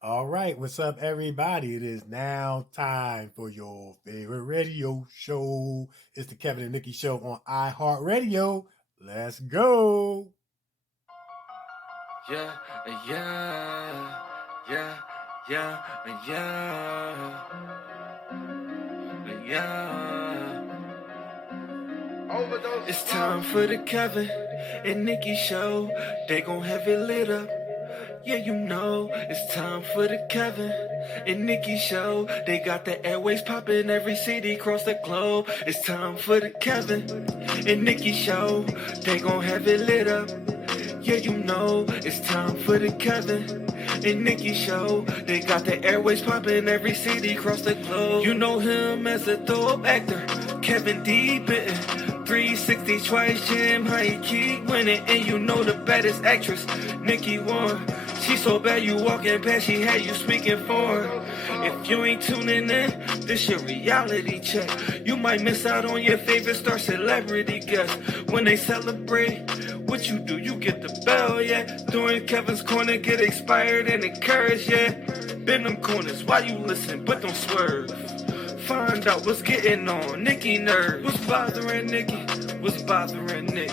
All right, what's up, everybody? It is now time for your favorite radio show. It's the Kevin and Nikki Show on iHeartRadio. Let's go. Yeah, yeah, yeah, yeah, yeah, yeah. Overdose. It's time for the Kevin and Nikki Show. They gon' have it lit up. Yeah, you know, it's time for the Kevin and Nikki Show. They got the airways popping every city across the globe. It's time for the Kevin and Nikki Show. They gon' have it lit up. Yeah, you know, it's time for the Kevin and Nikki Show. They got the airways popping every city across the globe. You know him as a throw-up actor, Kevin D. Bitten. 360 twice, Jim, how he keep winning. And you know the baddest actress, Nikki won. She so bad you walking past, she had you speaking for her. If you ain't tuning in, this your reality check. You might miss out on your favorite star celebrity guest. When they celebrate, what you do? You get the bell, yeah. During Kevin's corner, get inspired and encouraged, yeah. Bend them corners while you listen, but don't swerve. Find out what's getting on Nikki nerves. What's bothering Nikki? What's bothering Nick?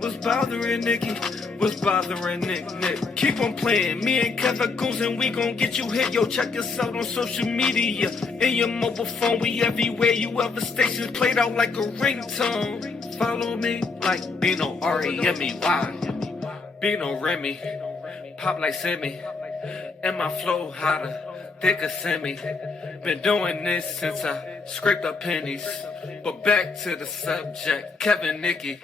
What's bothering Nikki? What's bothering Nick? Keep on playing. Me and Kevin goes and we gon' get you hit. Yo, check us out on social media. In your mobile phone, we everywhere. You ever stations played out like a ringtone. Follow me like Bino R-E-M-E-Y. Bino Remy. Pop like Semi. And my flow hotter. Thicker semi. Been doing this since I scraped up pennies. But back to the subject, Kevin Nikki.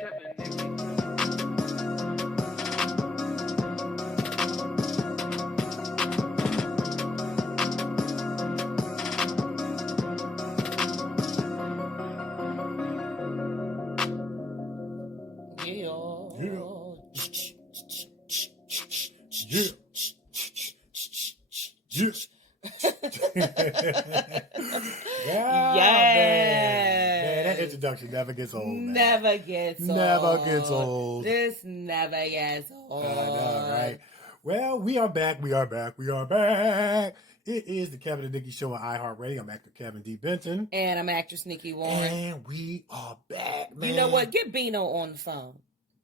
Man, that introduction never gets old. Man. Never gets old. This never gets old. I know, right? Well, we are back. It is the Kevin and Nikki Show on iHeartRadio. I'm actor Kevin D. Benton. And I'm actress Nikki Warren. And we are back, man. You know what? Get Bino on the phone.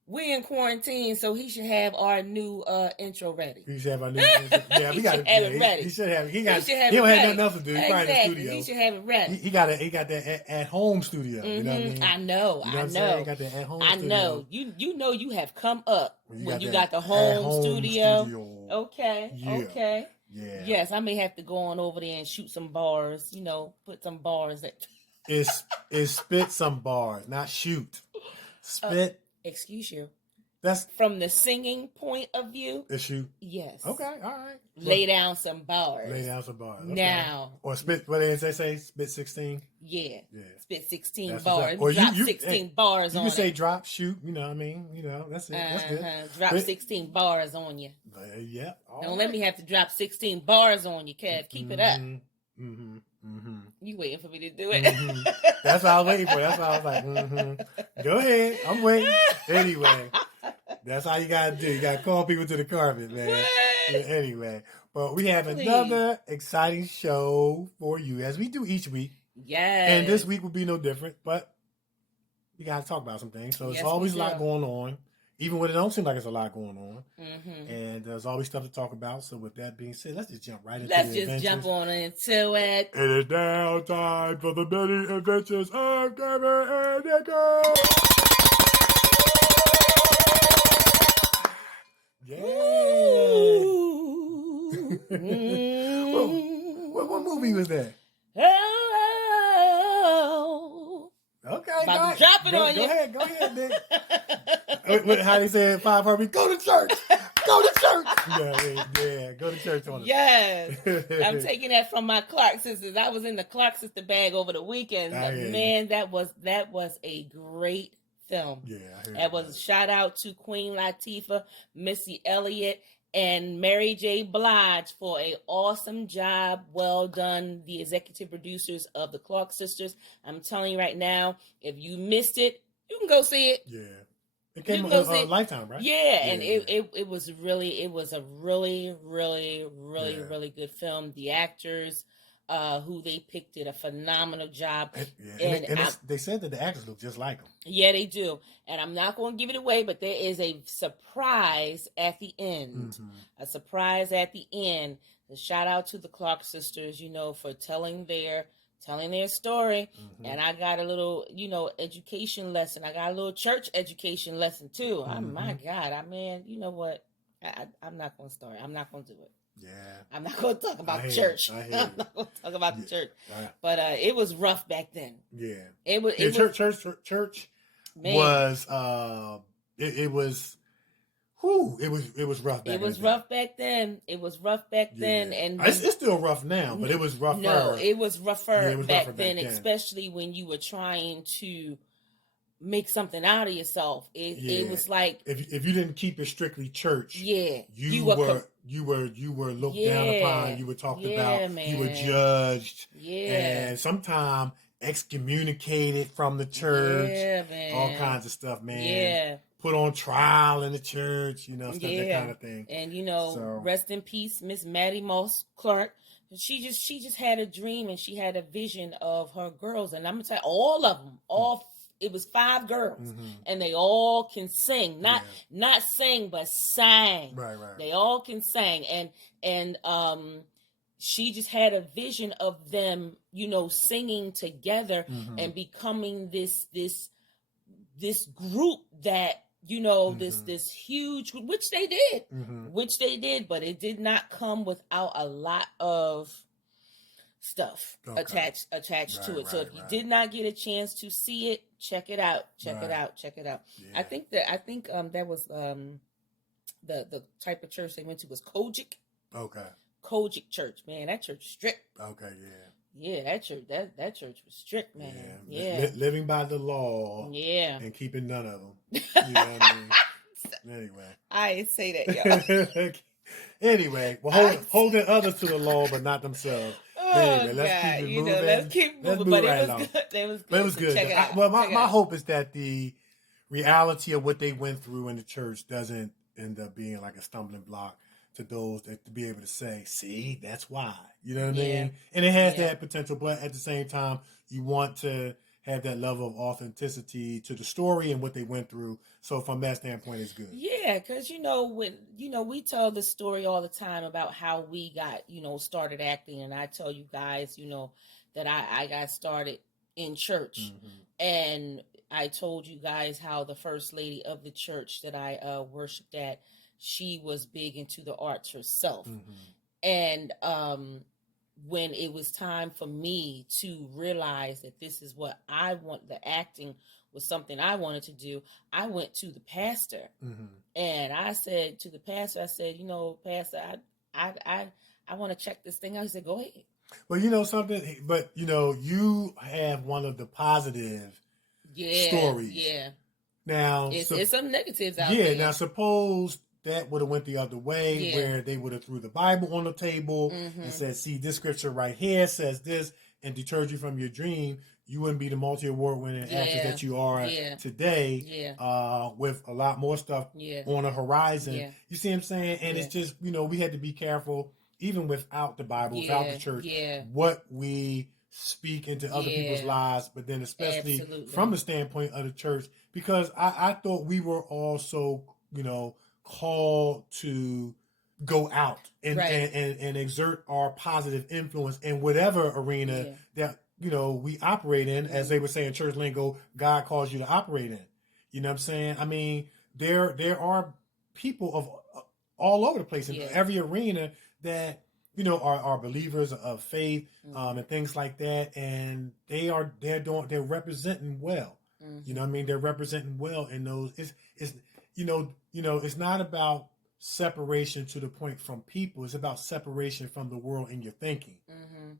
We're in quarantine, so he should have our new intro ready. He should have our new intro. Yeah, we got it ready. He should have. He don't have nothing else to do. He's probably in the studio. He should have it ready. He got that at home studio. Mm-hmm. You know what I mean? I know. You know what I'm saying? He got that at home studio. I know. You know you have come up when you got the home studio. Okay. Yeah. Okay. Yeah. Yes, I may have to go on over there and shoot some bars. Put some bars that. It's spit some bars, not shoot. Spit. Excuse you. That's from the singing point of view. It's you. Yes. Okay. All right. Lay down some bars. Okay. Now. Or spit. What did they say? Spit 16. Yeah. Spit 16 that's bars. Or drop 16 bars on it. You can say drop, shoot. You know what I mean? That's it. That's good. Drop 16 bars on you. Yeah. Don't let me have to drop 16 bars on you, Kev. Keep it up. You waiting for me to do it? That's what I was waiting for. That's why I was like, Go ahead. I'm waiting. Anyway. That's how you gotta do. You gotta call people to the carpet, man. Yeah, anyway, but we have another exciting show for you, as we do each week. Yes. And this week will be no different, but we gotta talk about some things. So it's always a lot going on, even when it don't seem like it's a lot going on. Mm-hmm. And there's always stuff to talk about. So with that being said, let's just jump right into the adventures. Let's just jump on into it. It is now time for the many adventures of Kevin and Nikki. Yeah. What movie was that? Oh. Okay. About to drop it on you. Go ahead, Nick. How they say 5 Harvey? Go to church. Go to church. Yeah. Go to church on it. Yes. I'm taking that from my Clark sisters. I was in the Clark sister bag over the weekend. Man, that was a great film. Yeah, that was a shout out to Queen Latifah, Missy Elliott, and Mary J. Blige for an awesome job. Well done, the executive producers of the Clark sisters. I'm telling you right now, if you missed it, you can go see it. Yeah. It came was Lifetime, right? Yeah, and it was a really really good film. The actors who they picked did a phenomenal job. They said that the actors look just like them. Yeah, they do. And I'm not going to give it away, but there is a surprise at the end. Mm-hmm. A surprise at the end. A shout out to the Clark sisters, for telling their story. Mm-hmm. And I got a little, education lesson. I got a little church education lesson too. Mm-hmm. Oh my God. You know what? I'm not going to start. I'm not going to do it. Yeah. I'm not going to talk about church. I'm not going to talk about the church. But it was rough back then. Yeah. It was church man. was it was rough back then. It was rough back then. It was rough back then. And it's still rough now, but it was rougher. No, it was rougher back then, then, especially when you were trying to make something out of yourself. It was like if you didn't keep it strictly church, you were looked down upon, you were talked about, man. you were judged, yeah, and sometimes excommunicated from the church, man. all kinds of stuff, man. Yeah. Put on trial in the church, stuff, that kind of thing. And rest in peace, Miss Maddie Moss Clark. She just had a dream and she had a vision of her girls, and I'm gonna tell you, all of them, it was 5 girls, and they all can sing, not sing, but sang. Right. They all can sing, and she just had a vision of them, singing together and becoming this group that, this huge, which they did, but it did not come without a lot of stuff attached to it. So if you did not get a chance to see it, check it out. Check it out. Yeah. I think that was the type of church they went to was Kojic. Okay. Kojic church, man. That church was strict. Okay, yeah. Yeah, that church was strict, man. Yeah. Living by the law. Yeah. And keeping none of them. You know what I mean? Anyway. I didn't say that, yo. Anyway, well, holding others to the law, but not themselves. Anyway, let's keep it moving. Let's keep moving. But it was good. It was good. Check it out. My hope is that the reality of what they went through in the church doesn't end up being like a stumbling block to those that to be able to say, see, that's why. You know what I mean? And it has that potential, but at the same time, you want to have that level of authenticity to the story and what they went through. So from that standpoint, it's good. Yeah, because we tell the story all the time about how we got started acting, and I tell you guys that I got started in church, and I told you guys how the first lady of the church that I worshiped at, she was big into the arts herself, and when it was time for me to realize that this is what I want, the acting was something I wanted to do, I went to the pastor and I said to the pastor, Pastor, I want to check this thing out. He said, go ahead. Well, something, but you have one of the positive stories. Yeah. Now, it's some negatives out there. Yeah. Now, suppose that would have went the other way, where they would have threw the Bible on the table and said, see, this scripture right here says this, and deterred you from your dream. You wouldn't be the multi-award winning actress that you are today, with a lot more stuff on the horizon. Yeah. You see what I'm saying? And it's just, we had to be careful, even without the Bible, without the church, what we speak into other people's lives, but then especially from the standpoint of the church, because I thought we were also, called to go out and exert our positive influence in whatever arena that we operate in. As they would say in church lingo, God calls you to operate in. You know what I'm saying? I mean, there are people of all over the place in every arena that are believers of faith and things like that, and they're representing well. You know what I mean? They're representing well in those. It's not about separation to the point from people. It's about separation from the world in your thinking.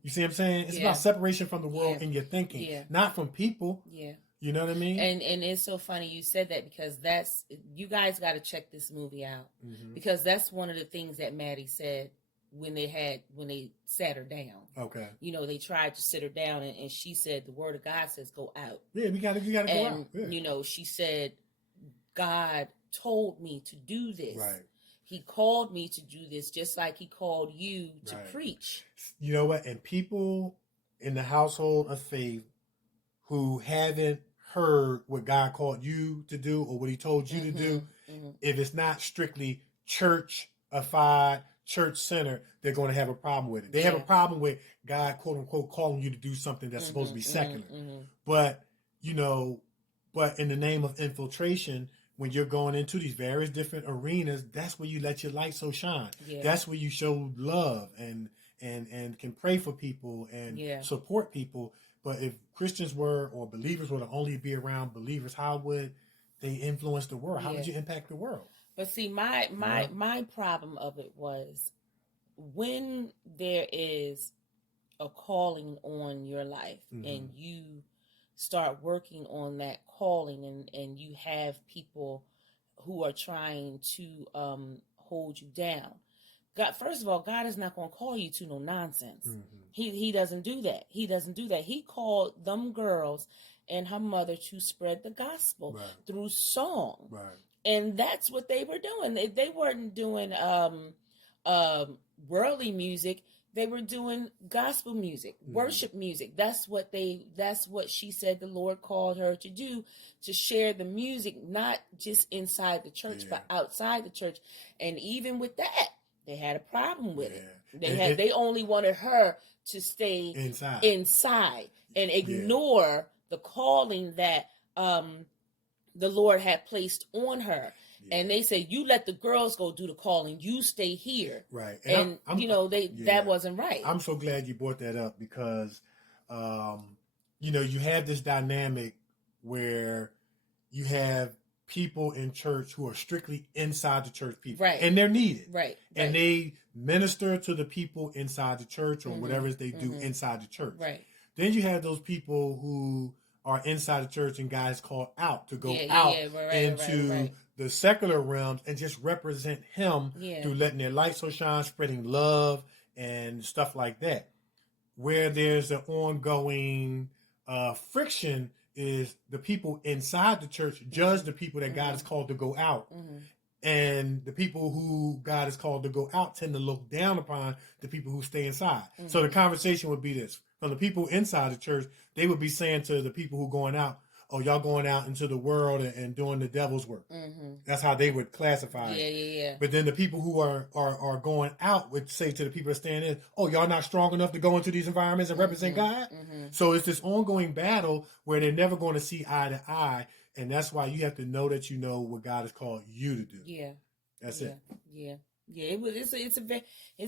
You see what I'm saying? It's about separation from the world in your thinking, not from people. Yeah. You know what I mean? And it's so funny you said that, because you guys got to check this movie out, because that's one of the things that Maddie said when they sat her down. Okay. They tried to sit her down, and she said, the word of God says go out. Yeah, we gotta go out. And, she said, God told me to do this. Right. He called me to do this, just like he called you to preach. You know what? And people in the household of faith who haven't heard what God called you to do or what he told you to do, if it's not strictly church-ified, church-centered, they're going to have a problem with it. They have a problem with God, quote-unquote, calling you to do something that's supposed to be secular. But, but in the name of infiltration, when you're going into these various different arenas, that's where you let your light so shine. Yeah. That's where you show love and can pray for people and support people. But if Christians were or believers were to only be around believers, how would they influence the world? How would you impact the world? But see, my problem of it was when there is a calling on your life and you start working on that calling and you have people who are trying to hold you down. God, first of all, God is not going to call you to no nonsense. He doesn't do that. He doesn't do that. He called them girls and her mother to spread the gospel through song. Right. And that's what they were doing. They weren't doing worldly music. They were doing gospel music, worship music. That's what she said the Lord called her to do, to share the music, not just inside the church, but outside the church. And even with that, they had a problem with it. They only wanted her to stay inside and ignore the calling that the Lord had placed on her. And they said, you let the girls go do the calling. You stay here. Right. And that wasn't right. I'm so glad you brought that up because, you have this dynamic where you have people in church who are strictly inside the church people. Right. And they're needed. Right. And they minister to the people inside the church or whatever they do inside the church. Right. Then you have those people who are inside the church and God is called out to go into the secular realms and just represent him through letting their light so shine, spreading love and stuff like that. Where there's an ongoing friction is the people inside the church judge the people that God is called to go out. And the people who God is called to go out tend to look down upon the people who stay inside. So the conversation would be this. From the people inside the church, they would be saying to the people who going out, oh, y'all going out into the world and doing the devil's work. That's how they would classify it. But then the people who are going out would say to the people that staying in, oh, y'all not strong enough to go into these environments and represent God? So it's this ongoing battle where they're never going to see eye to eye. And that's why you have to know that you know what God has called you to do. Yeah. That's it. Yeah. Yeah, it's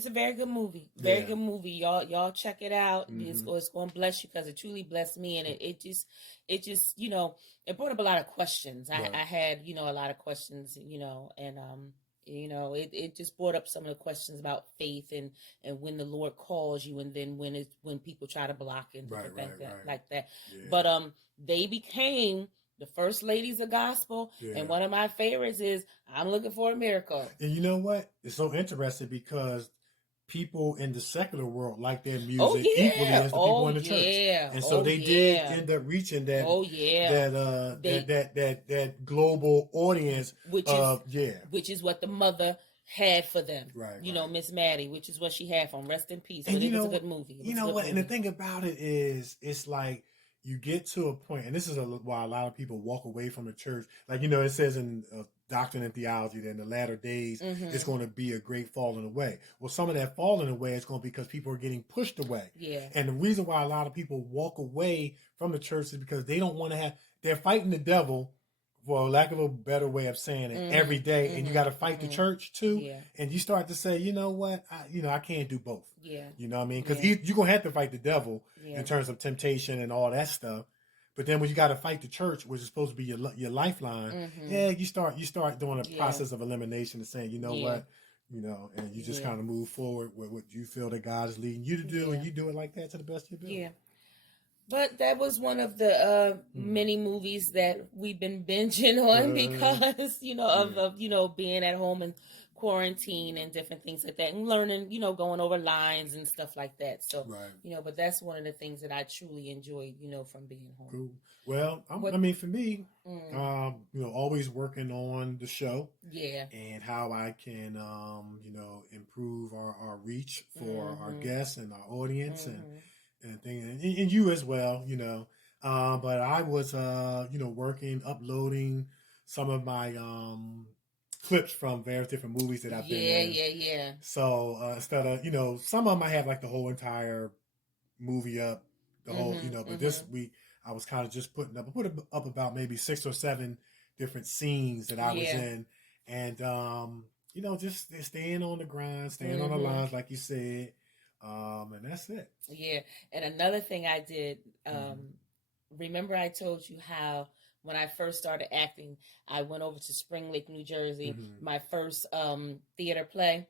a very good movie. Very good movie. Y'all check it out. It's going to bless you because it truly blessed me, and it just it brought up a lot of questions. I had a lot of questions, and it just brought up some of the questions about faith and when the Lord calls you, and then when people try to block and like that. Yeah. But they became the first ladies of gospel, and one of my favorites is I'm Looking for a Miracle. And you know what? It's so interesting because people in the secular world like their music equally as the people in the church. And so they did end up reaching that that global audience, which is what the mother had for them. Miss Maddie, which is what she had from Rest in Peace. But it was a good movie. And the thing about it is, it's like you get to a point, and this is why a lot of people walk away from the church. Like, it says in Doctrine and Theology that in the latter days, it's going to be a great falling away. Well, some of that falling away is going to be because people are getting pushed away. Yeah. And the reason why a lot of people walk away from the church is because they don't want to they're fighting the devil, for lack of a better way of saying it, every day, and you got to fight the church too. Yeah. And you start to say, you know what, I can't do both. Yeah. You know what I mean? Because you're going to have to fight the devil in terms of temptation and all that stuff. But then when you got to fight the church, which is supposed to be your lifeline, you start doing a process of elimination and saying, you know what, and you just kind of move forward with what you feel that God is leading you to do, and you do it like that to the best of your ability. Yeah. But that was one of the many movies that we've been binging on because, of being at home and quarantine and different things like that, and learning, going over lines and stuff like that. So, Right. But that's one of the things that I truly enjoy, from being home. Cool. Well, I mean, for me, always working on the show. Yeah. And how I can, improve our reach for our guests and our audience and things, and you as well, But I was, working, uploading some of my clips from various different movies that I've been in. Yeah. So instead of, some of them I have like the whole entire movie up, the whole, but this week I was kind of just put up about maybe 6 or 7 different scenes that I was in, and just staying on the grind, staying on the lines, like you said, and that's it. Yeah, and another thing I did, remember I told you how when I first started acting, I went over to Spring Lake, New Jersey, my first theater play,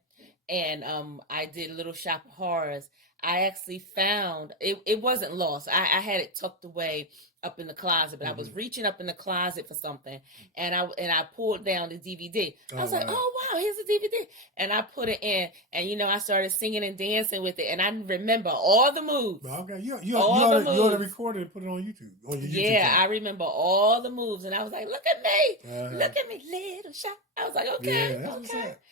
and I did Little Shop of Horrors. I actually found it wasn't lost. I had it tucked away up in the closet, but I was reaching up in the closet for something, and I pulled down the DVD. I was like, oh wow, here's the DVD, and I put it in, and I started singing and dancing with it, and I remember all the moves. Okay, you ought to record it and put it on YouTube. On your YouTube channel. I remember all the moves, and I was like, look at me, look at me, little shop. I was like, okay,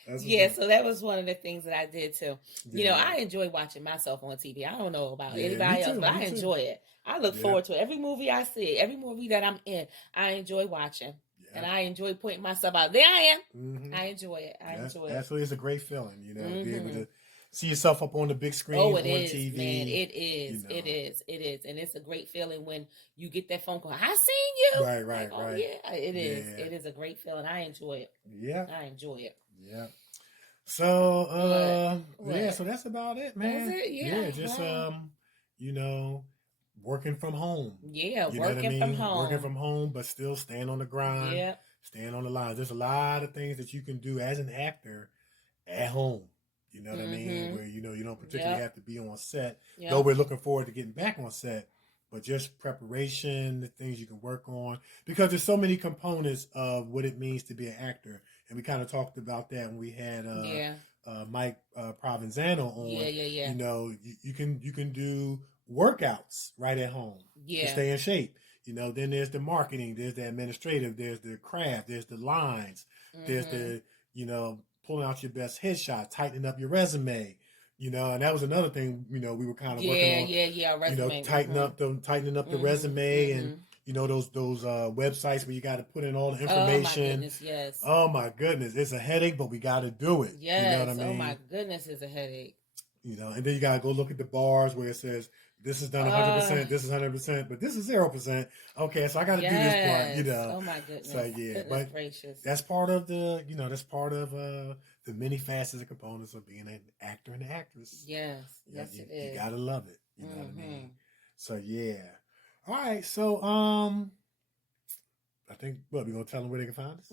okay. So that was one of the things that I did too. I enjoy watching myself on TV. I don't know about anybody else, but I enjoy it. I look forward to every movie I see, every movie that I'm in. I enjoy watching, and I enjoy pointing myself out. There I am. I enjoy it. Enjoy it. Absolutely, it's a great feeling, to be able to see yourself up on the big screen on TV. Man, it is. It is, and it's a great feeling when you get that phone call. I seen you. Right. Yeah, it is. Yeah. It is a great feeling. I enjoy it. Yeah, I enjoy it. Yeah. So, so that's about it, man. That's it. Yeah. Just working from home. Yeah, Working from home, but still staying on the grind. Yeah. Staying on the line. There's a lot of things that you can do as an actor at home. You know what I mean? Where, you don't particularly have to be on set. Yep. Though we're looking forward to getting back on set. But just preparation, the things you can work on. Because there's so many components of what it means to be an actor. And we kind of talked about that when we had Mike Provenzano on. Yeah. You can do workouts right at home to stay in shape. Then there's the marketing, there's the administrative, there's the craft, there's the lines, there's the, pulling out your best headshot, tightening up your resume, and that was another thing, we were kind of working on. Resume. Tightening up the resume and, those websites where you got to put in all the information. Oh my goodness, yes. Oh my goodness, it's a headache, but we got to do it. Yes. You know what I mean? Oh my goodness, it's a headache. And then you got to go look at the bars where it says, this is done 100%, this is 100%, but this is 0%. Okay, so I got to do this part, Oh my goodness. So goodness gracious. That's part of the, that's part of the many facets and components of being an actor and an actress. Yes, it is. You got to love it. You know what I mean? So all right. So I think we're gonna tell them where they can find us.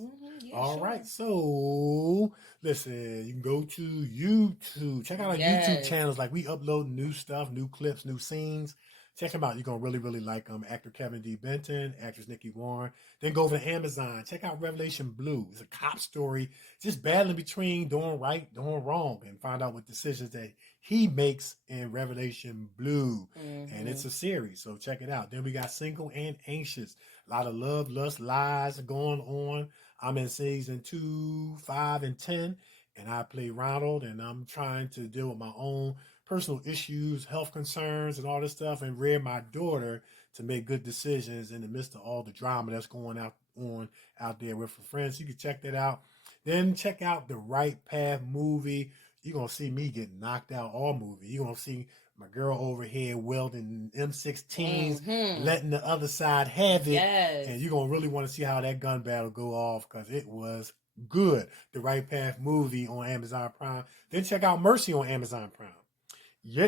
All right. So listen, you can go to YouTube. Check out our YouTube channels. Like, we upload new stuff, new clips, new scenes. Check them out. You're gonna really like them. Actor Kevin D. Benton, actress Nikee Warren. Then go over to Amazon. Check out Revelation Blue. It's a cop story, just battling between doing right, doing wrong, and find out what decisions that he makes in Revelation Blue. And it's a series, so check it out. Then we got Single and Anxious. A lot of love, lust, lies going on. I'm in season 2, 5, and 10, and I play Ronald, and I'm trying to deal with my own personal issues, health concerns, and all this stuff, and rear my daughter to make good decisions in the midst of all the drama that's going out there with her friends. You can check that out. Then check out the Right Path movie. You're going to see me get knocked out all movie. You're going to see my girl over here welding M16s, letting the other side have it. Yes. And you're going to really want to see how that gun battle go off, because it was good. The Right Path movie on Amazon Prime. Then check out Mercy on Amazon Prime.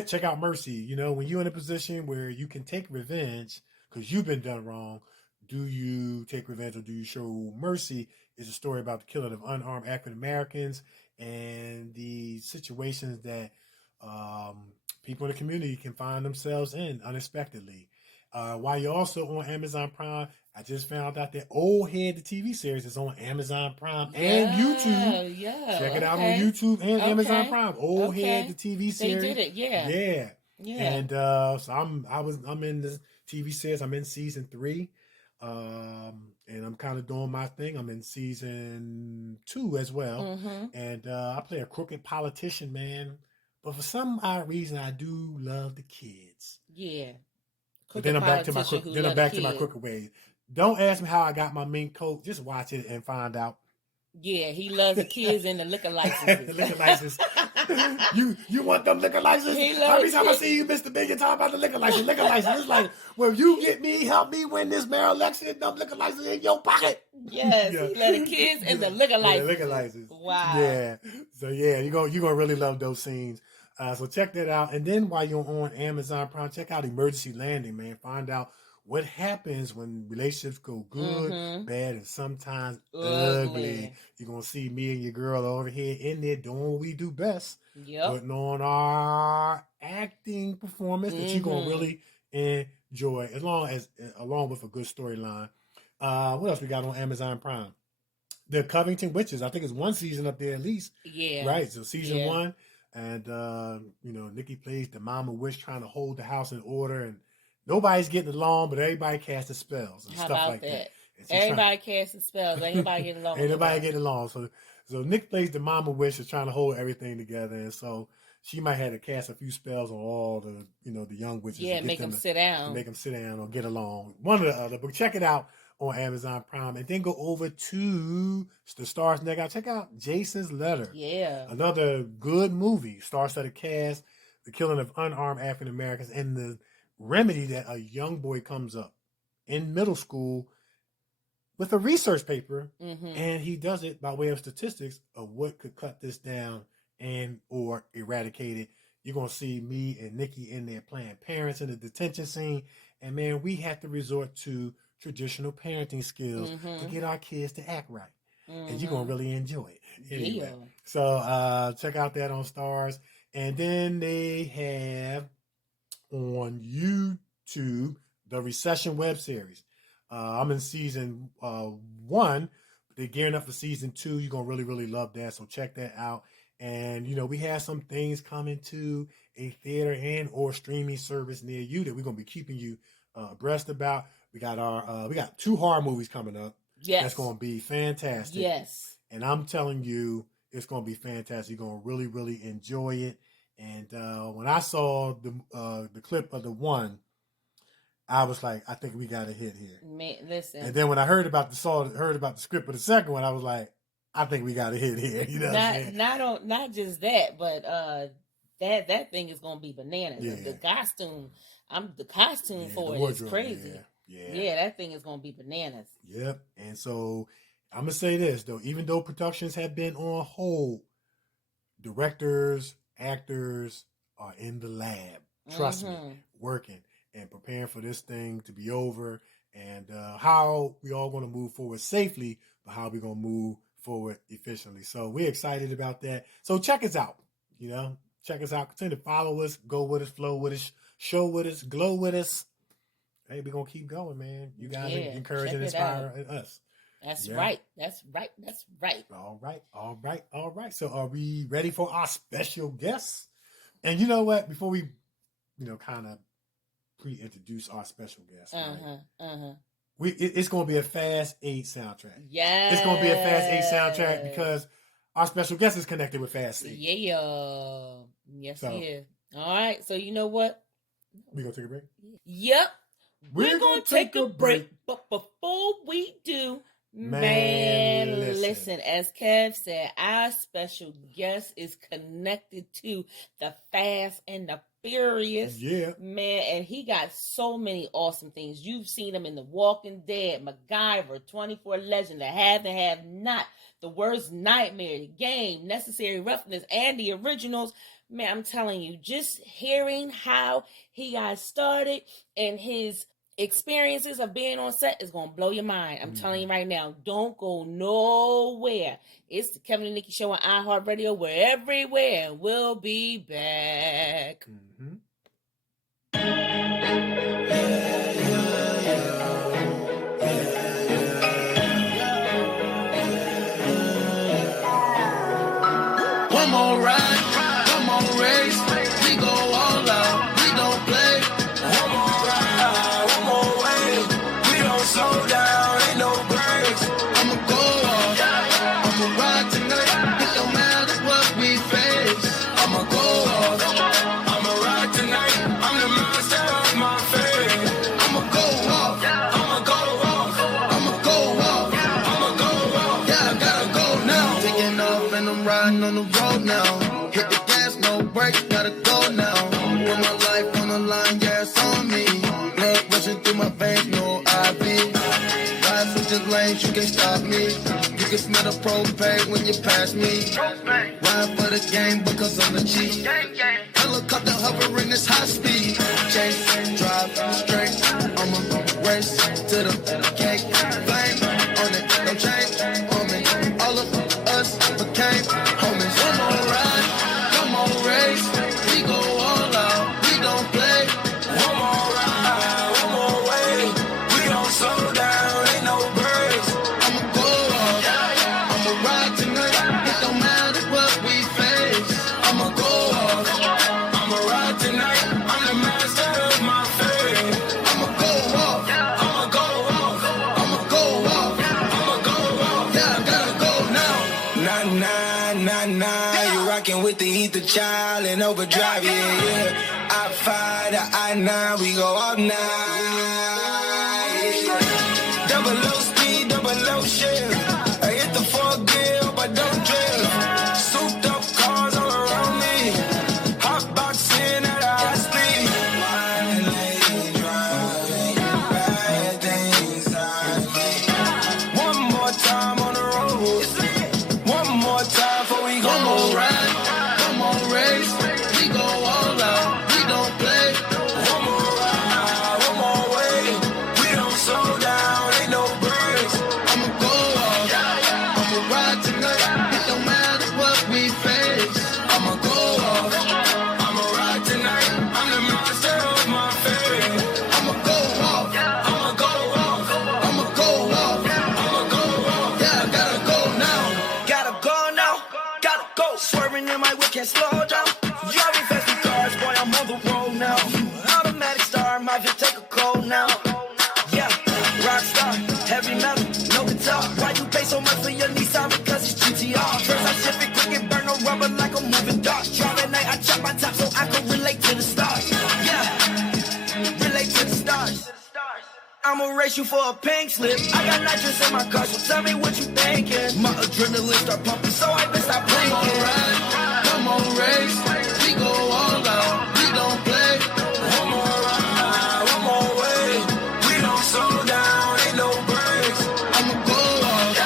Check out Mercy. When you're in a position where you can take revenge because you've been done wrong, do you take revenge or do you show mercy? Is a story about the killing of unarmed African Americans and the situations that people in the community can find themselves in unexpectedly. While you're also on Amazon Prime, I just found out that Old Head, the TV series, is on Amazon Prime and YouTube. Yeah. Check it out on YouTube and Amazon Prime. Old Head, the TV series. They did it, Yeah. Yeah. And so I'm in the TV series. I'm in season 3. And I'm kind of doing my thing. I'm in season 2 as well. And I play a crooked politician, man. But for some odd reason, I do love the kids. Yeah. But then I'm back to my crooked ways. Don't ask me how I got my mink coat. Just watch it and find out. Yeah, he loves the kids and the liquor licenses. The liquor license. You want them liquor licenses? Every time I see you, Mr. Big, you talk about the liquor license. Liquor license. It's like, well, you get me, help me win this mayor election, them liquor license in your pocket. Yes, he loves the kids and the liquor license. The liquor license. Wow. Yeah. So yeah, you're gonna really love those scenes. So check that out. And then while you're on Amazon Prime, check out Emergency Landing, man. Find out what happens when relationships go good, bad, and sometimes ugly. You're going to see me and your girl over here in there doing what we do best. Putting on our acting performance that you're going to really enjoy, along with a good storyline. What else we got on Amazon Prime? The Covington Witches. I think it's 1 season up there at least. Yeah. Right? So season 1. And, Nikee plays the mama witch trying to hold the house in order, and nobody's getting along, but everybody casting spells and stuff like that. Everybody casting spells. Ain't nobody getting along. Ain't nobody getting along. So Nick plays the mama witch is trying to hold everything together, and so she might have to cast a few spells on all the the young witches. Yeah, make them sit down. Make them sit down or get along. One or the other. But check it out on Amazon Prime, and then go over to the Stars Neck. Check out Jason's Letter. Yeah, another good movie. Star-studded cast, the killing of unarmed African Americans, and the remedy that a young boy comes up in middle school with a research paper, and he does it by way of statistics of what could cut this down and or eradicate it. You're gonna see me and Nikee in there playing parents in the detention scene, and man, we have to resort to traditional parenting skills to get our kids to act right. And you're going to really enjoy it. Anyway. Yeah. So check out that on Stars. And then they have on YouTube the Recession web series. I'm in season 1. They're gearing up for season 2. You're going to really, really love that. So check that out. And, we have some things coming to a theater and or streaming service near you that we're going to be keeping you abreast about. We got 2 horror movies coming up. Yes. That's going to be fantastic. Yes. And I'm telling you, it's going to be fantastic. You're going to really, really enjoy it. And when I saw the clip of the one, I was like, I think we got a hit here. Man, listen. And then when I heard about the script of the second one, I was like, I think we got a hit here. You know what I'm saying? Not just that, but that thing is going to be bananas. Yeah. The costume for it is crazy. Yeah, that thing is going to be bananas. Yep. And so I'm going to say this, though. Even though productions have been on hold, directors, actors are in the lab. Trust me, working and preparing for this thing to be over, and how we all going to move forward safely, but how we going to move forward efficiently. So we're excited about that. So check us out. Check us out. Continue to follow us, go with us, flow with us, show with us, glow with us. Hey, we're going to keep going, man. You guys encourage and inspire us. That's right. That's right. That's right. All right. So are we ready for our special guests? And you know what? Before we, kind of pre-introduce our special guests, it's going to be a Fast 8 soundtrack. Yeah. It's going to be a Fast 8 soundtrack because our special guest is connected with Fast 8. Yeah. Yes, he is. All right. So you know what? We going to take a break? Yep. We're going to take a break. But before we do, man, listen. As Kev said, our special guest is connected to the Fast and the Furious. Yeah. Man, and he got so many awesome things. You've seen him in The Walking Dead, MacGyver, 24 Legend, The Have and Have Not, The Worst Nightmare, The Game, Necessary Roughness, and the originals. Man, I'm telling you, just hearing how he got started and his experiences of being on set is going to blow your mind. I'm telling you right now, don't go nowhere. It's the Kevin and Nikee Show on iHeartRadio. We're everywhere, and we'll be back. Mm-hmm. Put my life on the line, yeah, it's on me. Blood rushing through my veins, no IV. Ride switching lanes, you can't stop me. You can smell the propane when you pass me. Ride for the game because I'm the chief. Helicopter hovering this high speed. Chase, drive straight. I'ma race to the cake. Flame on it, no change on me. All of us became homies. One more ride, one more race. We go all out, we don't play. One more ride, one more way. We don't slow down, ain't no breaks. I'ma go off, I'ma ride tonight. It don't matter what we face. I'ma go off, I'ma ride tonight. I'm the master of my fate. I'ma go off, I'ma go off, I'ma go off, I'ma go off. Yeah, I gotta go now. Nah, you rockin' with the ether child and overdrive, yeah. I-5 to I-9, we go all night. Yeah. Double low speed, double low shift. I hit the 4th gear, hope I don't drift. Souped up cars all around me. Hot boxing at a high speed. Wine lady driving, bad things on me. One more time on the road. One more time before we go. One more ride, one more race. We go all out, we don't play. One more ride, one more way. We don't slow down, ain't no breaks. I'ma go off, I'ma ride tonight. It don't matter what we face. I'ma go off, I'ma ride tonight. I'm the master of my fate. I'ma go off, I'ma go off, I'ma go off, I'ma go off. Yeah, I gotta go now. Gotta go now, gotta go. Swerving in my whip, can't slow down. Driving fast in cars, boy, I'm on the road now. Automatic star, my fit take a cold now. Yeah, rock star, heavy metal, no guitar. Why you pay so much for your Nissan? Because it's GTR. First I shift it quick and burn no rubber like a moving dart. Drive at night, I chop my top so I can relate to the stars. Yeah, relate to the stars. I'ma race you for a pink slip. I got nitrous in my car, so tell me what you thinking. My adrenaline start pumping, so I been stop blinking. One more ride, one more race. We go all out, we don't play. One more ride, one more way. We don't slow down, ain't no breaks. I'ma go off,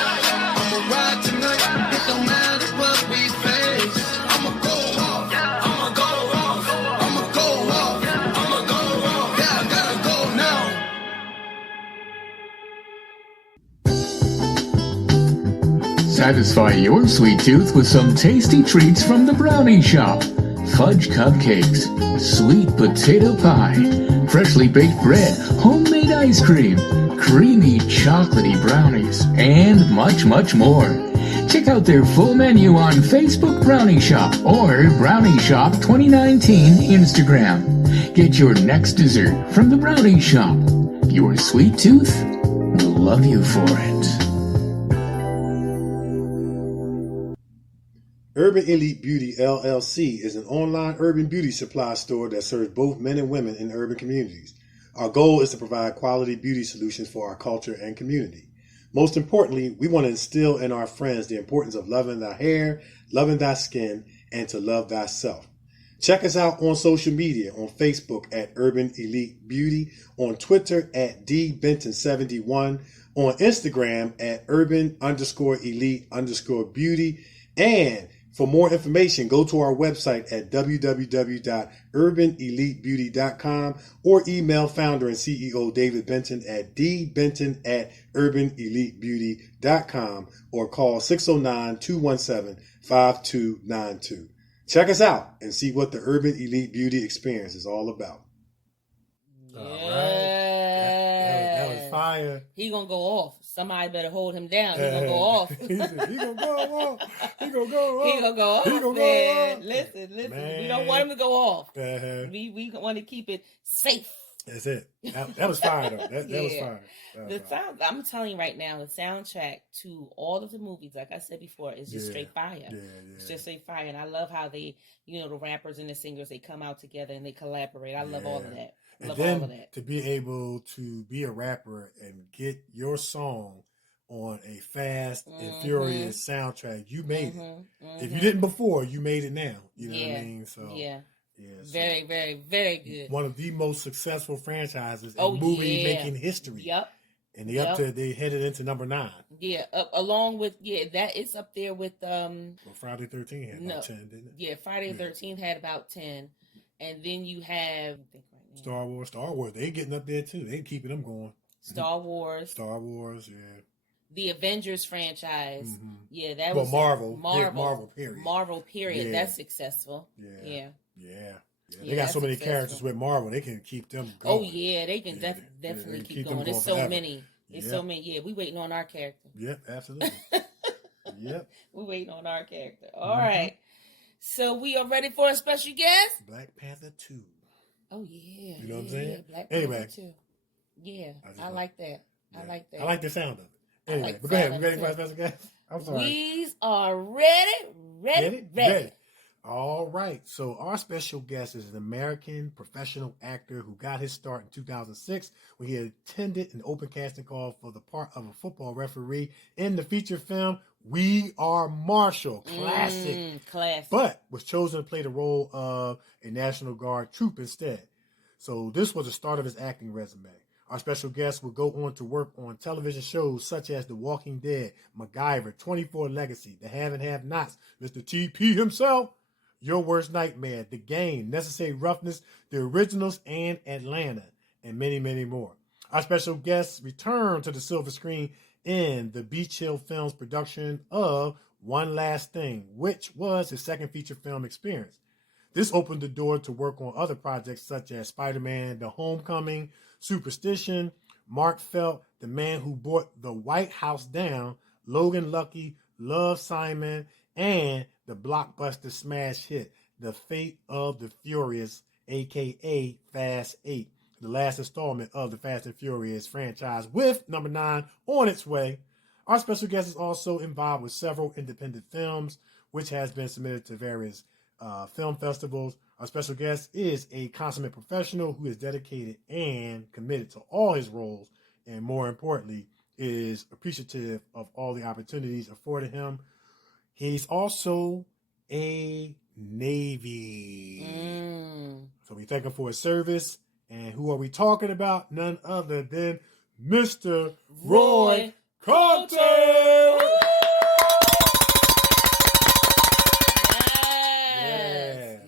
I'ma ride tonight. It don't matter what we face. I'ma go off, I'ma go off, I'ma go off, I'ma go off. Yeah, I gotta go now. Satisfy your sweet tooth with some tasty treats from the Brownie Shop. Fudge cupcakes, sweet potato pie, freshly baked bread, homemade ice cream, creamy chocolatey brownies, and much, much more. Check out their full menu on Facebook Brownie Shop or Brownie Shop 2019 Instagram. Get your next dessert from the Brownie Shop. Your sweet tooth will love you for it. Urban Elite Beauty LLC is an online urban beauty supply store that serves both men and women in urban communities. Our goal is to provide quality beauty solutions for our culture and community. Most importantly, we want to instill in our friends the importance of loving thy hair, loving thy skin, and to love thyself. Check us out on social media on Facebook at Urban Elite Beauty, on Twitter at dbenton71, on Instagram at urban_elite_beauty, and for more information, go to our website at www.urbanelitebeauty.com or email founder and CEO David Benton at dbenton@urbanelitebeauty.com or call 609-217-5292. Check us out and see what the Urban Elite Beauty experience is all about. Yeah. All right. That was fire. He gonna go off. Somebody better hold him down. He gonna go off. He gonna go off. He gonna go off. He gonna go off. He gonna go man. off. Listen. Man. We don't want him to go off. Uh-huh. We want to keep it safe. That's it. That was fire though. That was fire. The sound, I'm telling you right now, the soundtrack to all of the movies, like I said before, is just straight fire. Yeah. It's just straight fire, and I love how they, the rappers and the singers, they come out together and they collaborate. I love all of that. And then to be able to be a rapper and get your song on a Fast and Furious soundtrack, you made it. If you didn't before, you made it now. You know what I mean? So Yes. Very, very, very good. One of the most successful franchises in Oh, movie yeah. making history. Yep. And they headed into number 9. Yeah, along with that it's up there with Well, Friday 13 had about 10, didn't it? Yeah, Friday the 13th had about 10, and then you have Star Wars, they getting up there too. They keeping them going. Star Wars, yeah. The Avengers franchise, yeah, that well, was Marvel period. Marvel period. Yeah. That's successful. Yeah. They got so many characters with Marvel, they can keep them going. Oh yeah, they can definitely keep going. There's so many. There's so many. Yeah, we waiting on our character. Yep, absolutely. Yep. We waiting on our character. All right. So we are ready for a special guest? Black Panther 2. Oh yeah. You know what I'm saying? Black anyway. Panther 2. Yeah, I like that. Yeah. I like that. I like the sound of it. Anyway, but go ahead. We ready for our special guest? I'm sorry. We are ready. All right. So our special guest is an American professional actor who got his start in 2006 when he attended an open casting call for the part of a football referee in the feature film We Are Marshall. Classic. But was chosen to play the role of a National Guard troop instead. So this was the start of his acting resume. Our special guest will go on to work on television shows such as The Walking Dead, MacGyver, 24 Legacy, The Have and Have Nots, Mr. TP himself, Your Worst Nightmare, The Game, Necessary Roughness, The Originals, and Atlanta, and many, many more. Our special guest returned to the silver screen in the Beach Hill Films production of One Last Thing, which was his second feature film experience. This opened the door to work on other projects such as Spider-Man, The Homecoming, Superstition, Mark Felt, The Man Who Brought the White House Down, Logan Lucky, Love, Simon, and the blockbuster smash hit, The Fate of the Furious, a.k.a. Fast 8, the last installment of the Fast and Furious franchise, with number 9 on its way. Our special guest is also involved with several independent films, which has been submitted to various film festivals. Our special guest is a consummate professional who is dedicated and committed to all his roles, and more importantly, is appreciative of all the opportunities afforded him. He's also a Navy. So we thank him for his service. And who are we talking about? None other than Mr. Roy Coulter.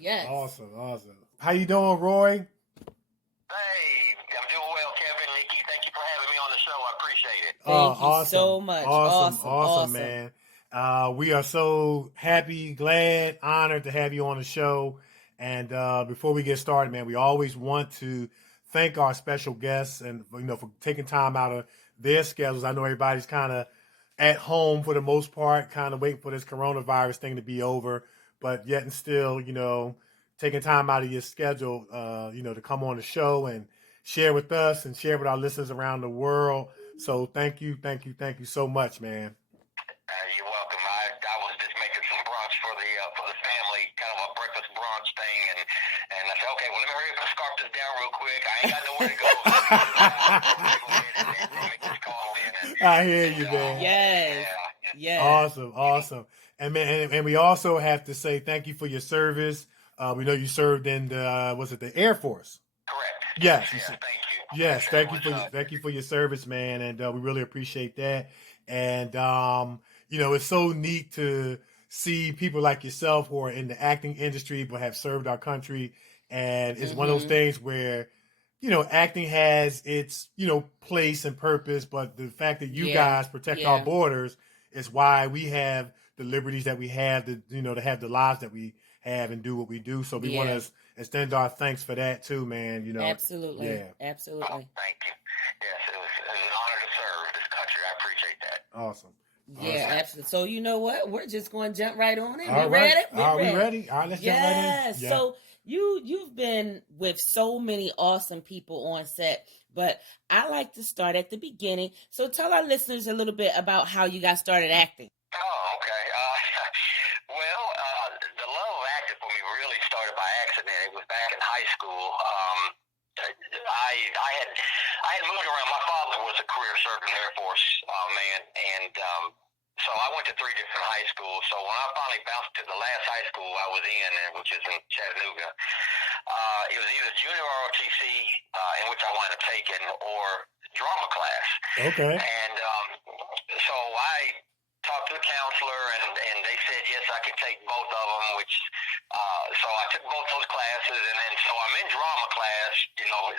Yes. Awesome. How you doing, Roy? Hey, I'm doing well, Kevin, Nikee. Thank you for having me on the show. I appreciate it. Thank you so much. Awesome, man. We are so happy, glad, honored to have you on the show. And before we get started, man, we always want to thank our special guests and for taking time out of their schedules. I know everybody's kind of at home for the most part, kind of waiting for this coronavirus thing to be over, but yet and still, taking time out of your schedule, to come on the show and share with us and share with our listeners around the world. So thank you so much, man. You're welcome. I was just making some brunch for the family, kind of a breakfast brunch thing, and I said, okay, well, let me hurry up and scarf this down real quick. I ain't got nowhere to go. I hear you, man. Yes. Yeah. Awesome. And man, and we also have to say thank you for your service. We know you served in the Air Force? Correct. Yes. Thank you. Yes, thank you for your service, man, and we really appreciate that. And it's so neat to see people like yourself who are in the acting industry but have served our country. And it's one of those things where, acting has its, place and purpose, but the fact that you guys protect our borders is why we have the liberties that we have, to have the lives that we have and do what we do. So we want to extend our thanks for that too, man. Absolutely. Yeah. Absolutely. Oh, thank you. Yes, it was an honor to serve this country. I appreciate that. Awesome. Yeah, absolutely. So you know what? We're just going to jump right on in. All We right. ready? Are we ready? All right, let's jump right in. Yeah. So you've been with so many awesome people on set, but I like to start at the beginning. So tell our listeners a little bit about how you got started acting. Oh, okay. The love of acting for me really started by accident. It was back in high school. I had moved around. My father was a career sergeant Air Force man, and So I went to 3 different high schools. So when I finally bounced to the last high school I was in, which is in Chattanooga, it was either junior ROTC, in which I wound up taking, or drama class. Okay. And so I talked to the counselor, and they said, yes, I could take both of them, which, so I took both those classes, and then so I'm in drama class,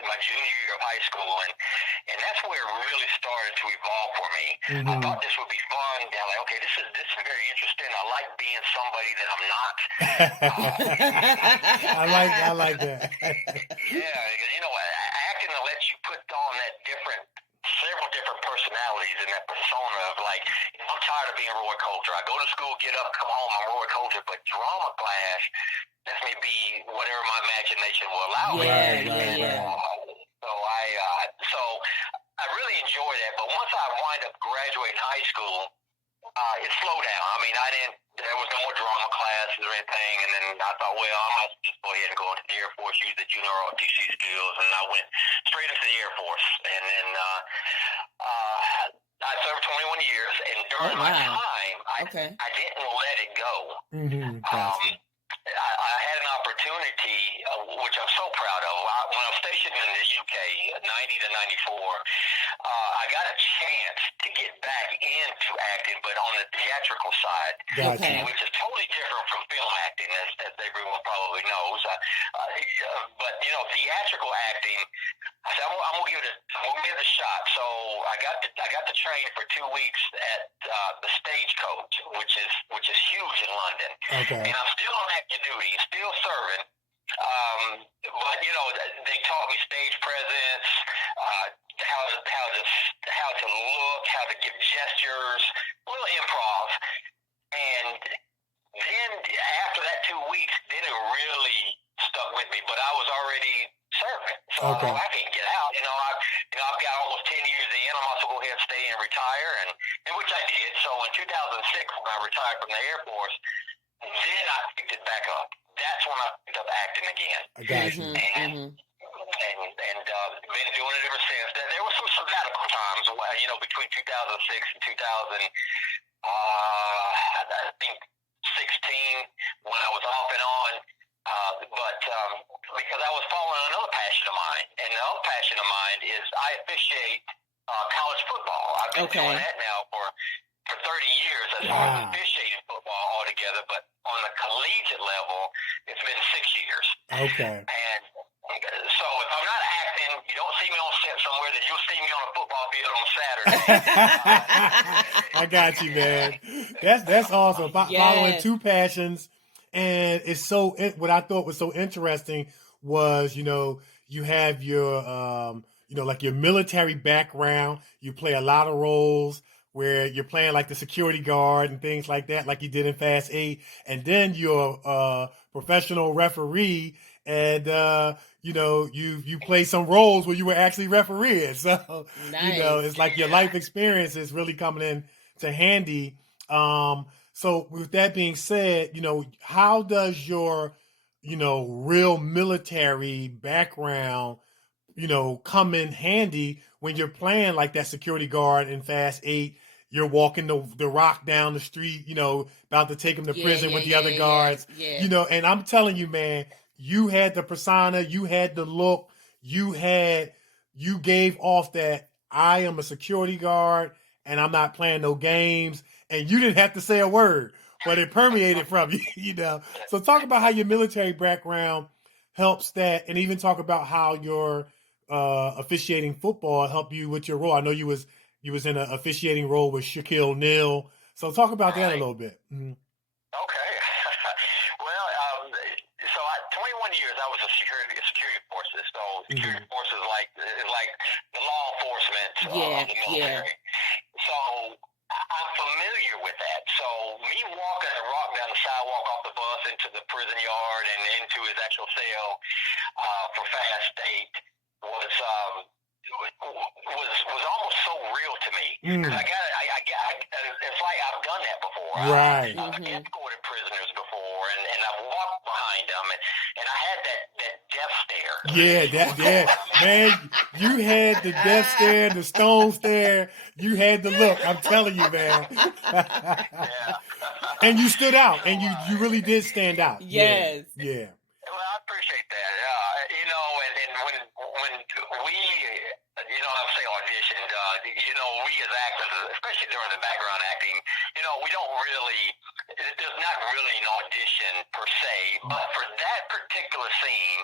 my junior year of high school, and that's where it really started to evolve for me. I thought this would be fun. I'm like, okay, this is very interesting. I like being somebody that I'm not. I like that. Yeah, because, acting lets you put on that several different personalities in that persona of like, I'm tired of being Roy Coulter. I go to school, get up, come home, I'm Roy Coulter, but drama class lets me be whatever my imagination will allow me. Yeah. So I really enjoy that, but once I wind up graduating high school, it slowed down. I mean, there was no more drama classes or anything, and then I thought, well, I might just go ahead and go into the Air Force, use the junior ROTC skills, and I went straight into the Air Force. And then I served 21 years, and during my time, I didn't let it go. I had an opportunity, which I'm so proud of. When I was stationed in the UK, 90 to 94, I got a chance to get back into acting, but on the theatrical side, which is totally different from film acting, as everyone probably knows. But theatrical acting, I said, I'm gonna give it a shot. So I got to train for 2 weeks at the Stagecoach, which is huge in London. Okay. And I'm still on active duty, still serving. But they taught me stage presence, how to look, how to give gestures, a little improv. And then after that 2 weeks, then it really stuck with me. But I was already serving, so I can't get out. I've got almost 10 years in. I'm also go ahead and stay and retire, and which I did. So in 2006, when I retired from the Air Force, then I picked it back up. That's when I picked up acting again. I got you. And been doing it ever since. There were some sabbatical times, between 2006 and 2000. I think 16 when I was off and on. But because I was following another passion of mine, and the other passion of mine is I officiate college football. I've been doing that now for 30 years as far as officiating football altogether, but on the collegiate level, it's been 6 years. Okay. And so if I'm not acting, you don't see me on set somewhere, then you'll see me on a football field on Saturday. I got you, man. That's awesome. Following two passions. And it's what I thought was so interesting was, you have your, like your military background. You play a lot of roles where you're playing like the security guard and things like that, like you did in Fast 8. And then you're a professional referee and, you play some roles where you were actually refereeing. So, nice. It's like your life experience is really coming in to handy. So with that being said, how does your, real military background, come in handy when you're playing like that security guard in Fast 8? You're walking the rock down the street, about to take him to prison with the other guards, and I'm telling you, man, you had the persona, you had the look, you gave off that I am a security guard and I'm not playing no games. And you didn't have to say a word, but it permeated from you, So talk about how your military background helps that, and even talk about how your officiating football helped you with your role. I know you was in an officiating role with Shaquille O'Neal. So talk about that a little bit. Mm-hmm. Okay. Well, so 21 years I was a security forces. So security forces is like the law enforcement of the military. So I'm familiar with that. So me walking a rock down the sidewalk off the bus into the prison yard and into his actual cell for Fast 8 was almost so real to me. It's like I've done that before. Right. I've escorted prisoners before, and I've walked behind them, and I had that death stare. Yeah, man, you had the death stare, the stone stare, you had the look. I'm telling you, man. And you stood out, and you really did stand out. Yes. Yeah. Well, I appreciate that. And when we, I'll say auditioned, we as actors, especially during the background acting, we don't really, there's not really an audition per se, but for that particular scene,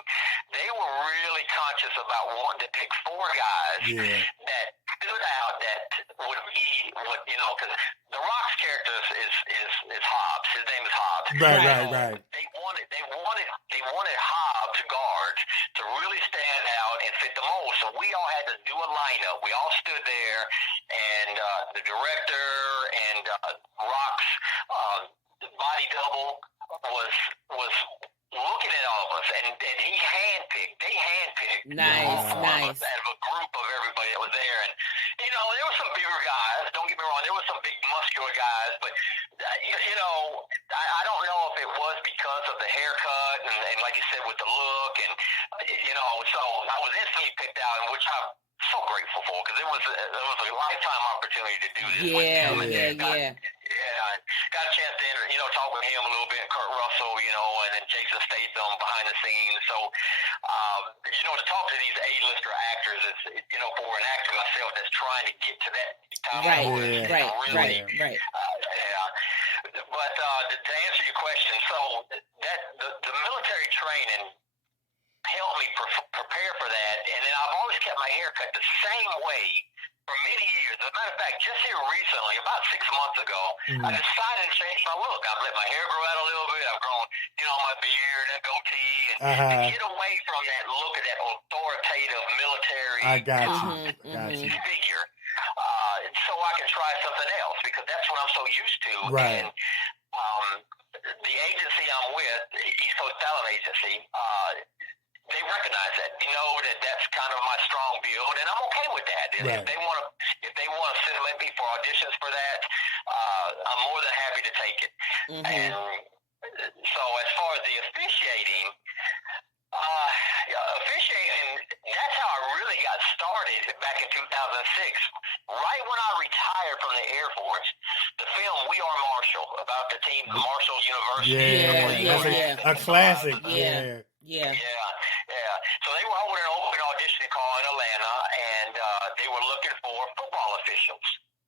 they were really conscious about wanting to pick 4 guys that stood out, that would be because The Rock's character is Hobbs. His name is Hobbs. Right. They wanted Hobbs guards to really stand out and fit the mold. So we all had to do a lineup. We all stood there, and the director and Rock's body double was looking at all of us, and they handpicked nice out of a group of everybody that was there. And there were some bigger guys, don't get me wrong, there were some big muscular guys, but I don't know if it was because of the haircut and like you said, with the look, and so I was instantly picked out, and which I'm so grateful for, because it was a lifetime opportunity to do this with him. Got a chance to talk with him a little bit, Kurt Russell, and then Jason Statham behind the scenes. So to talk to these A-lister actors is, for an actor myself that's trying to get to that time. Right. But to answer your question, so that the military training helped me prepare for that, and then I've always kept my hair cut the same way for many years. As a matter of fact, just here recently, about 6 months ago, I decided to change my look. I've let my hair grow out a little bit. I've grown, my beard and goatee, and to get away from that look of that authoritative military I got you. figure, so I can try something else, because that's what I'm so used to. Right. And the agency I'm with, East Coast Talent Agency, they recognize that. They know that that's kind of my strong build, and I'm okay with that. Right. If they want to send me for auditions for that, I'm more than happy to take it. And so, as far as the officiating, that's how I really got started back in 2006. Right when I retired from the Air Force, the film We Are Marshall, about the team at Marshall University. A classic. So they were holding an open audition call in Atlanta, and they were looking for football officials.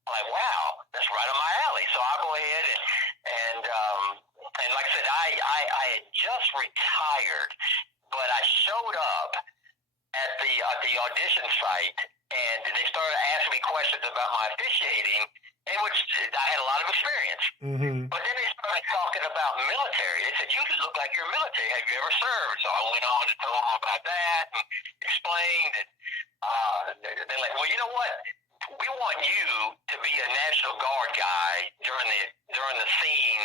I'm like, wow, that's right up my alley. So I'll go ahead and like I said, I had just retired, but I showed up at the audition site, and they started asking me questions about my officiating, in which I had a lot of experience. But then they started talking about military. They said, you look like you're military. Have you ever served? So I went on to tell them about that and explained it. They're like, well, you know what? We want you to be a National Guard guy during the scene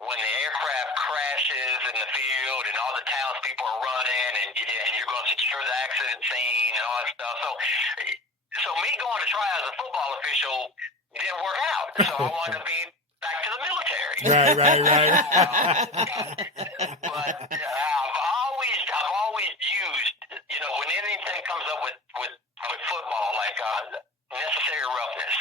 when the aircraft crashes in the field and all the townspeople are running, and you're going to secure the accident scene and all that stuff. So me going to try as a football official didn't work out. So I wanted to be back to the military. Right. But I've always used, when anything comes up with football, like Necessary Roughness,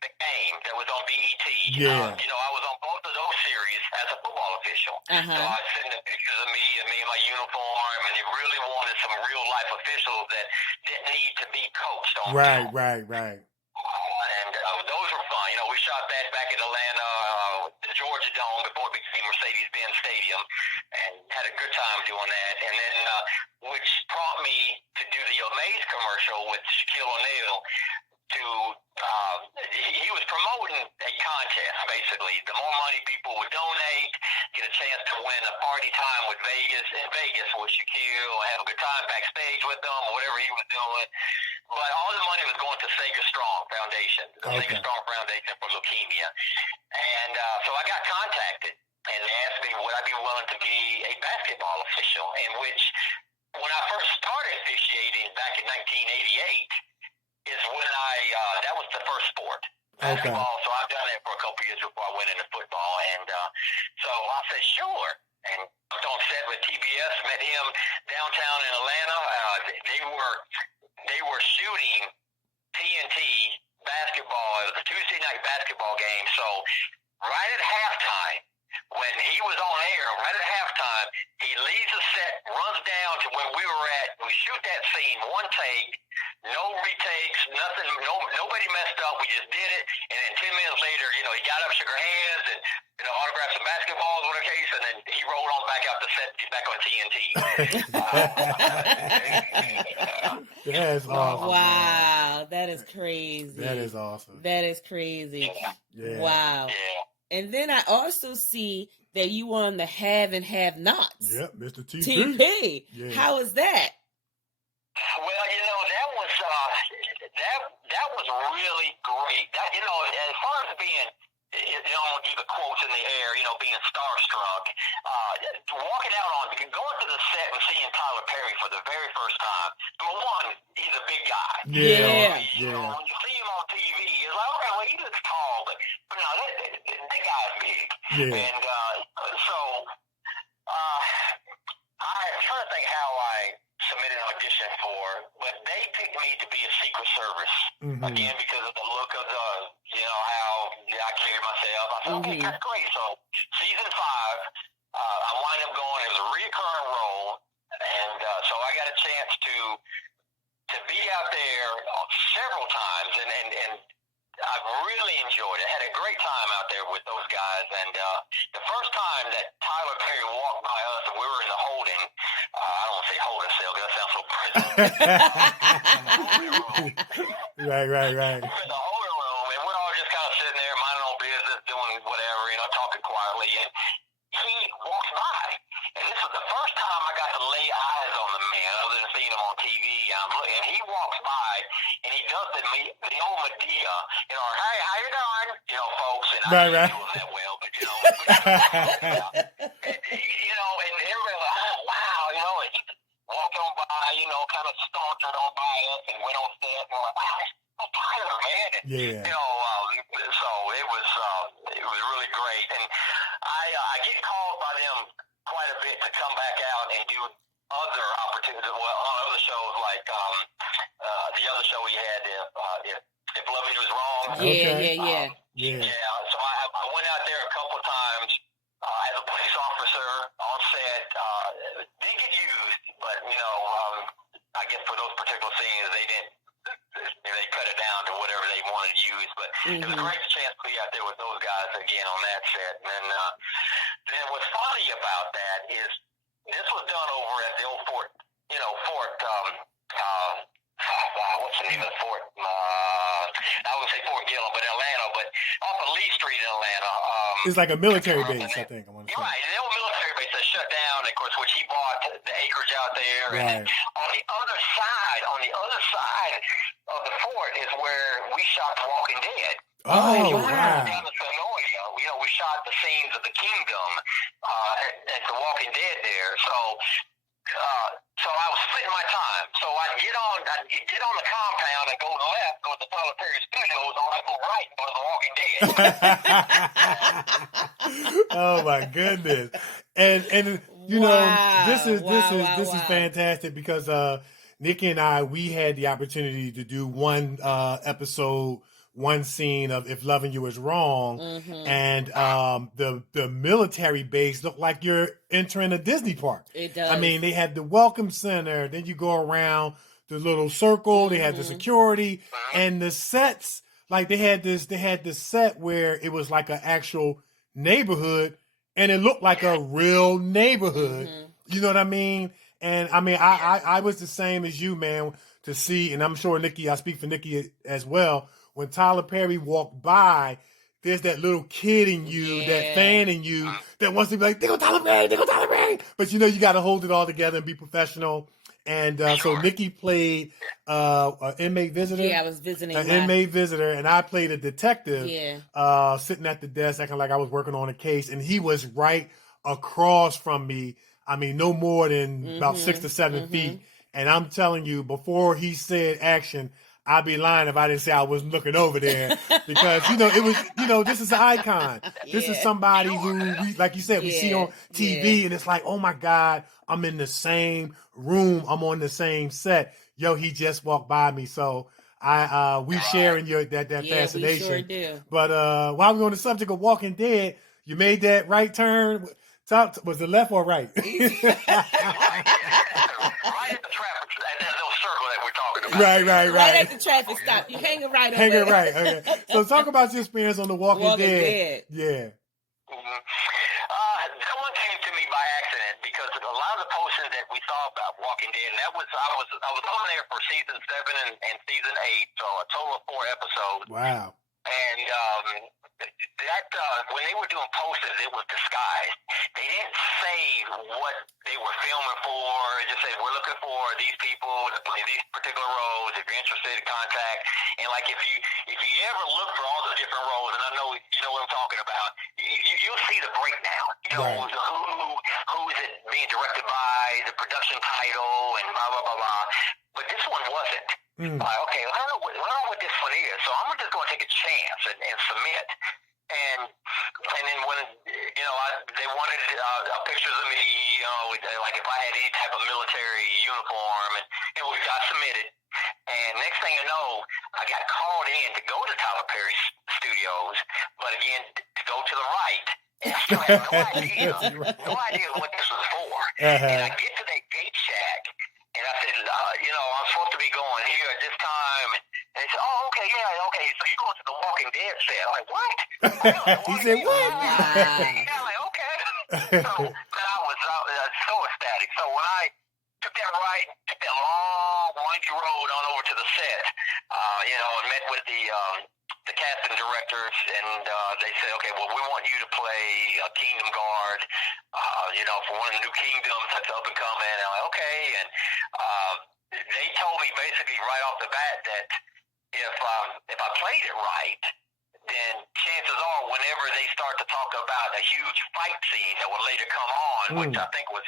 the game that was on BET. I was on both of those series as a football official. So I sent the pictures of me and my uniform, and they really wanted some real life officials that didn't need to be coached on. Right. And those were fun. We shot that back in Atlanta, the Georgia Dome, before it became Mercedes-Benz Stadium, and had a good time doing that. And then, which prompted me to do the Amaze commercial with Shaquille O'Neal. He was promoting a contest, basically. The more money people would donate, get a chance to win a party time with Vegas with Shaquille, have a good time backstage with them, or whatever he was doing. But all the money was going to Sega Strong Foundation, Sega Strong Foundation for leukemia. And so I got contacted and asked me would I be willing to be a basketball official, in which when I first started officiating back in 1988 is when that was the first sport. Basketball, so I've done it for a couple years before I went into football. And so I said, sure. And I was on set with TBS, met him downtown in Atlanta. they were shooting TNT basketball. It was a Tuesday night basketball game. So right at halftime, when he was on air, right at halftime, he leaves the set, runs down to where we were at. We shoot that scene, one take, no retakes, nothing. Nobody messed up. We just did it. And then 10 minutes later, he got up, shook our hands, and autographed some basketballs, whatever case, and then he rolled on back out the set, back on TNT. That's awesome. Wow, that is crazy. That is awesome. That is crazy. Yeah. Wow. Yeah. And then I also see that you on the Have and Have Nots. Yep, Mr. TP. TP. Yeah. How is that? Well, that was really great. That, as far as being, I'm gonna give the quotes in the air, being starstruck. Walking out going to the set and seeing Tyler Perry for the very first time. Number one, he's a big guy. Yeah. When you see him on TV, it's like, okay, well, he looks tall, but no, that guy's big. Yeah. And so I'm trying to think how I submitted an audition for, but they picked me to be a Secret Service. Again, because of the look of how I carried myself. I said, okay, that's great. So season 5, I wind up going. It was a recurring role, and so I got a chance to be out there several times, and I really enjoyed it. I had a great time out there with those guys, and the first time that Tyler Perry walked by us, and we were in the holding. I don't want to say holding cell because that sounds so prison. Right. We're in the holding room, and we're all just kind of sitting there, minding our business, doing whatever, talking quietly, and he walks by. And this is the first time I got to lay eyes on the man, other than seeing him on TV. And he walks by, and he does the old Medea, hey, how you doing? Folks, and I didn't do it that well, but and everybody was like, oh, wow, and he walked on by, kind of sauntered on by us and went on set, and we're like, wow, that's Tyler, man. And, Yeah. so it was really great. And I get called by them quite a bit to come back out and do other opportunities. Well, on other shows like the other show we had, if Loving You Was Wrong. Yeah. Yeah. So I went out there a couple of times as a police officer on set. Didn't get used, but I guess for those particular scenes they didn't. They cut it down to whatever they wanted to use, but it was a great chance to be out there with those guys again on that set. And then what's funny about that is this was done over at the old Fort, what's the name of the fort? I would say Fort Gillum, but in Atlanta, but off of Lee Street in Atlanta. It's like a military base, I think. Right, the old military base that shut down, of course, which he bought the acreage out there. Right. And on the other side of the fort is where we shot The Walking Dead. Oh, wow. Down in Sonoria, we shot the scenes of the Kingdom at The Walking Dead there. So I was splitting my time. So I'd get on the compound and go left, go to the Tyler Perry Studios, or I'd go right and go to The Walking Dead. Oh my goodness. And this is fantastic because Nikee and I, we had the opportunity to do one episode, one scene of If Loving You Is Wrong, and the military base looked like you're entering a Disney park. It does. I mean, they had the welcome center, then you go around the little circle, they had the security, and the sets, like they had this set where it was like an actual neighborhood, and it looked like a real neighborhood. You know what I mean? And I mean, I was the same as you, man, to see, and I'm sure Nikee, I speak for Nikee as well, when Tyler Perry walked by, there's that little kid in you, that fan in you, that wants to be like, they go Tyler Perry. But you got to hold it all together and be professional. And so Nikee played an inmate visitor. Yeah, I was visiting an inmate visitor, and I played a detective. Yeah. Sitting at the desk, acting like I was working on a case, and he was right across from me. I mean, no more than about 6 to 7 feet. And I'm telling you, before he said action, I'd be lying if I didn't say I wasn't looking over there because it was this is an icon. This is somebody who we, like you said, we see on TV and it's like, oh my God, I'm in the same room, I'm on the same set. Yo, he just walked by me, so we sharing that fascination. We sure do. But while we're on the subject of Walking Dead, you made that right turn. Was it left or right? Right at the traffic, that little circle that we're talking about. Right. Right at the traffic stop. You hanging right over Hanging there. right. Okay. So talk about your experience on The Walking Dead. Yeah. That one came to me by accident because a lot of the postings that we saw about Walking Dead, and I was on there for season 7 and season 8, so a total of 4 episodes. Wow. And when they were doing posters, it was disguised. They didn't say what they were filming for. It just said, we're looking for these people to play these particular roles. If you're interested, contact. And like if you ever look for all the different roles, and I know you know what I'm talking about, you'll see the breakdown. Who is it being directed by, the production title, and blah blah blah blah. But this one wasn't. Like, okay, I don't know what this one is, so I'm just going to take a chance and submit. And then when they wanted pictures of me, like if I had any type of military uniform, and I submitted. And next thing I know, I got called in to go to Tyler Perry Studios, but again to go to the right. And I still have no idea what this was for. And I get to that gate shack. And I said, I'm supposed to be going here at this time. And they said, oh, okay, so you're going to the Walking Dead set. I'm like, what? He said, what? Yeah, I'm like, okay. So I was so ecstatic. So when I took that long, windy road on over to the set, and met with the casting directors, and they said, okay, well, we want you to play a Kingdom Guard, for one of the new kingdoms that's up and coming. And I'm like, okay. And they told me basically right off the bat that if I played it right, then chances are whenever they start to talk about a huge fight scene that would later come on, which I think was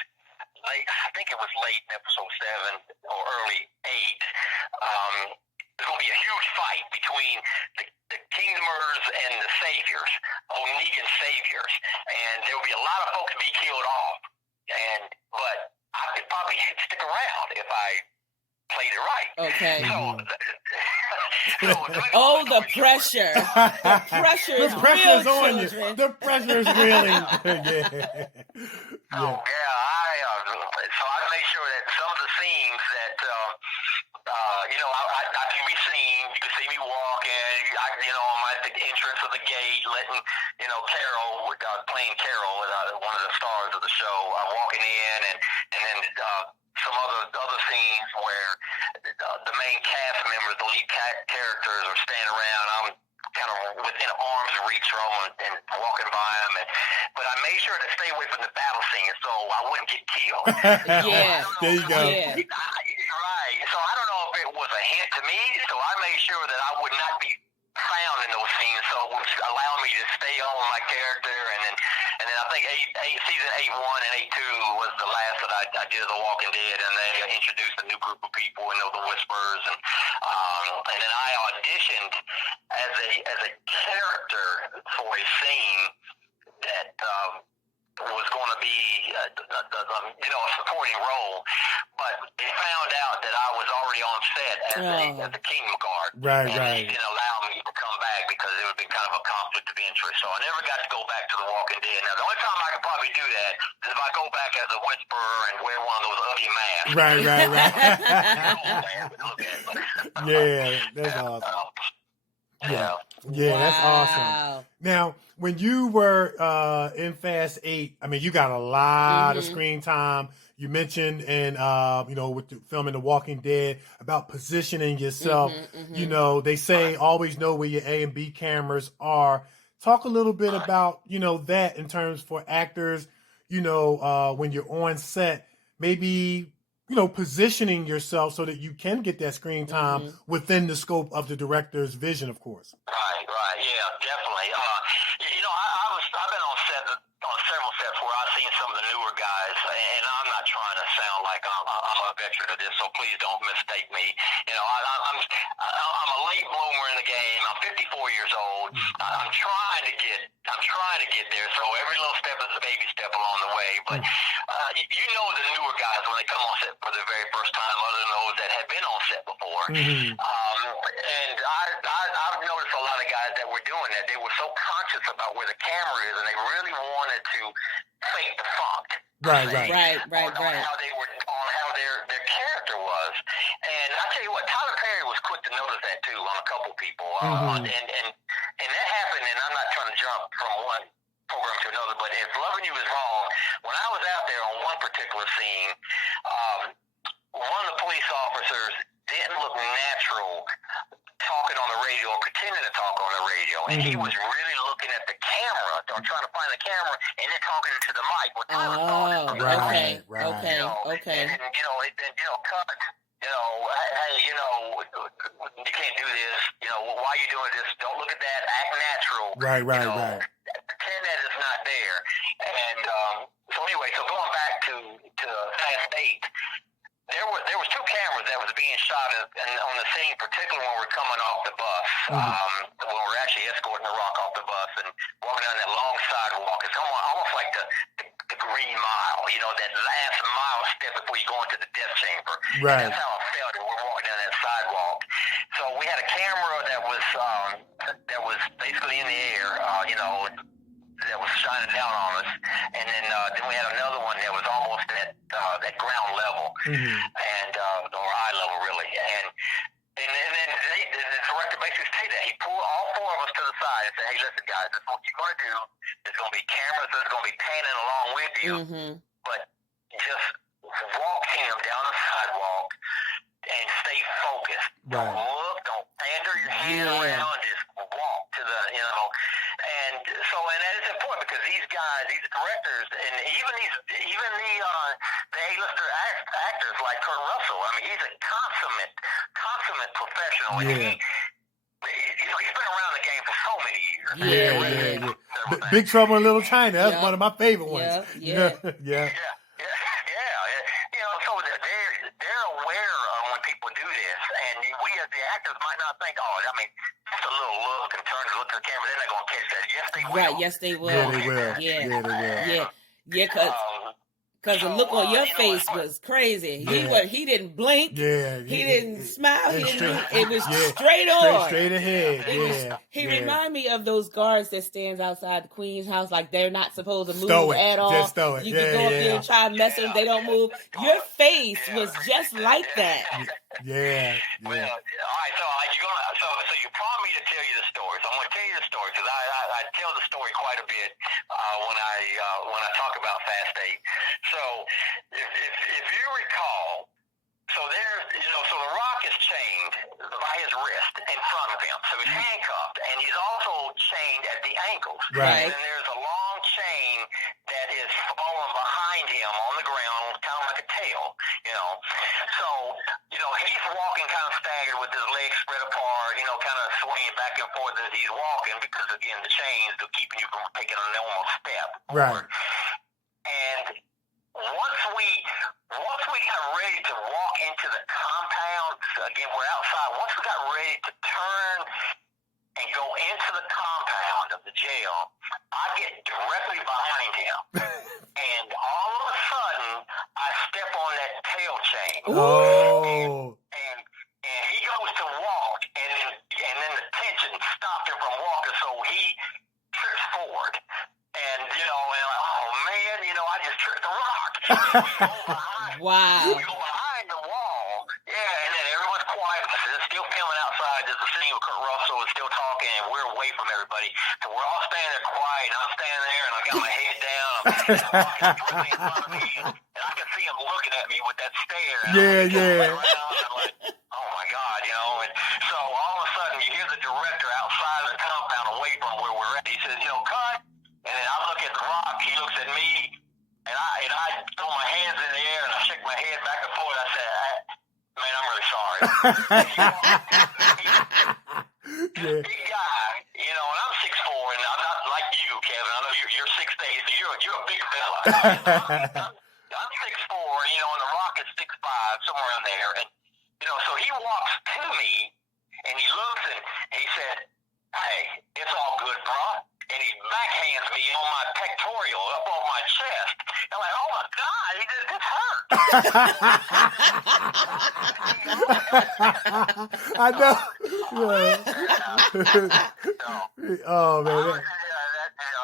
late. I think it was late in episode 7 or early 8. There's going to be a huge fight between the Kingdomers and the Saviors, O'Negan Saviors, and there will be a lot of folks be killed off. But I could probably stick around if I played it right. Okay. The pressure. The pressure is pressure's real, on children. you. The pressure is really. So I made sure that some of the scenes that I can be seen. You can see me walking. I'm at the entrance of the gate, letting Carol, playing Carol, one of the stars of the show. I'm walking in, and then some other scenes where the main cast members, the lead characters, are standing around. I'm kind of within arm's reach from them and walking by them. But I made sure to stay away from the battle scene so I wouldn't get killed. There you go. Yeah. Right. So I don't know if it was a hint to me, so I made sure that I would not be found in those scenes, so which allowed me to stay on my character. And then I think season 8-1 and 8-2 was the last that I did The Walking Dead, and they introduced a new group of people, the Whisperers, and then I auditioned as a character for a scene that was going to be a supporting role, but they found out that I was already on set as a Kingdom Guard. Right. They didn't allow me to come back because it would be kind of a conflict of interest. So I never got to go back to The Walking Dead. Now, the only time I could probably do that is if I go back as a Whisperer and wear one of those ugly masks. Right. Yeah, that's awesome. Yeah, that's awesome. Now, when you were in Fast 8, I mean, you got a lot of screen time. You mentioned, and with the filming The Walking Dead, about positioning yourself. They say always know where your A and B cameras are. Talk a little bit about that in terms for actors. When you're on set, maybe positioning yourself so that you can get that screen time within the scope of the director's vision, of course. Right, yeah, definitely. I've been on set on several sets where I've seen some of the newer guys, and I'm not trying to sound like I'm a veteran of this, so please don't mistake me. You know, I'm a late bloomer in the game. I'm 54 years old. I'm trying to get there. So every little step is a baby step along the way. But you know the newer guys when they come on set for the very first time, other than those that have been on set before. And I've noticed a lot of guys that were doing that. They were so conscious about where the camera is, and they really wanted to fake the funk. Right. On how they were, on how their character was. And I tell you what, Tyler Perry was quick to notice that too on a couple people. And that happened. And I'm not trying to jump from one program to another, but if Loving You Is Wrong, when I was out there on one particular scene, one of the police officers didn't look natural talking on the radio or pretending to talk on the radio, and he was really looking at the camera or trying to find the camera and then talking into the mic. Well, Okay. And cut. You know, hey, you know, you can't do this. You know, why are you doing this? Don't look at that. Act natural. Right. Pretend that it's not there. And so anyway, so going back to Fast 8. There was two cameras that was being shot on the scene, particularly when we're coming off the bus, when we're actually escorting the Rock off the bus and walking down that long sidewalk. It's almost like the Green Mile, you know, that last mile step before you go into the death chamber. Right. And that's how I felt when we're walking down that sidewalk. So we had a camera that was basically in the air, you know, that was shining down on us, and then we had another one that was almost at ground level, and or eye level really, and then the director basically stated that he pulled all four of us to the side and said, "Hey, listen, guys, this is what you're going to do. There's going to be cameras. There's going to be panning along with you, but just walk him down the sidewalk and stay focused. Right. Don't look. Don't pander your head around. Just walk to the, you know." And so, and that is important because these guys, these directors, and even the A-lister actors like Kurt Russell. I mean, he's a consummate professional. And he's been around the game for so many years. Yeah. Big Trouble in Little China. That's one of my favorite ones. Yeah. You know, so they're aware of when people do this, and we as the actors might not think, I mean, just a little look and turn to look at the camera, they're not going to catch that. Yes, they will. Right, yes, they will. Yeah, they will. Yeah, because the look on your face was crazy. He didn't blink. Yeah. He didn't smile. It was straight Straight on. Straight ahead. He reminded me of those guards that stands outside the Queen's house, like they're not supposed to move Stoic. at all. Just stoic. You can go up there and try and mess with them. They don't move. Your face was just like that. Yeah. Well, all right. So you promised me to tell you the story. So I'm going to tell you the story because I tell the story quite a bit when I talk about Fast 8. So if you recall, so the Rock is chained by his wrist in front of him. So he's handcuffed, and he's also chained at the ankles. Right. And then there's a long chain that is falling behind him on the ground, kind of like a tail, you know. So, you know, he's walking kind of staggered with his legs spread apart, you know, kind of swaying back and forth as he's walking because, again, the chains are keeping you from taking a normal step forward. Right. And once we got ready to walk into the compound, again, we're outside. Once we got ready to turn and go into the compound of the jail, I get directly behind him. And all of a sudden, I step on that tail chain. Oh. And he goes to walk, and then the tension stopped him from walking, so he trips forward. And, you know, oh, man, you know, I just tripped the Rock. Wow. We go behind the wall. Yeah, and then everyone's quiet. It's still filming outside. There's a scene with Kurt Russell is still talking, and we're away from everybody. So we're all standing there quiet, and I'm standing there, and I got my head down. I'm directly in front of me, and I can see him looking at me with that stare. And I'm like, oh, my God, you know. And so all of a sudden, you hear the director outside of the compound away from where we're at. He says, you know, cut. And then I look at the Rock, he looks at me, and I throw my hands in the air and I shake my head back and forth. I said, man, I'm really sorry. Big guy, you know, and I'm 6'4", and I'm not like you, Kevin. I know you're 6'8", so you're a big fella. I'm 6'4", you know, and the I know. Yeah. Oh man.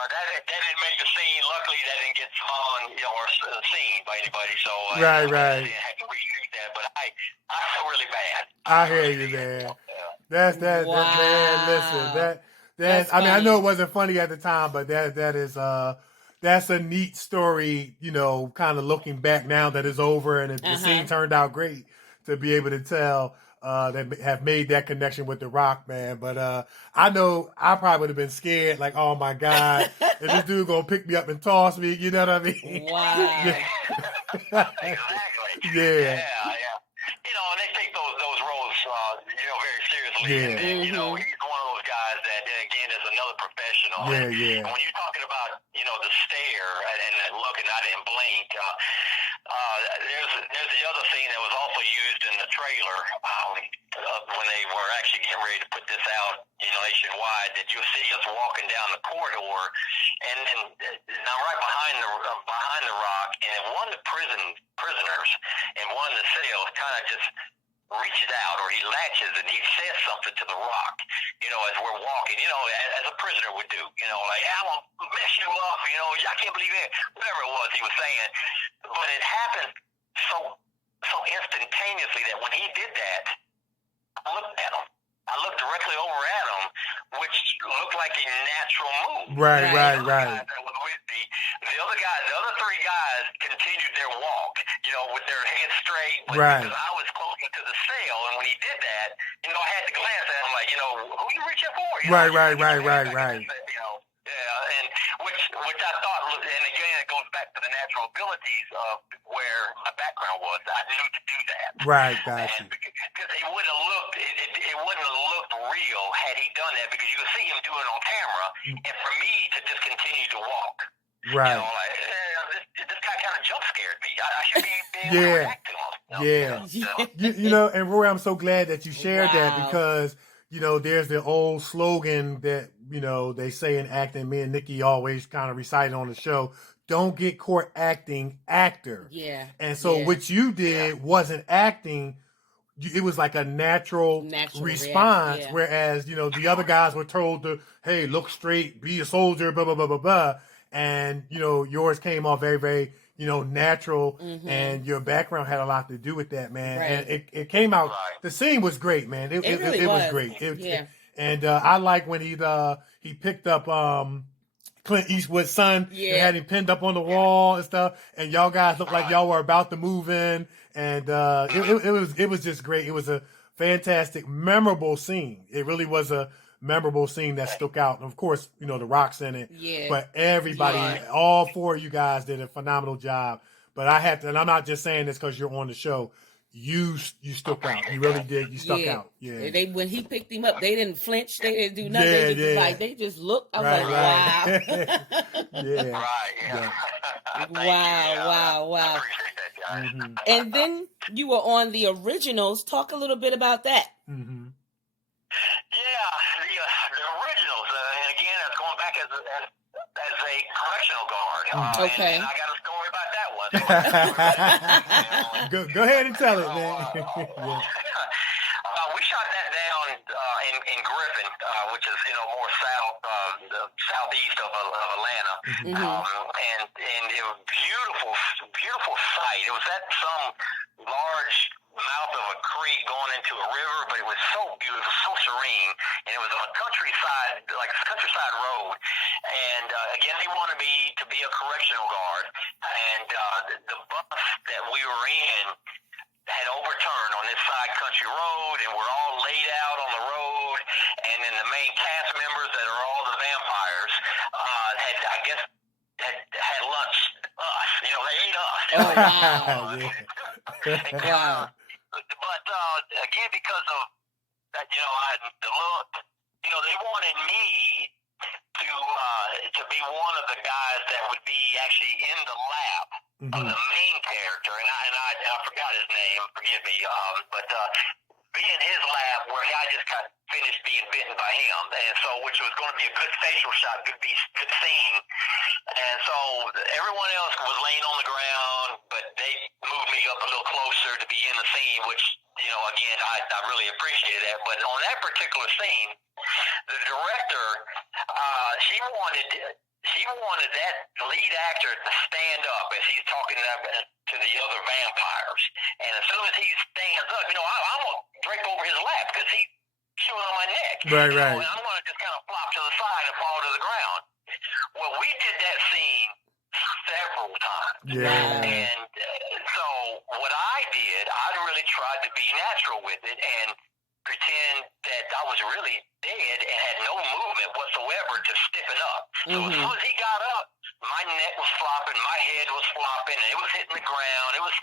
That didn't make the scene. Luckily, that didn't get sung, or seen by anybody. So Right. I had to reshoot that. But I felt really bad. I hear you, man. That's that, Wow. that man. Listen, that's. I mean, I know it wasn't funny at the time, but that is that's a neat story. Kind of looking back now that it's over and the scene turned out great to be able to tell. That have made that connection with The Rock, man. But I know I probably would have been scared, like, oh my God, is this dude gonna pick me up and toss me? You know what I mean? Wow. Exactly. Yeah. And they take those roles, very seriously. Yeah. And, he's one of those guys that, again, is another professional. Yeah. And when you're talking about, the stare and that look, and I didn't blink. There's the other scene that was also used in the trailer when they were actually getting ready to put this out, nationwide. That you'll see us walking down the corridor, and I'm right behind the Rock, and one of the prisoners in one of the cells kind of just reaches out, or he latches and he says something to the Rock, as we're walking, as a prisoner would do, like, I'm gonna mess you up, I can't believe it, whatever it was he was saying. But it happened so instantaneously that when he did that, I looked at him. I looked directly over at him, which looked like a natural move. Right. That was with me. The other three guys continued their walk, with their heads straight. But because I was closer to the cell, and when he did that, I had to glance at him like, who you reaching for? Right. And which I thought, and again, it goes back to the natural abilities of where my background was. I knew to do that. Right, gotcha. Because it wouldn't have looked real had he done that, because you could see him do it on camera, and for me to just continue to walk. Right. This guy kind of jump scared me. I should be able to react to him. And Roy, I'm so glad that you shared that, because there's the old slogan that they say in acting. Me and Nikee always kind of recite on the show: "Don't get caught acting, actor." Yeah. And so what you did wasn't acting. It was like a natural response. Whereas the other guys were told to, hey, look straight, be a soldier, blah blah blah blah blah. And yours came off very, very natural, and your background had a lot to do with that, man. Right. And it came out. The scene was great, man. It really was great. And I like when he picked up Clint Eastwood's son and had him pinned up on the wall and stuff. And y'all guys looked like y'all were about to move in, and it was just great. It was a fantastic, memorable scene. It really was a memorable scene that stuck out. And of course, The Rock's in it. Yeah. But everybody, all four of you guys did a phenomenal job. But I had to, and I'm not just saying this because you're on the show. You stuck out. You really did. You stuck out. Yeah. When he picked him up, they didn't flinch. They didn't do nothing. They just looked. I was wow. Wow. I appreciate that, guys. And then you were on the originals. Talk a little bit about that. Yeah, the originals. And again, that's going back as a correctional guard. Okay. And I got a story about that one. Go ahead and tell it, man. We shot that down in Griffin, which is more southeast of Atlanta, and it was beautiful sight. It was at some large mouth of a creek going into a river, but it was so beautiful, so serene, and it was on a countryside road. And again, they wanted me to be a correctional guard, and the bus that we were in had overturned on this side country road, and we're all laid out on the road, and then the main cast members that are all the vampires had lunch us. They ate us. Oh, wow. But again, because of that, the look, they wanted me to be one of the guys that would be actually in the lab of the main character, and I forgot his name. Forgive me, but be in his lab where I just got finished being bitten by him, and so which was going to be a good facial shot, good scene, and so everyone else was laying on the ground, but they moved me up a little closer to be in the scene, which, again, I really appreciated that. But on that particular scene, the director, she wanted that lead actor to stand up as he's talking to the other vampires. And as soon as he stands up, I'm going to drape over his lap because he's chewing on my neck. Right, right. And I'm going to just kind of flop to the side and fall to the ground. Well, we did that scene several times. Yeah. And so what I did, I really tried to be natural with it and pretend that I was really dead and had no movement whatsoever to stiffen up. So as soon as he got up, my neck was flopping, my head was flopping, and it was hitting the ground. It was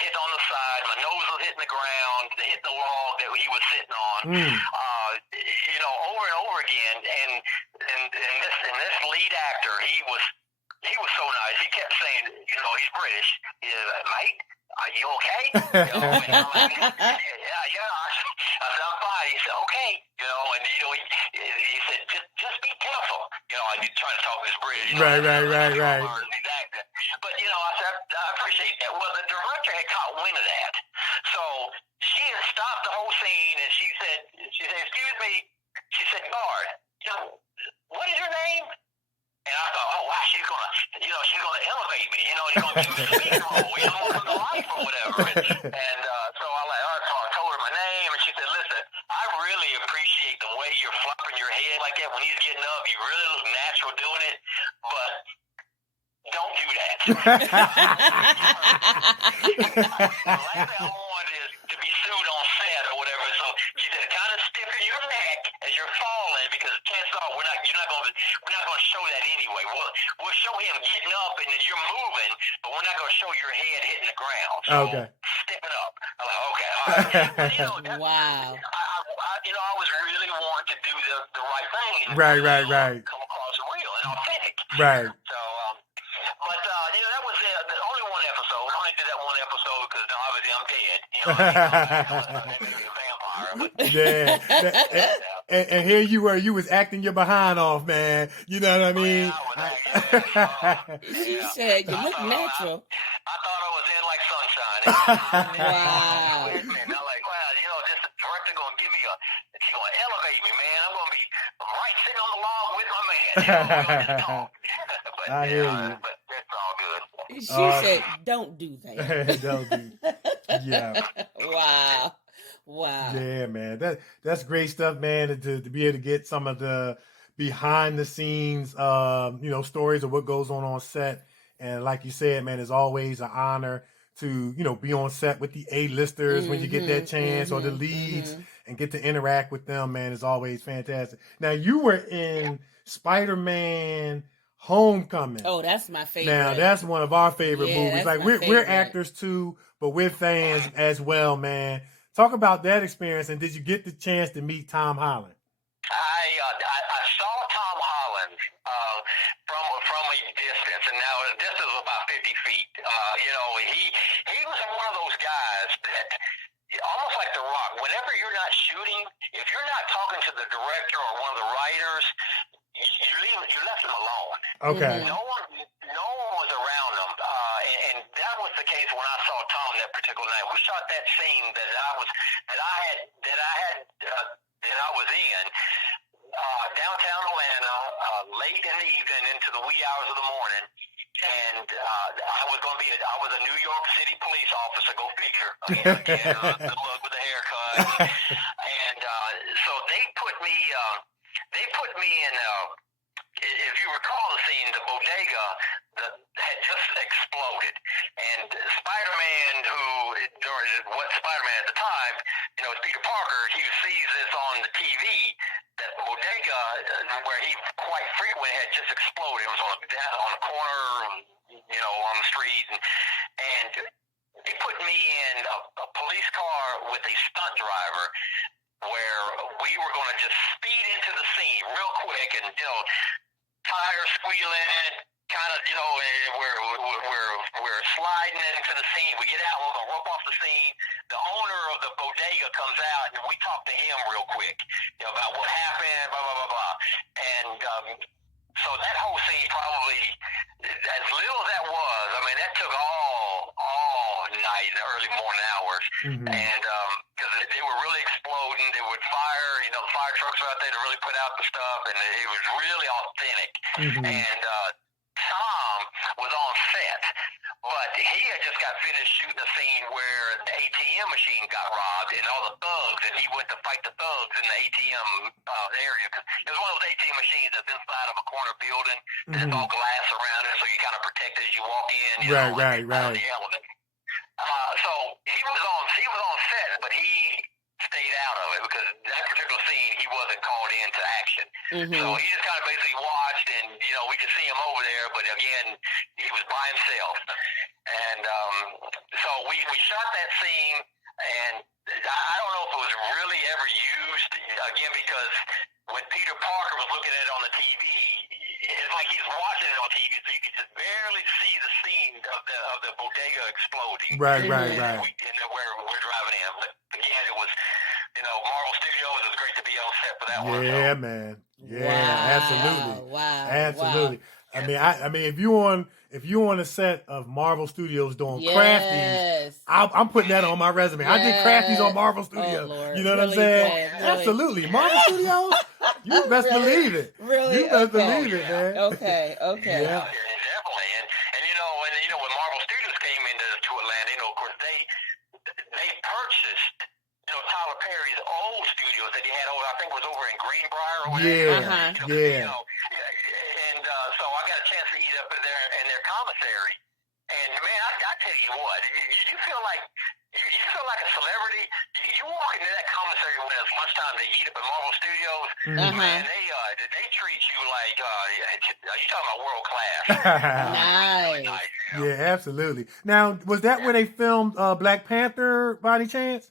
hitting on the side. My nose was hitting the ground, hitting the log that he was sitting on. Over and over again. And this lead actor, he was so nice. He kept saying, he's British. He's like, mate, are you okay? And I'm like, yeah. I said, I'm fine. He said, okay. And he said, just be careful. I be trying to talk this British. Right. But I said, I appreciate that. Well, the director had caught wind of that, so she had stopped the whole scene, and she said, excuse me. She said, guard, what is your name? And I thought, oh wow, she's gonna elevate me, she's gonna give me a speaker role, for the life or whatever. And so I told her my name, and she said, listen, I really appreciate the way you're flopping your head like that when he's getting up. You really look natural doing it, but don't do that. The last thing I want is to be sued on set or whatever. So she said, kind of stiffen your neck as you're falling, because chances are we're not going to show that anyway. We'll show him getting up and then you're moving, but we're not going to show your head hitting the ground. So stiffen up. I'm like, okay, all right. But, wow. I was really wanting to do the right thing. Right. Come across real and authentic. Right. So, but that was the only one episode. I only did that one episode because obviously I'm dead. I'm maybe a vampire. But, and here you were. You was acting your behind off, man. You know what I mean? She said you look natural. I thought I was in like sunshine. Wow. And I'm like, wow, this director gonna give me she's gonna elevate me, man. I'm gonna be right sitting on the log with my man. But, I hear you. But that's all good. She said, "Don't do that." Don't do. Yeah. Wow. Yeah, man. That's great stuff, man. To be able to get some of the behind the scenes, stories of what goes on set. And like you said, man, it's always an honor to, be on set with the A-listers when you get that chance, or the leads, and get to interact with them, man. It's always fantastic. Now, you were in Spider-Man Homecoming. Oh, that's my favorite. Now, that's one of our favorite movies. Like, we're actors too, but we're fans as well, man. Talk about that experience, and did you get the chance to meet Tom Holland? I saw Tom Holland from a distance, and now the distance was about 50 feet. He was one of those guys that, almost like The Rock, whenever you're not shooting, if you're not talking to the director or one of the writers, you left him alone. Okay. No one was around him, and that was the case when I saw Tom that particular night. We shot that scene that I was in downtown Atlanta, late in the evening into the wee hours of the morning, and I was a New York City police officer. Go figure. Again, good luck with the haircut, and so they put me in. If you recall the scene, the bodega had just exploded, and Spider-Man, what Spider-Man at the time, Peter Parker, he sees this on the TV, that the bodega where he quite frequently had just exploded. It was on a corner, on the street, and they put me in a police car with a stunt driver, where we were going to just speed into the scene real quick, and tires squealing, kind of, we're sliding into the scene. We get out, we're going to rope off the scene. The owner of the bodega comes out, and we talk to him real quick, about what happened, blah, blah, blah, blah. And so that whole scene, probably, as little as that was, I mean, that took all night and hours. And because they were really exploding, they would fire. The fire trucks were out there to really put out the stuff, and it was really authentic. And Tom was on set, but he had just got finished shooting a scene where the ATM machine got robbed and all the thugs, and he went to fight the thugs in the ATM area. Cause it was one of those ATM machines that's inside of a corner building. There's all glass around it, so you kind of protect it as you walk in. Right. The element. So he was on set, but he stayed out of it because that particular scene he wasn't called into action. So he just kind of basically watched, and we could see him over there, but again he was by himself. And so we shot that scene, and I don't know if it was really ever used again, because when Peter Parker was looking at it on the TV, it's like he's watching it on TV, so you could just barely see the scene of the bodega exploding. Right. And where we're driving in. But again, it was, Marvel Studios. It was great to be on set for that one. Yeah, man. Yeah, absolutely. Absolutely. Wow. I mean, if you on a set of Marvel Studios doing crafties, I'm putting that on my resume. I did crafties on Marvel Studios. Lord. You know what I'm Really, saying? man, really. Absolutely. Marvel Studios, you best believe it. Really? You best believe it, man. Okay. Yeah. Definitely. And when Marvel Studios came to Atlanta, of course they purchased Tyler Perry's old studios that he had over, I think it was over in Greenbrier or whatever. Yeah. And so I got a chance to eat up in their commissary. And man, I tell you what, you feel like a celebrity. You walk into that commissary when it's lunchtime to eat up at Marvel Studios, man, they treat you like you talking about world class. Nice. Yeah, absolutely. Now, was that where they filmed Black Panther by any chance?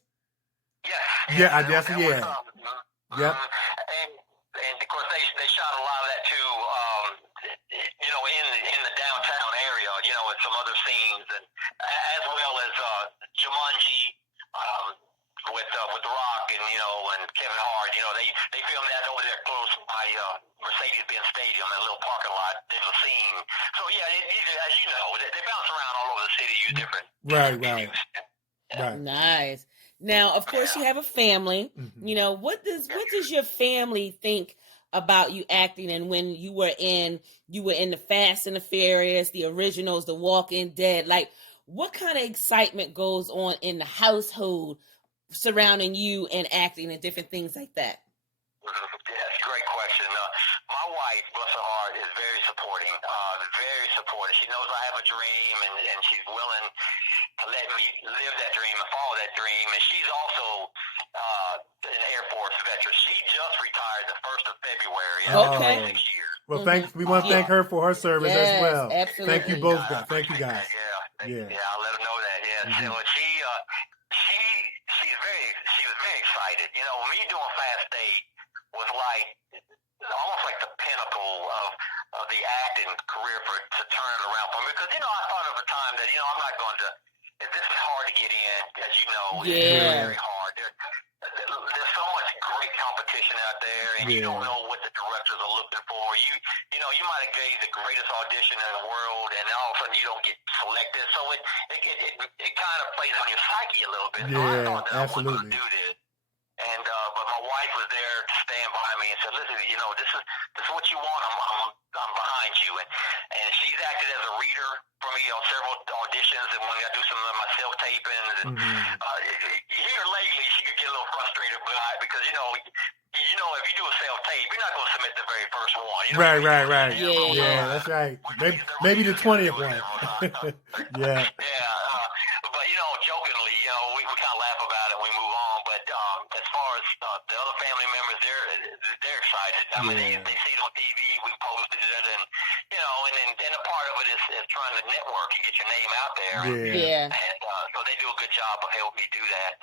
Yes. Yeah, I guess. Yep. And of course they shot a lot of that too, in the downtown area, and some other scenes, and as well as Jumanji, with The Rock and and Kevin Hart. They filmed that over there close by Mercedes-Benz Stadium, that little parking lot. There's a scene. So yeah, as you know, they bounce around all over the city, use different Right. Nice. Now, of course, you have a family. What does your family think about you acting? And when you were in the Fast and the Furious, the originals, the Walking Dead, like what kind of excitement goes on in the household surrounding you and acting and different things like that? That's a great question. My wife, bless her heart, is very supporting. Very supportive. She knows I have a dream, and she's willing to let me live that dream and follow that dream. And she's also an Air Force veteran. She just retired the 1st of February. Okay. 6 years. Well, we want to thank her for her service as well. Absolutely. Thank you both, guys. Thank you, guys. Yeah, I'll let her know that. Yeah. So she was very excited. Me doing Fast 8 was like almost like the pinnacle of the acting career to turn it around for me, because I thought of a time that I'm not going to. This is hard to get in, as you know. It's very hard. There's so much great competition out there, and you don't know what the directors are looking for. You might have gave the greatest audition in the world, and all of a sudden you don't get selected. So it kind of plays on your psyche a little bit. So I thought that absolutely. I wasn't going to do this. And but my wife was there to stand by me and said, "Listen, this is what you want. I'm behind you." And she's acted as a reader for me on several auditions, and when I do some of my self tapings. And here lately, she could get a little frustrated because if you do a self tape, you're not going to submit the very first one. Right. Yeah, that's right. Maybe the 20th one. Yeah. But jokingly, we kind of laugh about it and we move on. But as far as the other family members, they're excited. I mean, they see it on TV. We posted it, and then a part of it is trying to network and get your name out there. Yeah. And so they do a good job of helping me do that.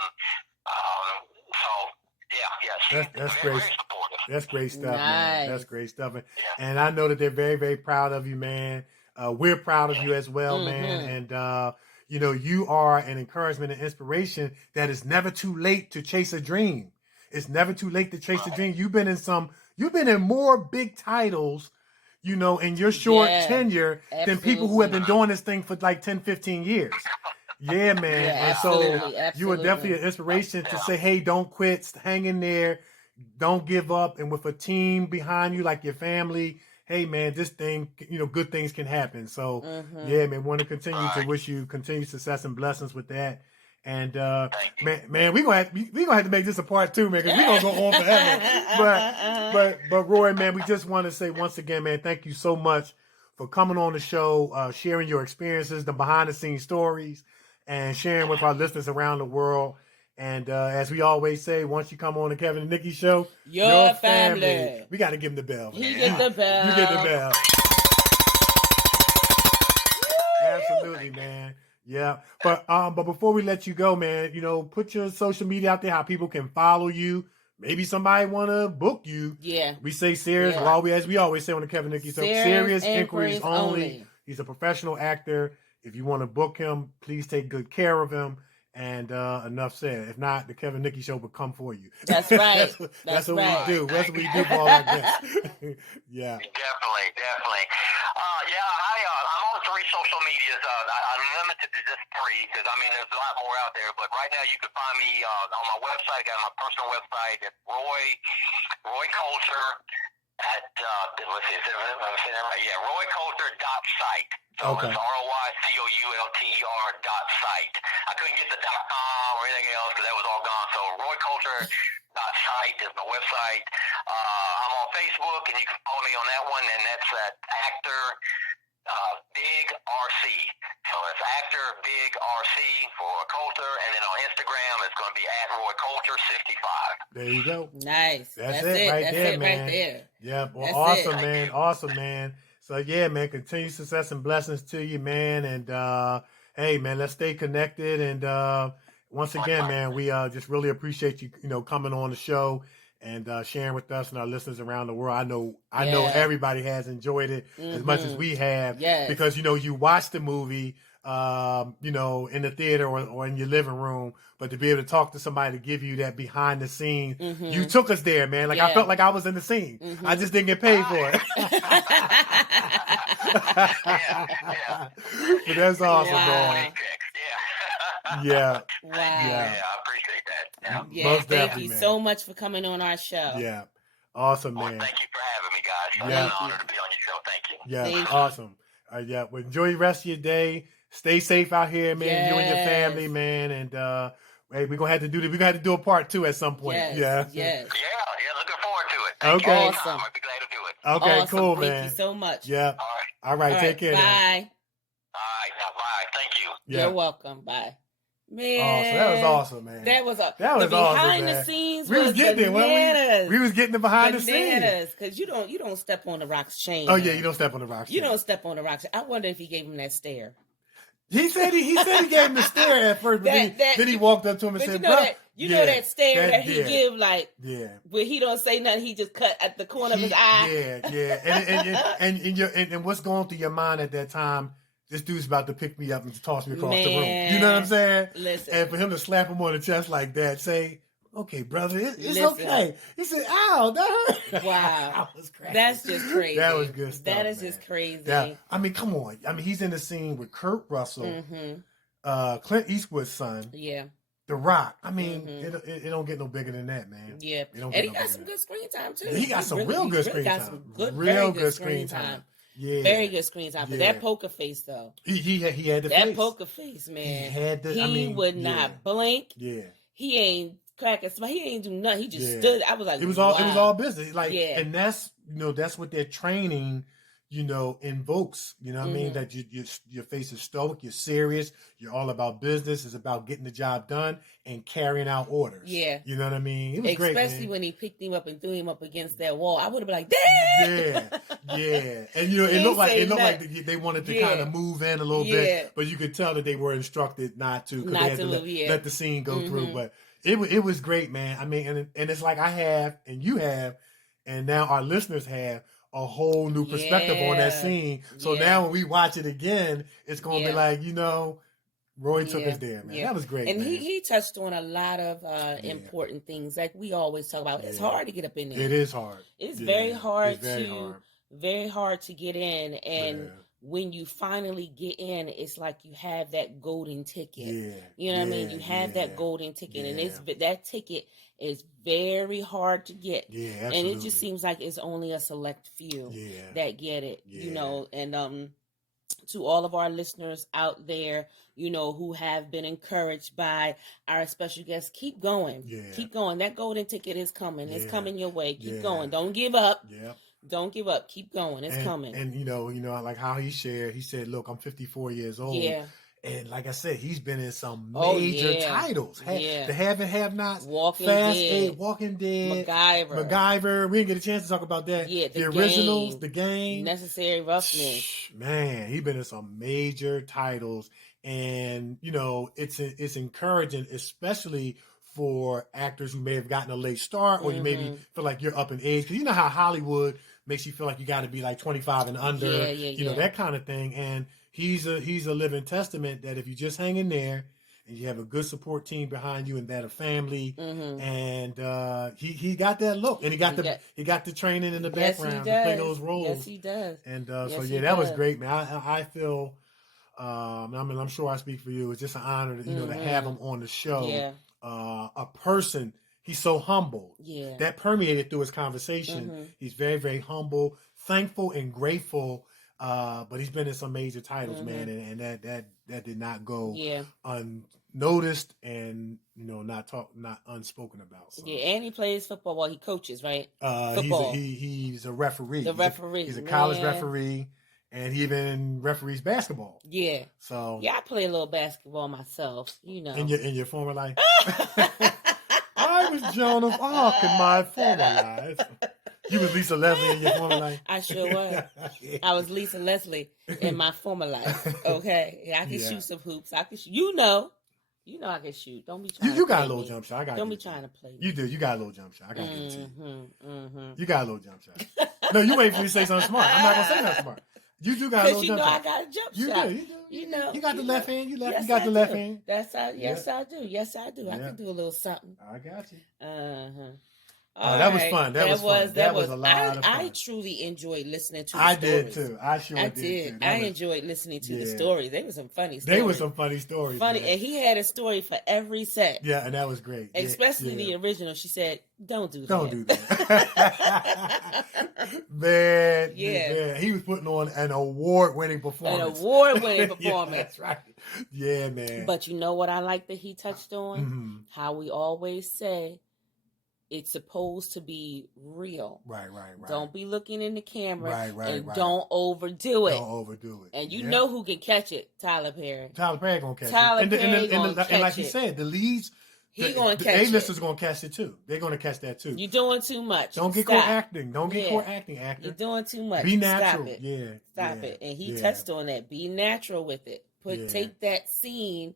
And, That's very, great. very supportive. That's great stuff, man. Nice. That's great stuff. And I know that they're very, very proud of you, man. We're proud of you as well, man. And, you are an encouragement and inspiration that it's never too late to chase a dream. It's never too late to chase a dream. You've been in more big titles, in your short tenure than people who have been doing this thing for like 10, 15 years. Yeah, man. Yeah, And so absolutely, you were definitely an absolutely. inspiration to say, hey, don't quit, hang in there, don't give up. And with a team behind you, like your family, hey, man, this thing, good things can happen. So, Mm-hmm. yeah, man, want to continue to Right. wish you continued success and blessings with that. And Thank you. man, we gonna have to make this a part 2, man, because we're gonna go on forever. But Roy, man, we just want to say once again, man, thank you so much for coming on the show, sharing your experiences, the behind the scenes stories, and sharing with our listeners around the world. And as we always say, once you come on the Kevin and Nikki show, Your family. We got to give him the bell. He get the bell. You get the bell. Absolutely, man. Yeah. But before we let you go, man, put your social media out there, how people can follow you. Maybe somebody want to book you. Yeah. We say serious, Yeah. as we always say on the Kevin Nikki show, serious inquiries only. He's a professional actor. If you want to book him, please take good care of him. And enough said. If not, the Kevin Nikki show will come for you. That's right. That's what right. we do. That's what we do for all our guests. Yeah. Definitely. I'm on 3 social medias. I'm limited to just 3 because there's a lot more out there. But right now, you can find me on my website. I got my personal website at Roy Coulter at let's see, am I saying that right? Yeah, RoyCoulter.site. So Okay. it's RoyCoulter.site. I couldn't get the .com or anything else because that was all gone. So RoyCoulter.site is my website. I'm on Facebook, and you can follow me on that one, and that's at actor Big RC. So it's actor Big RC for Roy Coulter, and then on Instagram it's going to be at Roy Coulter 65. There you go. Nice. That's it right That's there, it man. right there. Yeah, well, That's awesome, it. man. Awesome, man. So yeah, man, continued success and blessings to you, man. And hey, man, let's stay connected. And once again, man, we just really appreciate you, coming on the show and sharing with us and our listeners around the world. I know everybody has enjoyed it as much as we have. Yes. Because you watch the movie in the theater or in your living room, but to be able to talk to somebody to give you that behind the scenes, you took us there, man. Like I felt like I was in the scene. I just didn't get paid for it. But that's awesome, man. Yeah. Wow. Yeah, I appreciate that. Yeah, Most thank definitely, you man. so much for coming on our show. Yeah. Awesome, Well, man. thank you for having me, guys. Yeah. It's an honor to be on your show. Thank you. Yeah, Thank you. awesome. Yeah, well, enjoy the rest of your day. Stay safe out here, man. You and your family, Yes. man. And hey, we're gonna have to do this. We're gonna have to do a part 2 at some point. Yes. Yeah. Yes. Yeah, looking forward to it. Thank Okay. you. Awesome. I'll be glad to do it. Okay, Awesome. cool, Thank man. you so much. Yeah. All right. All right, All take care. now. Bye. All right. Now, bye. Thank you. Yeah. You're welcome. Bye. Man. Awesome. That was awesome, man. That was That the was awesome, behind man. the scenes. We was getting it, wasn't bananas. we? We was getting the behind the scenes. Bananas, because you don't step on the rocks chain. Oh yeah, man. you don't step on the rocks. You don't step on the rocks. I wonder if he gave him that stare. He said he gave him the stare at first, but then he walked up to him and But said, you know "Bruh, that know that stare that he yeah, give, like yeah." where he don't say nothing, he just cut at the corner of his eye. Yeah. And what's going through your mind at that time? This dude's about to pick me up and toss me across the room. You know what I'm saying? Listen. And for him to slap him on the chest like that, say, "Okay, brother, it's Listen. okay." He said, "Ow, that hurt." Wow. I was crazy. That's just crazy. That was good stuff. That is man. just crazy. Yeah. I mean, come on. I mean, he's in the scene with Kurt Russell, Clint Eastwood's son, Yeah. The Rock. I mean, it don't get no bigger than that, man. Yeah. It don't And get he no got bigger some than good screen time too. that. He got some really- real he good really screen got time. some good, Real very good screen time. Yeah. Very good screen time. But Yeah. that poker face though. He had the That face. poker face, man. He had the. He I mean, would yeah. not blink. Yeah. He ain't crack a smile. He ain't do nothing. He just Yeah. stood. I was like, It was all. wow. It was all business. Like, Yeah. and that's that's what their training, invokes. You know what I mean? That your face is stoic. You're serious. You're all about business. It's about getting the job done and carrying out orders. Yeah. You know what I mean? It was great, man. Especially when he picked him up and threw him up against that wall. I would have been like, damn. Yeah. And He it ain't looked like say they wanted to Yeah. kind of move in a little Yeah. bit, but you could tell that they were instructed not to because Not they had to to move, yeah. let the scene go through. But it was great, man. I mean, and it's like I have and you have, and now our listeners have a whole new perspective on that Yeah. scene. So Yeah. now when we watch it again, it's gonna be Yeah. like, Roy took Yeah. us there, man. Yeah. That was great. And man. he touched on a lot of important things like we always talk about. It's Yeah. hard to get up in there. It is hard. It's Yeah. very hard It's very hard. very hard to get in. And when you finally get in, it's like you have that golden ticket. Yeah. You know what I mean? You have that golden ticket, and that ticket is very hard to get. Yeah, absolutely. And it just seems like it's only a select few that get it. Yeah. You know, and to all of our listeners out there, you know, who have been encouraged by our special guests, keep going. Yeah. Keep going. That golden ticket is coming. It's coming your way. Keep Yeah. going. Don't give up. Yep. Don't give up. Keep going. It's coming. And you know, like how he shared, he said, look, I'm 54 years old. Yeah. And like I said, he's been in some major titles. The Have and Have Nots, Walking Fast Dead, Walking Dead, MacGyver. We didn't get a chance to talk about that. Yeah, the originals, The Game, Necessary Roughness. Man, he's been in some major titles, and you know, it's encouraging, especially for actors who may have gotten a late start, or you maybe feel like you're up in age, because you know how Hollywood makes you feel like you got to be like 25 and under, you know, that kind of thing. And he's a living testament that if you just hang in there and you have a good support team behind you and that a family, and he got that look, and he got the training in the background to play those roles. Yes, he does. And that was great, man. I feel, I mean, I'm sure I speak for you. It's just an honor to, to have him on the show. Yeah. A person, he's so humble. Yeah. That permeated through his conversation. He's very, very humble, thankful, and grateful. But he's been in some major titles, man, and that did not go unnoticed, and not unspoken about. So. Yeah, and he plays football. Well, he coaches, right? Football. He's a referee. He's a college referee, and he even referees basketball. Yeah. So I play a little basketball myself. In your former life. I was Joan of Arc in my former life. You was Lisa Leslie in your former life? I sure was. I was Lisa Leslie in my former life. Okay. I can shoot some hoops. I can shoot. You know I can shoot. Don't be trying You got a little jump shot. Don't be trying to play. You do. You got a little jump shot. I got to give it to you. You got a little jump shot. No, you wait for me to say something smart. I'm not going to say nothing smart. You do got a little jump shot. I got a jump shot. You do. You got the left hand. You got the left hand. That's how. Yes, I do. Yes, I do. I can do a little something. I got you. That was fun. That was a lot of fun. I truly enjoyed listening to the stories. I did too. I did too. I enjoyed listening to the stories. They were some funny stories. They were some funny stories. Funny. Man. And he had a story for every set. Yeah, and that was great. Especially the original. She said, don't do that. Don't do that. Man. Yeah. He was putting on an award-winning performance. Yeah, that's right. Yeah, man. But you know what I like that he touched on? Mm-hmm. How we always say, it's supposed to be real. Right. Don't be looking in the camera. Right. Don't overdo it. Don't overdo it. And you know who can catch it? Tyler Perry. Tyler Perry gonna catch it. And like you said, the leads, he gonna catch it. A-listers gonna catch it too. They're gonna catch that too. You're doing too much. Don't get caught acting. Don't get caught acting, actor. You're doing too much. Be natural. Stop it. Yeah. Stop it. And he touched on that. Be natural with it. Take that scene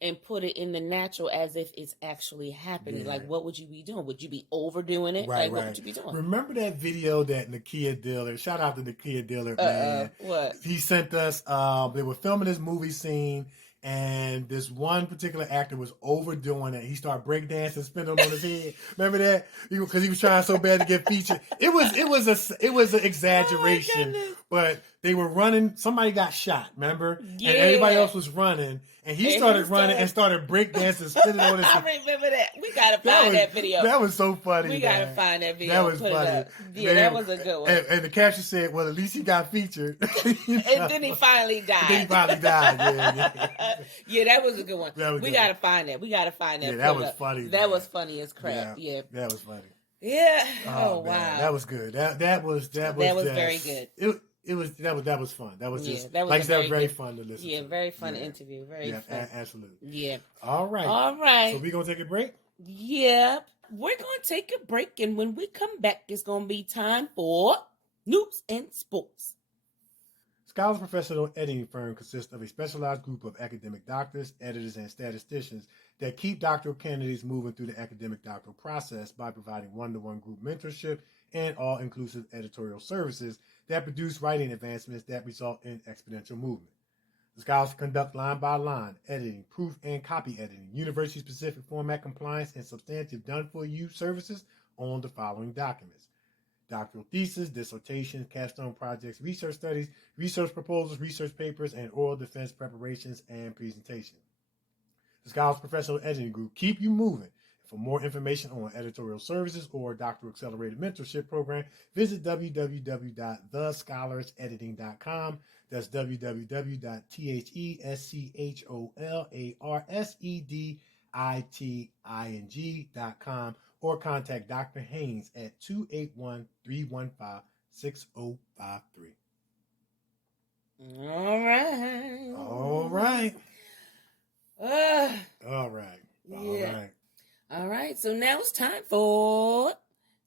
and put it in the natural as if it's actually happening. Like, what would you be doing? Would you be overdoing it? Right. What would you be doing? Remember that video that Nikee Diller, shout out to Nikee Diller, man. What? He sent us, they were filming this movie scene, and this one particular actor was overdoing it. He started breakdancing, spinning on his head. Remember that? Because he was trying so bad to get featured. It was an exaggeration, but they were running. Somebody got shot, remember? Yeah. And everybody else was running. And he started running and started breakdancing, spinning on his head. I remember that. We got to find that video. That was so funny. We got to find that video. That was funny. Yeah, that was a good one. And the caption said, well, at least he got featured. And then he finally died. Yeah, that was a good one. We got to find that. Yeah, that was funny. That was funny as crap. Yeah. That was funny. Yeah. Oh wow. That was good. That was very good. That was fun. That was just that was very fun to listen to. Yeah, very fun interview. Very fun. Absolutely. Yeah. All right. So we gonna take a break? Yeah. We're gonna take a break, and when we come back, it's gonna be time for news and sports. Scholars Professional Editing Firm consists of a specialized group of academic doctors, editors, and statisticians that keep doctoral candidates moving through the academic doctoral process by providing one-to-one group mentorship and all-inclusive editorial services that produce writing advancements that result in exponential movement. The scholars conduct line-by-line editing, proof and copy editing, university-specific format compliance, and substantive done-for-you services on the following documents: doctoral thesis, dissertation, capstone projects, research studies, research proposals, research papers, and oral defense preparations and presentations. The Scholars Professional Editing Group keep you moving. For more information on editorial services or Doctoral Accelerated Mentorship Program, visit www.thescholarsedediting.com. That's www.thescholarsedediting.com or contact Dr. Haynes at 281-315-6053. All right. All right. Uh, All right. yeah. All right. All right. So now it's time for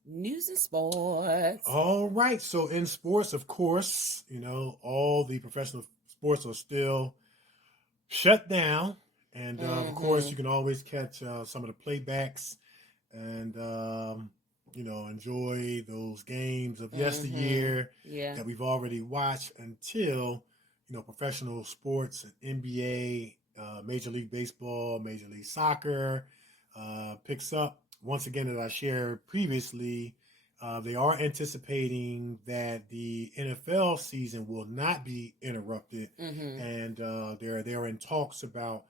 news and sports. All right. So in sports, of course, all the professional sports are still shut down. And of course, you can always catch some of the playbacks and, enjoy those games of yesteryear that we've already watched until, professional sports and NBA, Major League Baseball, Major League Soccer picks up. Once again, as I shared previously, they are anticipating that the NFL season will not be interrupted, and they're in talks about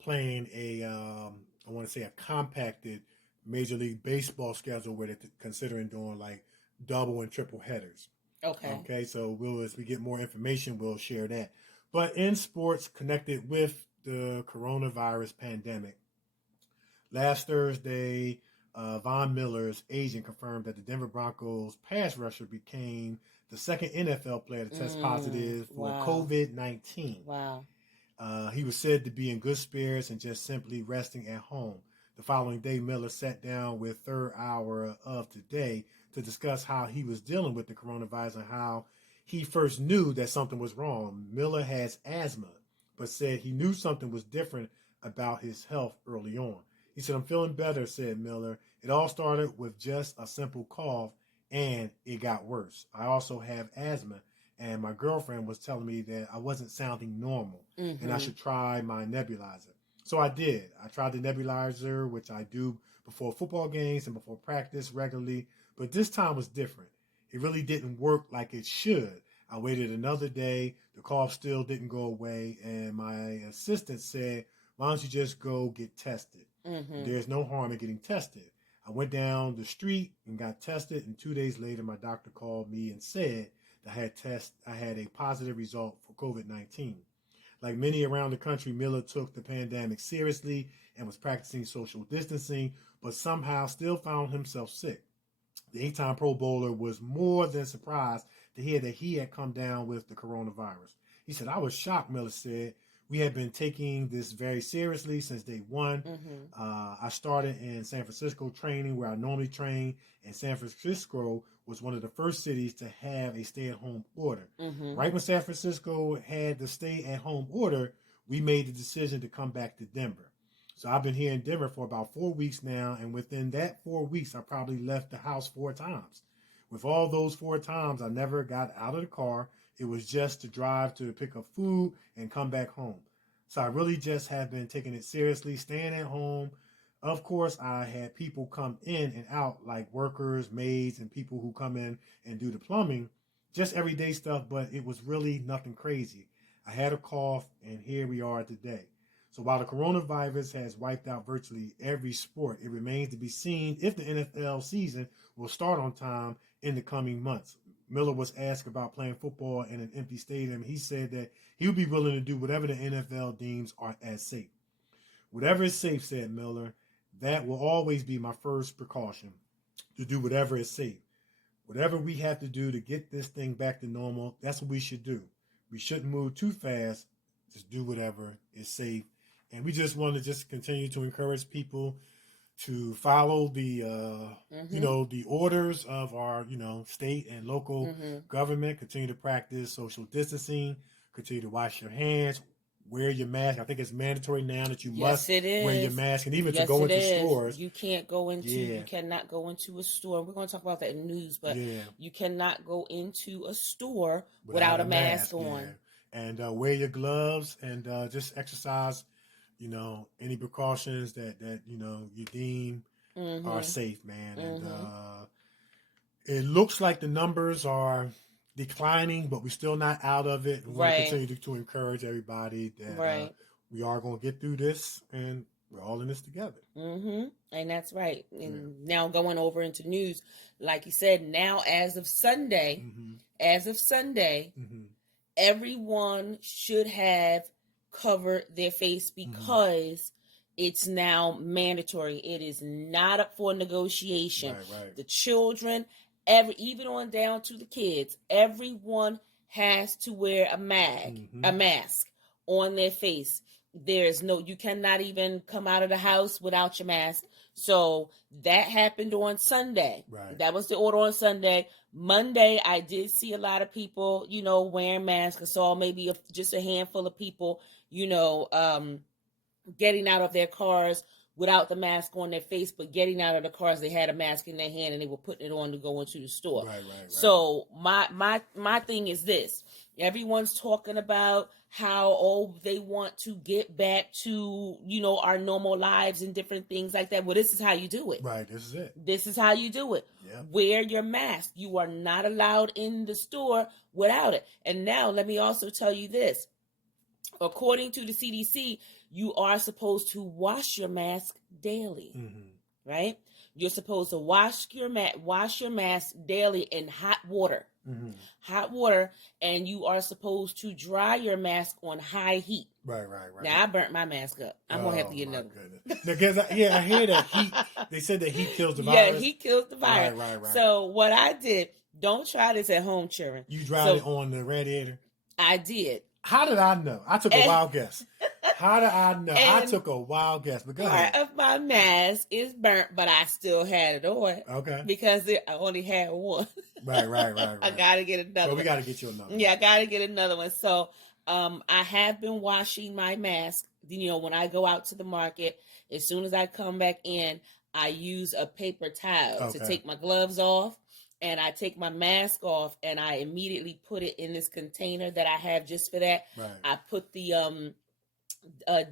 playing a compacted Major League Baseball schedule where they're considering doing like double and triple headers. Okay. So as we get more information, we'll share that. But in sports connected with the coronavirus pandemic, last Thursday, Von Miller's agent confirmed that the Denver Broncos pass rusher became the second NFL player to test positive for COVID-19. Wow. He was said to be in good spirits and just simply resting at home. The following day, Miller sat down with Third Hour of Today to discuss how he was dealing with the coronavirus and how he first knew that something was wrong. Miller has asthma, but said he knew something was different about his health early on. He said, "I'm feeling better," said Miller. "It all started with just a simple cough, and it got worse. I also have asthma, and my girlfriend was telling me that I wasn't sounding normal, and I should try my nebulizer. So I did. I tried the nebulizer, which I do before football games and before practice regularly, but this time was different. It really didn't work like it should. I waited another day. The cough still didn't go away, and my assistant said, 'Why don't you just go get tested?' There's no harm in getting tested. I went down the street and got tested, and 2 days later, my doctor called me and said that I had a positive result for COVID-19. Like many around the country, Miller took the pandemic seriously and was practicing social distancing, but somehow still found himself sick. The 8-time Pro Bowler was more than surprised to hear that he had come down with the coronavirus. He said, "I was shocked," Miller said. "We have been taking this very seriously since day one. I started in San Francisco training where I normally train, and San Francisco was one of the first cities to have a stay-at-home order. Right when San Francisco had the stay-at-home order, we made the decision to come back to Denver. So I've been here in Denver for about 4 weeks now, and within that 4 weeks, I probably left the house 4 times. With all those 4 times, I never got out of the car. It was just to drive to pick up food and come back home. So I really just have been taking it seriously, staying at home. Of course, I had people come in and out, like workers, maids, and people who come in and do the plumbing, just everyday stuff, but it was really nothing crazy. I had a cough, and here we are today." So while the coronavirus has wiped out virtually every sport, it remains to be seen if the NFL season will start on time in the coming months. Miller was asked about playing football in an empty stadium. He said that he would be willing to do whatever the NFL deems are as safe. "Whatever is safe," said Miller, "that will always be my first precaution, to do whatever is safe. Whatever we have to do to get this thing back to normal, that's what we should do. We shouldn't move too fast. Just do whatever is safe." And we just want to just continue to encourage people to follow the, the orders of our, state and local government. Continue to practice social distancing. Continue to wash your hands. Wear your mask. I think it's mandatory now that you must wear your mask, and even to go into stores. You can't go into. You cannot go into a store. We're going to talk about that in news, but you cannot go into a store without a mask on. And wear your gloves and just exercise. Any precautions that you deem are safe, man. And It looks like the numbers are declining, but we're still not out of it. We want to continue to encourage everybody that we are going to get through this, and we're all in this together. And that's right. And now going over into news, like you said, now as of Sunday, everyone should have covered their face because it's now mandatory. It is not up for negotiation. Right. The children, even on down to the kids, everyone has to wear a mask on their face. You cannot even come out of the house without your mask. So that happened on Sunday. Right. That was the order on Sunday. Monday, I did see a lot of people, wearing masks. I saw maybe just a handful of people, getting out of their cars without the mask on their face, but getting out of the cars, they had a mask in their hand and they were putting it on to go into the store. Right. So my thing is this. Everyone's talking about how, they want to get back to, our normal lives and different things like that. Well, this is how you do it. Right, this is it. This is how you do it. Yeah. Wear your mask. You are not allowed in the store without it. And now let me also tell you this. According to the CDC, you are supposed to wash your mask daily, right? You're supposed to wash your mask daily in hot water. And you are supposed to dry your mask on high heat. Right. Now, I burnt my mask up. I'm going to have to get another one. Because, I hear that heat, they said that heat kills the virus. Yeah, heat kills the virus. Right. So what I did, don't try this at home, children. You dried it on the radiator? I did. How did I know? I took a wild guess. How did I know? I took a wild guess. But go ahead. Part of my mask is burnt, but I still had it on. Okay. Because I only had one. Right. I got to get another one. We got to get you another one. Yeah, I got to get another one. So I have been washing my mask. When I go out to the market, as soon as I come back in, I use a paper towel to take my gloves off. And I take my mask off and I immediately put it in this container that I have just for that. Right. I put the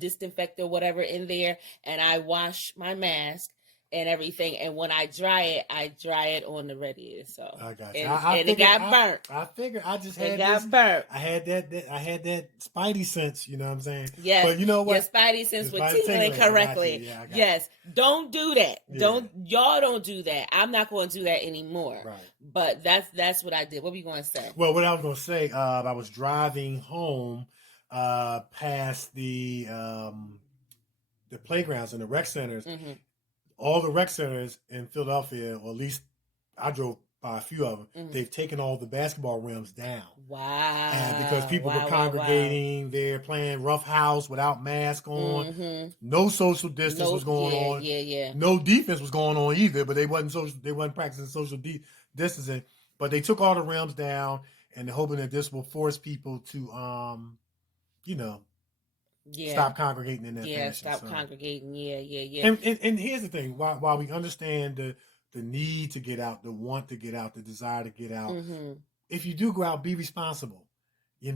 disinfectant or whatever in there and I wash my mask and everything. And when I dry it on the radiator. So I got you. And it got burnt. I figured I just had it got burnt. I had that spidey sense, you know what I'm saying? Yes. But you know what? Your spidey sense was tingling correctly. Yes. Don't do that. Yeah. Y'all don't do that. I'm not going to do that anymore. Right. But that's what I did. What were you going to say? Well, what I was going to say, I was driving home past the playgrounds and the rec centers. All the rec centers in Philadelphia, or at least I drove by a few of them, they've taken all the basketball rims down. Wow. And because people were congregating, they're playing rough house without mask on. No social distance was going on. Yeah. No defense was going on either, but they wasn't practicing social distancing. But they took all the rims down, and they're hoping that this will force people to, stop congregating in that fashion. Yeah, stop congregating. Yeah. And here's the thing: while we understand the need to get out, the want to get out, the desire to get out, if you do go out, be responsible. Be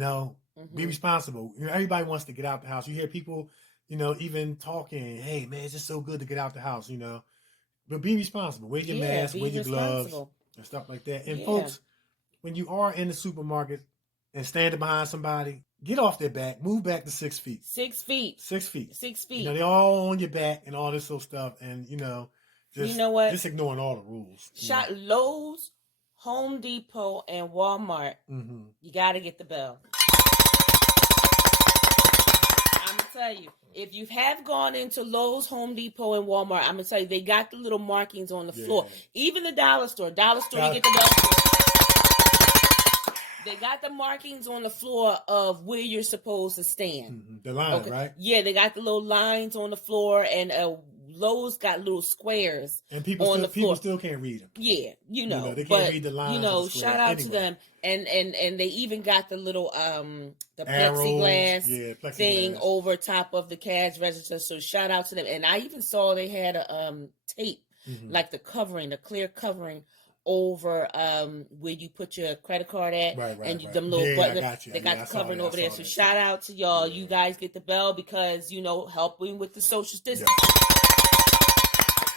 responsible. Everybody wants to get out the house. You hear people, even talking, "Hey, man, it's just so good to get out the house." But be responsible. Wear your mask, wear your gloves, and stuff like that. And folks, when you are in the supermarket and standing behind somebody, get off their back, move back to 6 feet. 6 feet. 6 feet. 6 feet. They're all on your back and all this sort of stuff. And, just, you know what? Just ignoring all the rules. Shot Lowe's, Home Depot, and Walmart. You got to get the bell. I'm going to tell you, if you have gone into Lowe's, Home Depot, and Walmart, I'm going to tell you, they got the little markings on the floor. Even the dollar store, you get the bell. They got the markings on the floor of where you're supposed to stand. The line, right? Yeah, they got the little lines on the floor, and Lowe's got little squares on the floor. People still can't read them. Yeah, they can't read the lines. Shout out to them. And they even got the little the plexiglass thing over top of the cash register. So shout out to them. And I even saw they had a tape, like the clear covering over where you put your credit card at, and them little buttons. They got the covering over there. So shout out to y'all. You guys get the bell because helping with the social distance.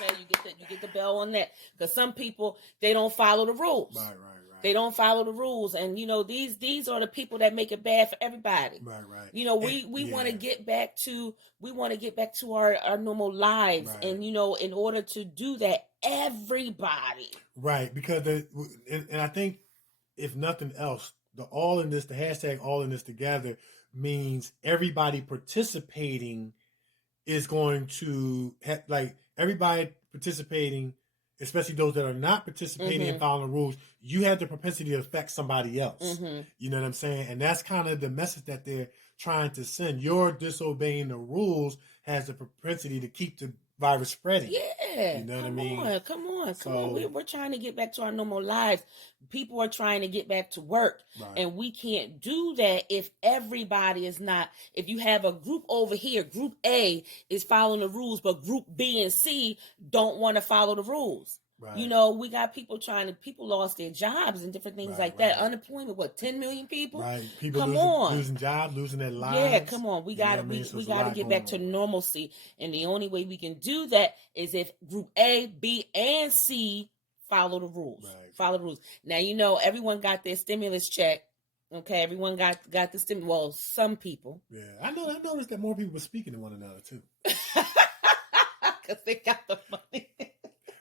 Okay, you get the bell on that, because some people, they don't follow the rules. Right. They don't follow the rules, and these are the people that make it bad for everybody. Right. We want to get back to our normal lives, Right. and in order to do that, everybody. Right, because and I think if nothing else, the hashtag all in this together means everybody participating is going to everybody participating. Especially those that are not participating and following the rules, you have the propensity to affect somebody else. You know what I'm saying? And that's kind of the message that they're trying to send. Your disobeying the rules has the propensity to keep the virus spreading. Yeah. You know what I mean? Come on. We're trying to get back to our normal lives. People are trying to get back to work. Right. And we can't do that if everybody is not. If you have a group over here, group A is following the rules, but group B and C don't want to follow the rules. Right. We got people people lost their jobs and different things like that. Unemployment, 10 million people? Right. People losing jobs, losing their lives. Yeah, come on. We got to get back to normalcy. And the only way we can do that is if group A, B, and C follow the rules. Right. Follow the rules. Now, everyone got their stimulus check. Okay, everyone got the stimulus. Well, some people. Yeah, I noticed that more people were speaking to one another, too. Because they got the money.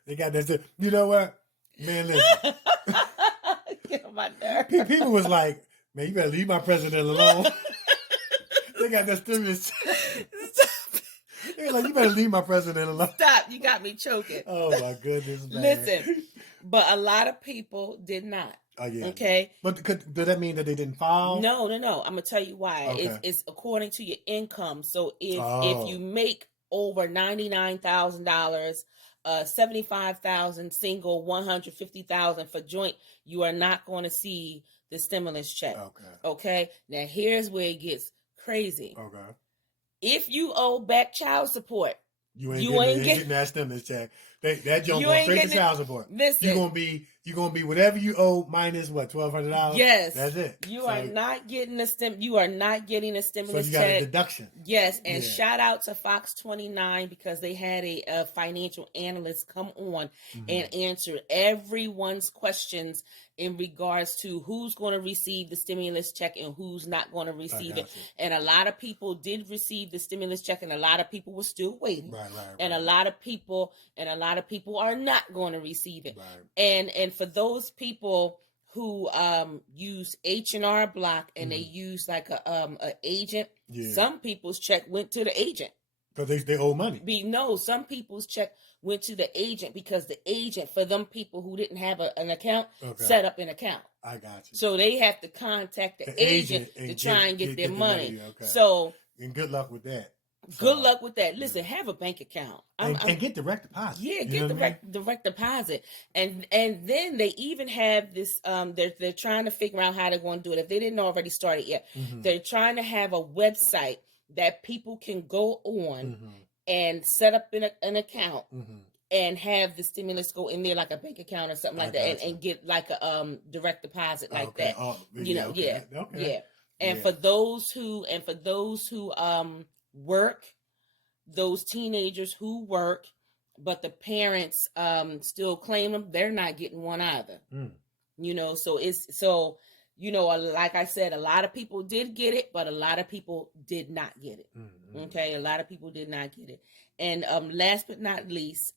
They got that. You know what? Man, listen. Get on my nerves. People was like, man, you better leave my president alone. They got that stimulus. They were like, you better leave my president alone. Stop. You got me choking. Oh, my goodness, man. Listen, but a lot of people did not. Oh, yeah. Okay. But does that mean that they didn't file? No. I'm going to tell you why. Okay. It's according to your income. So if you make over $99,000, 75,000 single, 150,000 for joint, you are not going to see the stimulus check. Okay. Now here's where it gets crazy. Okay. If you owe back child support, you ain't getting that stimulus check. That joint going straight to child support. Listen, you're gonna be whatever you owe minus what, $1,200. Yes, that's it. You are not getting a You are not getting a stimulus check. So you got a deduction. Yes, and shout out to Fox 29 because they had a financial analyst come on and answer everyone's questions in regards to who's going to receive the stimulus check and who's not going to receive it. And a lot of people did receive the stimulus check, and a lot of people were still waiting. Right. And a lot of people are not going to receive it. Right. And for those people who use H&R Block and they use like a agent, some people's check went to the agent. Because they owe money. Some people's check went to the agent because the agent, for them people who didn't have an account, set up an account. I got you. So they have to contact the agent to try and get their money. Okay. So, and good luck with that. Good luck with that. Listen, have a bank account. And get direct deposit. Yeah, get direct deposit. And then they even have this, they're trying to figure out how they're going to do it. If they didn't already start it yet, they're trying to have a website that people can go on and set up an account and have the stimulus go in there like a bank account or something like that, and get like a direct deposit like that. And for those who work, those teenagers who work, but the parents still claim them, they're not getting one either. Like I said, a lot of people did get it, but a lot of people did not get it. Okay, a lot of people did not get it. And last but not least,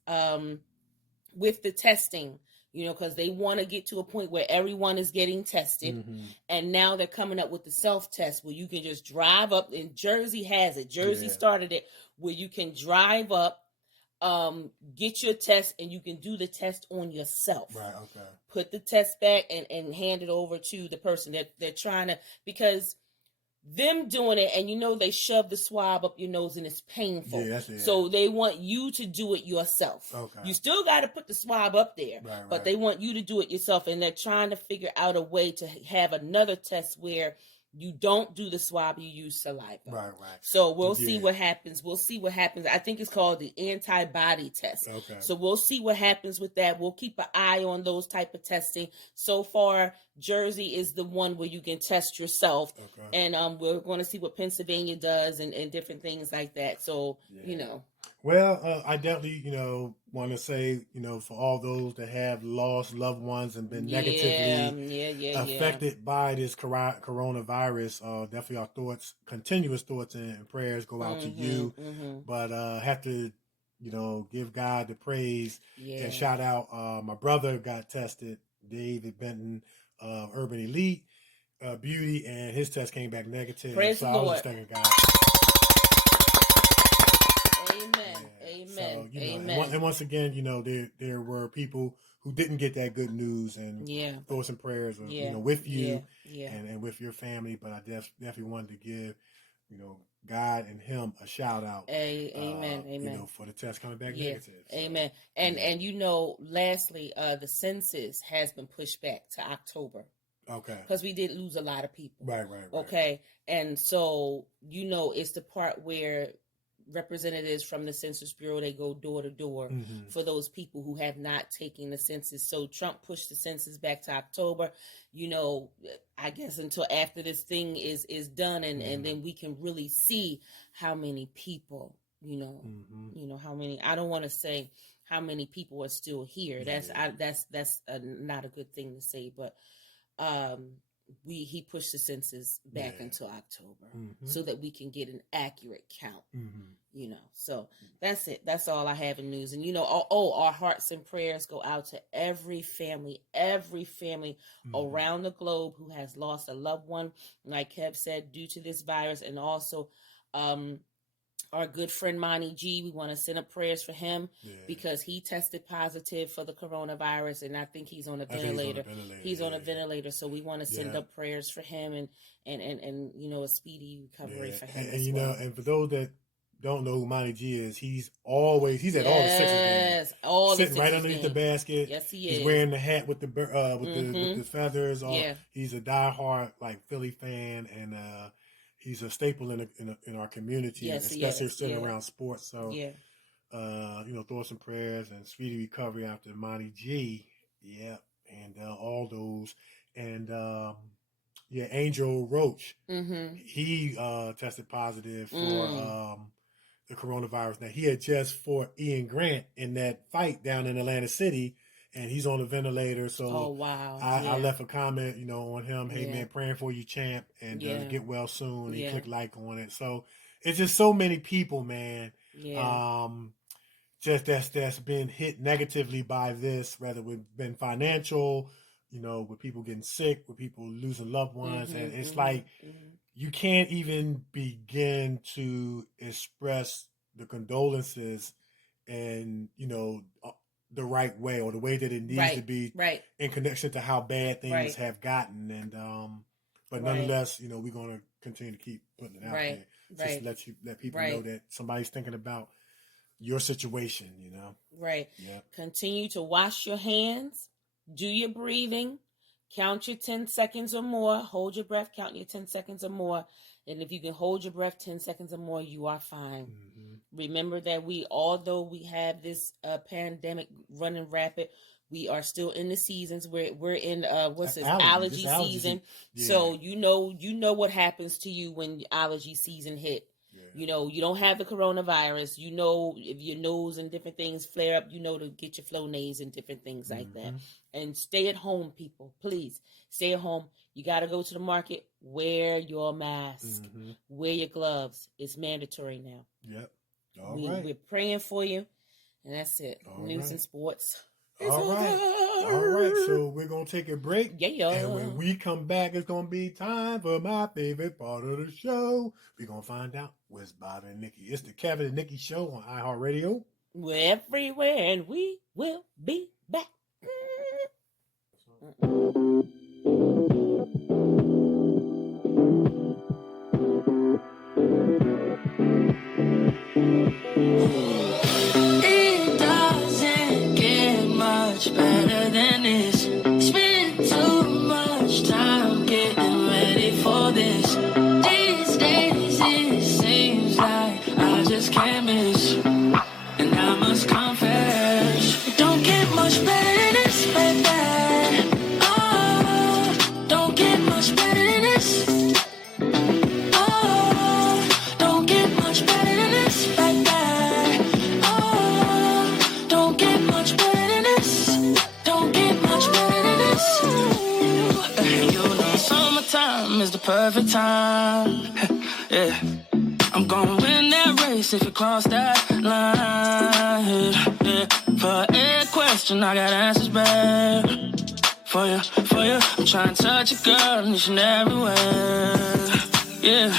with the testing, because they want to get to a point where everyone is getting tested. And now they're coming up with the self-test where you can just drive up, and Jersey has it. Jersey started it, where you can drive up, get your test, and you can do the test on yourself. Right, okay. Put the test back and hand it over to the person. They're trying to, because them doing it, and they shove the swab up your nose and it's painful. Yeah, that's it. So they want you to do it yourself. Okay. You still got to put the swab up there, but they want you to do it yourself. And they're trying to figure out a way to have another test where you don't do the swab, you use saliva. Right. So we'll see what happens. I think it's called the antibody test. Okay. So we'll see what happens with that. We'll keep an eye on those type of testing. So far, Jersey is the one where you can test yourself. Okay. And we're going to see what Pennsylvania does and different things like that. So, Well, I definitely, want to say, for all those that have lost loved ones and been negatively affected by this coronavirus, definitely our continuous thoughts and prayers go out to you. But have to, give God the praise and shout out. My brother got tested, David Benton, Urban Elite Beauty, and his test came back negative. Praise so the I was Lord. just thanking God. Amen. So, Amen. And once again, there were people who didn't get that good news, and thoughts and prayers of, with you and with your family. But I definitely wanted to give, God and him a shout out. Amen. For the test coming back negative. So, amen. And lastly, the census has been pushed back to October. Okay. Because we did lose a lot of people. Right. Okay. And so, it's the part where representatives from the Census Bureau, they go door to door for those people who have not taken the census. So Trump pushed the census back to October, I guess until after this thing is done, and then we can really see how many people, how many, I don't want to say how many people are still here. That's not a good thing to say, but he pushed the census back until October so that we can get an accurate count. So that's it. That's all I have in news. And our hearts and prayers go out to every family around the globe who has lost a loved one, like Kev said, due to this virus. And also our good friend Monty G, we want to send up prayers for him because he tested positive for the coronavirus, and I think he's on a ventilator. He's on a ventilator, so we want to send up prayers for him and a speedy recovery for him. And and for those that don't know who Monty G is, he's at all the Sixers games. Sitting right underneath the basket. Yes, he is. He's wearing the hat with the with the feathers. He's a diehard Philly fan, and he's a staple in our community, especially sitting around sports. So, thoughts and prayers and speedy recovery after Monty G. Yeah, and all those. And, Angel Roach. He tested positive for the coronavirus. Now, he had just fought Ian Grant in that fight down in Atlantic City, and he's on a ventilator. So I left a comment, on him. Hey, man, praying for you, champ, and get well soon. He clicked like on it. So it's just so many people, man. Just that's been hit negatively by this, whether it's been financial, with people getting sick, with people losing loved ones. And it's you can't even begin to express the condolences and, the right way or the way that it needs to be in connection to how bad things have gotten. And but nonetheless, we're going to continue to keep putting it out there. Just let people know that somebody's thinking about your situation, Continue to wash your hands, do your breathing, count your 10 seconds or more, hold your breath, count your 10 seconds or more. And if you can hold your breath 10 seconds or more, you are fine. Remember that although we have this pandemic running rapid, we are still in the seasons. We're in allergy season. So you know what happens to you when allergy season hit. You don't have the coronavirus. If your nose and different things flare up, to get your Flonase and different things like that. And stay at home, people. Please stay at home. You got to go to the market. Wear your mask. Wear your gloves. It's mandatory now. Yep. We're praying for you. And that's it. News and sports. All right. So we're going to take a break. Yeah. And when we come back, it's going to be time for my favorite part of the show. We're going to find out where's Bobby and Nikee. It's the Kevin and Nikee Show on iHeartRadio. We're everywhere, and we will be back. It doesn't get much better than this. Spend too much time getting ready for this. These days it seems like I just can't miss. And I must confess, it don't get much better than this, baby. Oh, don't get much better than this. Oh, don't get much better than this, baby. this. You know summertime is the perfect time. Yeah. I'm gonna win that race if you cross that line. Yeah. For every question, I got answers back. For you. I'm trying to touch a girl each and everywhere. Yeah.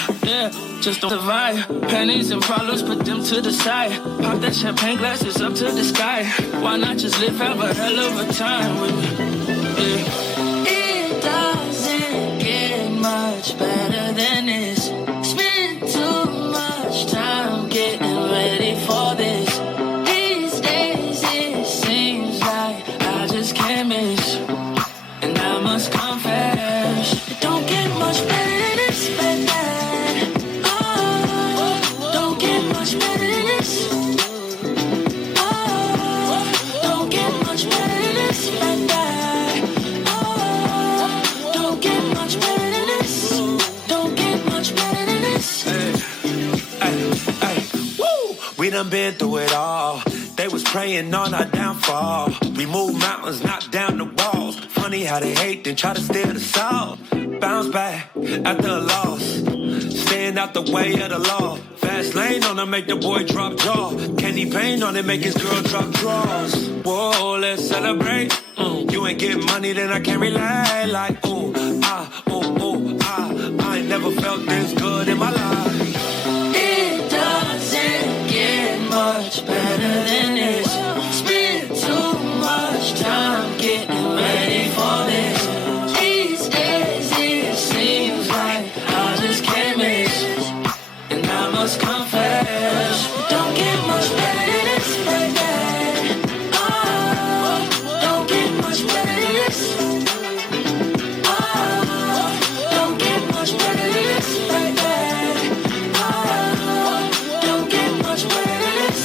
Just don't survive. Pennies and problems, put them to the side. Pop that champagne glasses up to the sky. Why not just live, have a hell of a time with me? Yeah. It doesn't get much better than this. Spend too much time getting ready for this. These days it seems like I just can't miss. And I must confess, it don't get much better than this, baby. Oh, don't get much better than this. Oh, don't get much better than this, baby. Oh, don't get much better than this. Don't get much better than this. Hey, woo! We done been through it all. They was praying on our downfall. We moved mountains, knocked down the walls. Funny how they hate, then try to steal the soul. Bounce back after a loss. Staying out the way of the law. Fast lane on to make the boy drop jaw. Candy paint on it, make his girl drop draws. Whoa, let's celebrate. You ain't getting money, then I can't relate. Like, ooh, ah. I ain't never felt this good in my life. It doesn't get much better than this. Spend too much time getting ready for this. These days it seems like I just can't miss. And I must confess, don't get much better than this, baby. Oh, don't get much better than this. Oh, don't get much better than this, baby. Oh, don't get much better than this.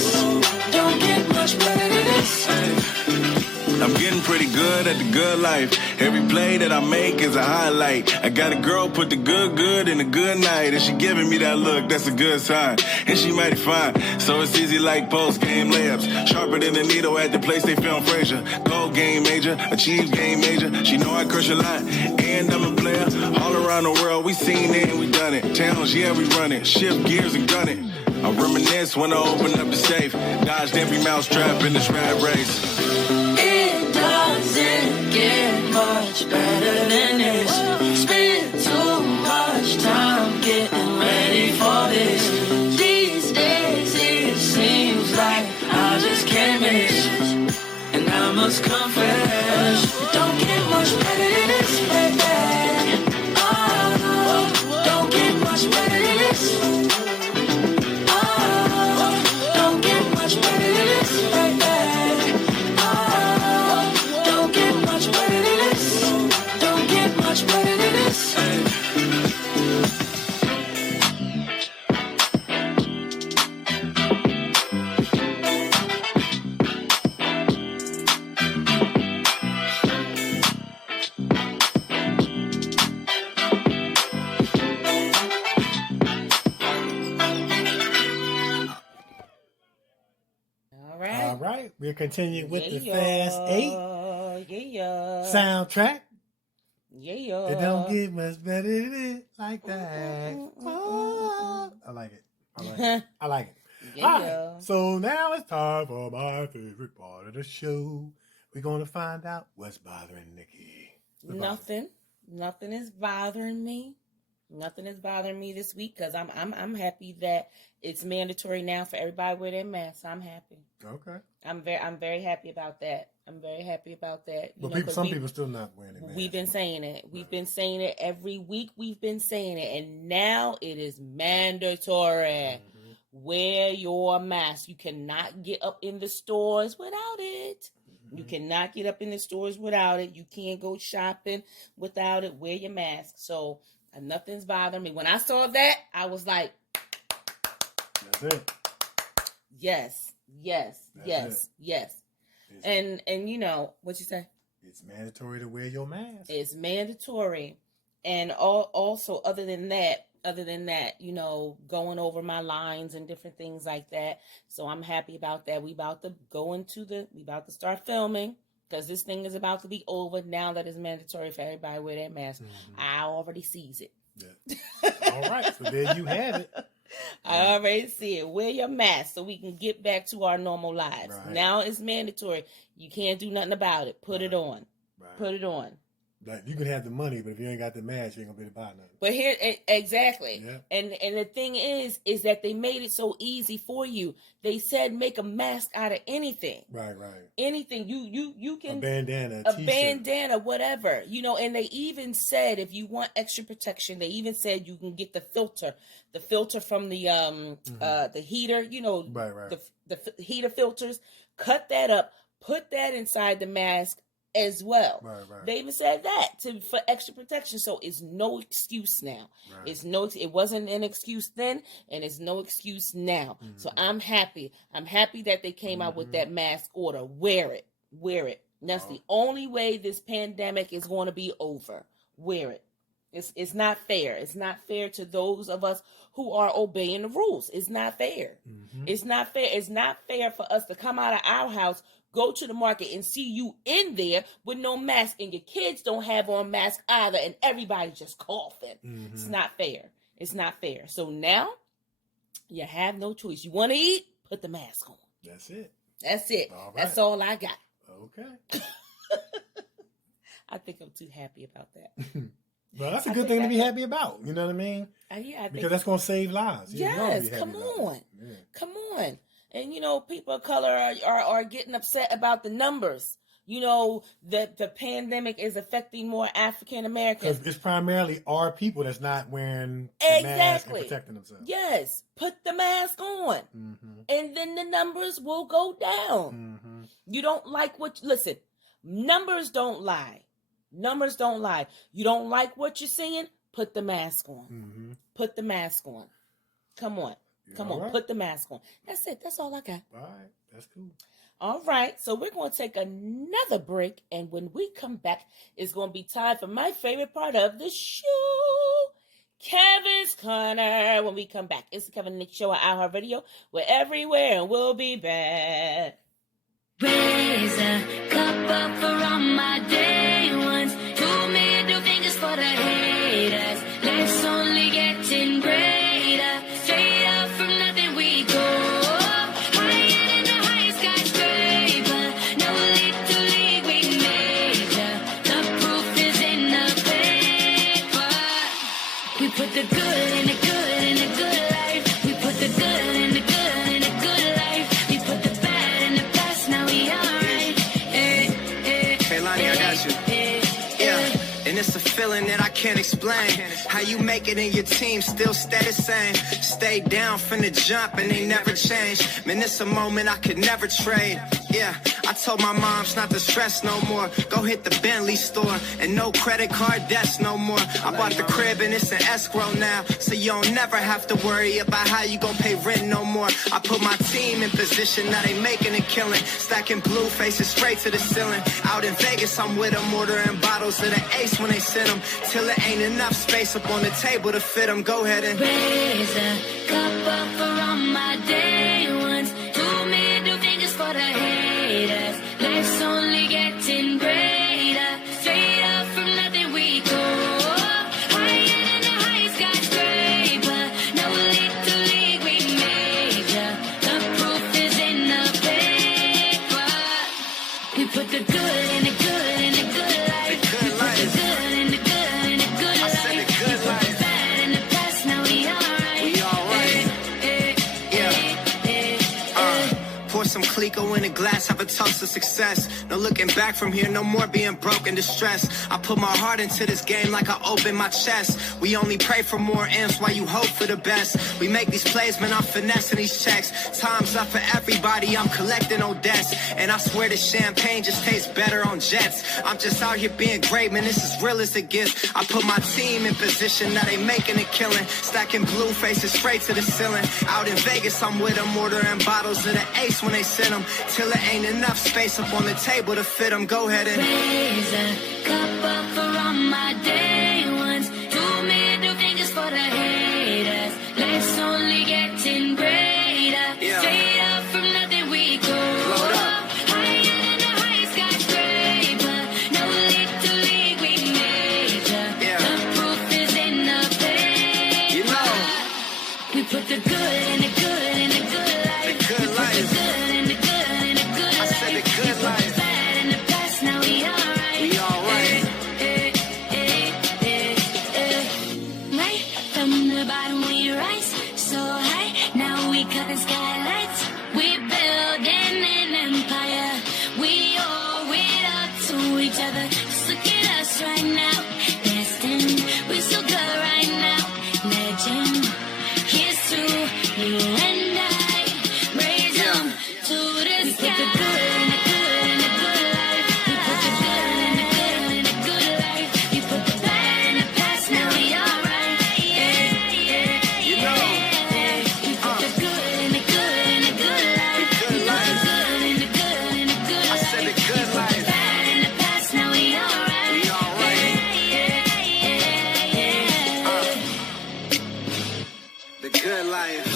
Don't get much better than this. I'm getting pretty good at the good life. Every play that I make is a highlight. I got a girl put the good in a good night. And she giving me that look, that's a good sign. And she mighty fine, so it's easy like post-game layups. Sharper than a needle at the place they film Frazier. Gold game major, achieve game major. She know I crush a lot, and I'm a player. All around the world, we seen it and we done it. Towns, yeah, we run it. Shift gears and gun it. I reminisce when I open up the safe. Dodged every mousetrap in this rat race. It doesn't get much better than this. Spend too much time getting ready for this. These days it seems like I just can't miss. And I must confess, it don't get much better than this, baby. Oh, don't get much better than this. Oh, don't get much better than this, baby. Oh, don't get much better than this. Don't get much better than this. All right, we'll continue with the Yeah. Fast 8 Yeah. soundtrack. Yeah. It don't get much better than it like that. Oh, I like it. I like it. Yeah. All right, so now it's time for my favorite part of the show. We're going to find out what's bothering Nikki. Nothing is bothering me. Nothing is bothering me this week because I'm happy that it's mandatory now for everybody to wear their masks. I'm happy. Okay. I'm very happy about that. But some people still not wearing their masks. We've been saying it. We've been saying it every week. We've been saying it, and now it is mandatory. Mm-hmm. Wear your mask. You cannot get up in the stores without it. Mm-hmm. You cannot get up in the stores without it. You can't go shopping without it. Wear your mask. So nothing's bothering me. When I saw that, I was like, that's it. Yes. And you know what you say? It's mandatory to wear your mask. It's mandatory. And also other than that, you know, going over my lines and different things like that. So I'm happy about that. We about to start filming. because this thing is about to be over now that it's mandatory for everybody to wear their mask. I already sees it. Yeah. All right, so there you have it. I already see it. Wear your mask so we can get back to our normal lives. Right. Now it's mandatory. You can't do nothing about it. Put it on. Right. Put it on. Like, you can have the money, but if you ain't got the mask, you ain't gonna be able to buy nothing. But here, exactly. Yeah. And the thing is that they made it so easy for you. They said make a mask out of anything. Right. Anything. You can a bandana, a bandana, whatever. You know, and they even said if you want extra protection, they even said you can get the filter from the heater. You know, right. The heater filters. Cut that up. Put that inside the mask as well. Right. They even said that for extra protection. So it's no excuse now. Right. It wasn't an excuse then, and it's no excuse now. So I'm happy. I'm happy that they came out with that mask order. Wear it. That's the only way this pandemic is going to be over. Wear it. It's not fair. It's not fair to those of us who are obeying the rules. It's not fair. It's not fair. It's not fair for us to come out of our house, go to the market, and see you in there with no mask, and your kids don't have on masks either, and everybody just coughing. It's not fair. It's not fair. So now you have no choice. You want to eat? Put the mask on. That's it. All right. That's all I got. Okay. I think I'm too happy about that. Well, that's a good thing to be happy about. You know what I mean? Yeah, because that's going to save lives. Yes, come on. Yeah. Come on. And, you know, people of color are getting upset about the numbers. You know, that the pandemic is affecting more African Americans. Because it's primarily our people that's not wearing the mask and protecting themselves. Yes. Put the mask on. And then the numbers will go down. You don't like listen, numbers don't lie. Numbers don't lie. You don't like what you're seeing? Put the mask on. Put the mask on. Come on. Come on. Right. Put the mask on. That's it. That's all I got. All right. That's cool. All right. So we're going to take another break. And when we come back, it's going to be time for my favorite part of the show, Kevin's Corner. When we come back, it's the Kevin and Nikee Show on iHeartRadio. We're everywhere, and we'll be back. Raise a cup up for all my day ones. 2 middle fingers for the haters. Life's only getting greater. Straight up from nothing we go. Higher than the highest skyscraper. No little league we major. The proof is in the paper. We put the good in the good in the good life. We put the good in the good in the good life. We put the bad in the past. Now we alright. Hey, Lonnie, I got you. Yeah. And it's a feeling that I can't explain. How you make it and your team still stay the same. Stay down from the jump and they never change. Man, it's a moment I could never trade. Yeah, I told my moms not to stress no more. Go hit the Bentley store and no credit card debts no more. I bought the crib and it's an escrow now, so you don't never have to worry about how you gon' pay rent no more. I put my team in position, now they making a killing. Stacking blue faces straight to the ceiling. Out in Vegas, I'm with them, ordering bottles of the Ace when they send them. Till it ain't enough space up on the table to fit them. Go ahead and raise a cup up for all my day ones. 2 middle fingers for the haters. Life's only getting greater. Straight up from nothing we go. Higher than the highest skyscraper. No little league we major. The proof is in the paper. We put the good in the good in the good life. We put the good in the good in the good life. We put the bad in the past. Now we alright. We alright. Pour some Clico in a glass, have a toast to success. No looking back from here, no more being broke and distressed. I put my heart into this game like I open my chest. We only pray for more M's while you hope for the best. We make these plays, man, I'm finessing these checks. Time's up for everybody, I'm collecting on debts. And I swear this champagne just tastes better on jets. I'm just out here being great, man, this is real as it gets. I put my team in position, now they making a killing. Stacking blue faces straight to the ceiling. Out in Vegas, I'm with them, ordering bottles of the Ace when they send them. Till it ain't enough space up on the table to fit them. Go ahead and raise a cup up for all my day ones. 2 middle fingers for the haters. Life's only getting greater. Straight up from nothing we go. Higher than the highest skyscraper. together. Just look at us right now. Destined, we're so good right now. Legend, here's to you and I. Raise them to the sky. We put the good in the good in the good life. We put the good in the good in the good life. We put the bad in the past, now we alright. Yeah, yeah, yeah. We put the good in the good in the good life. We put the good in the good in the good life. I said the good life. We put the bad in the past, now we alright. We alright. The good life.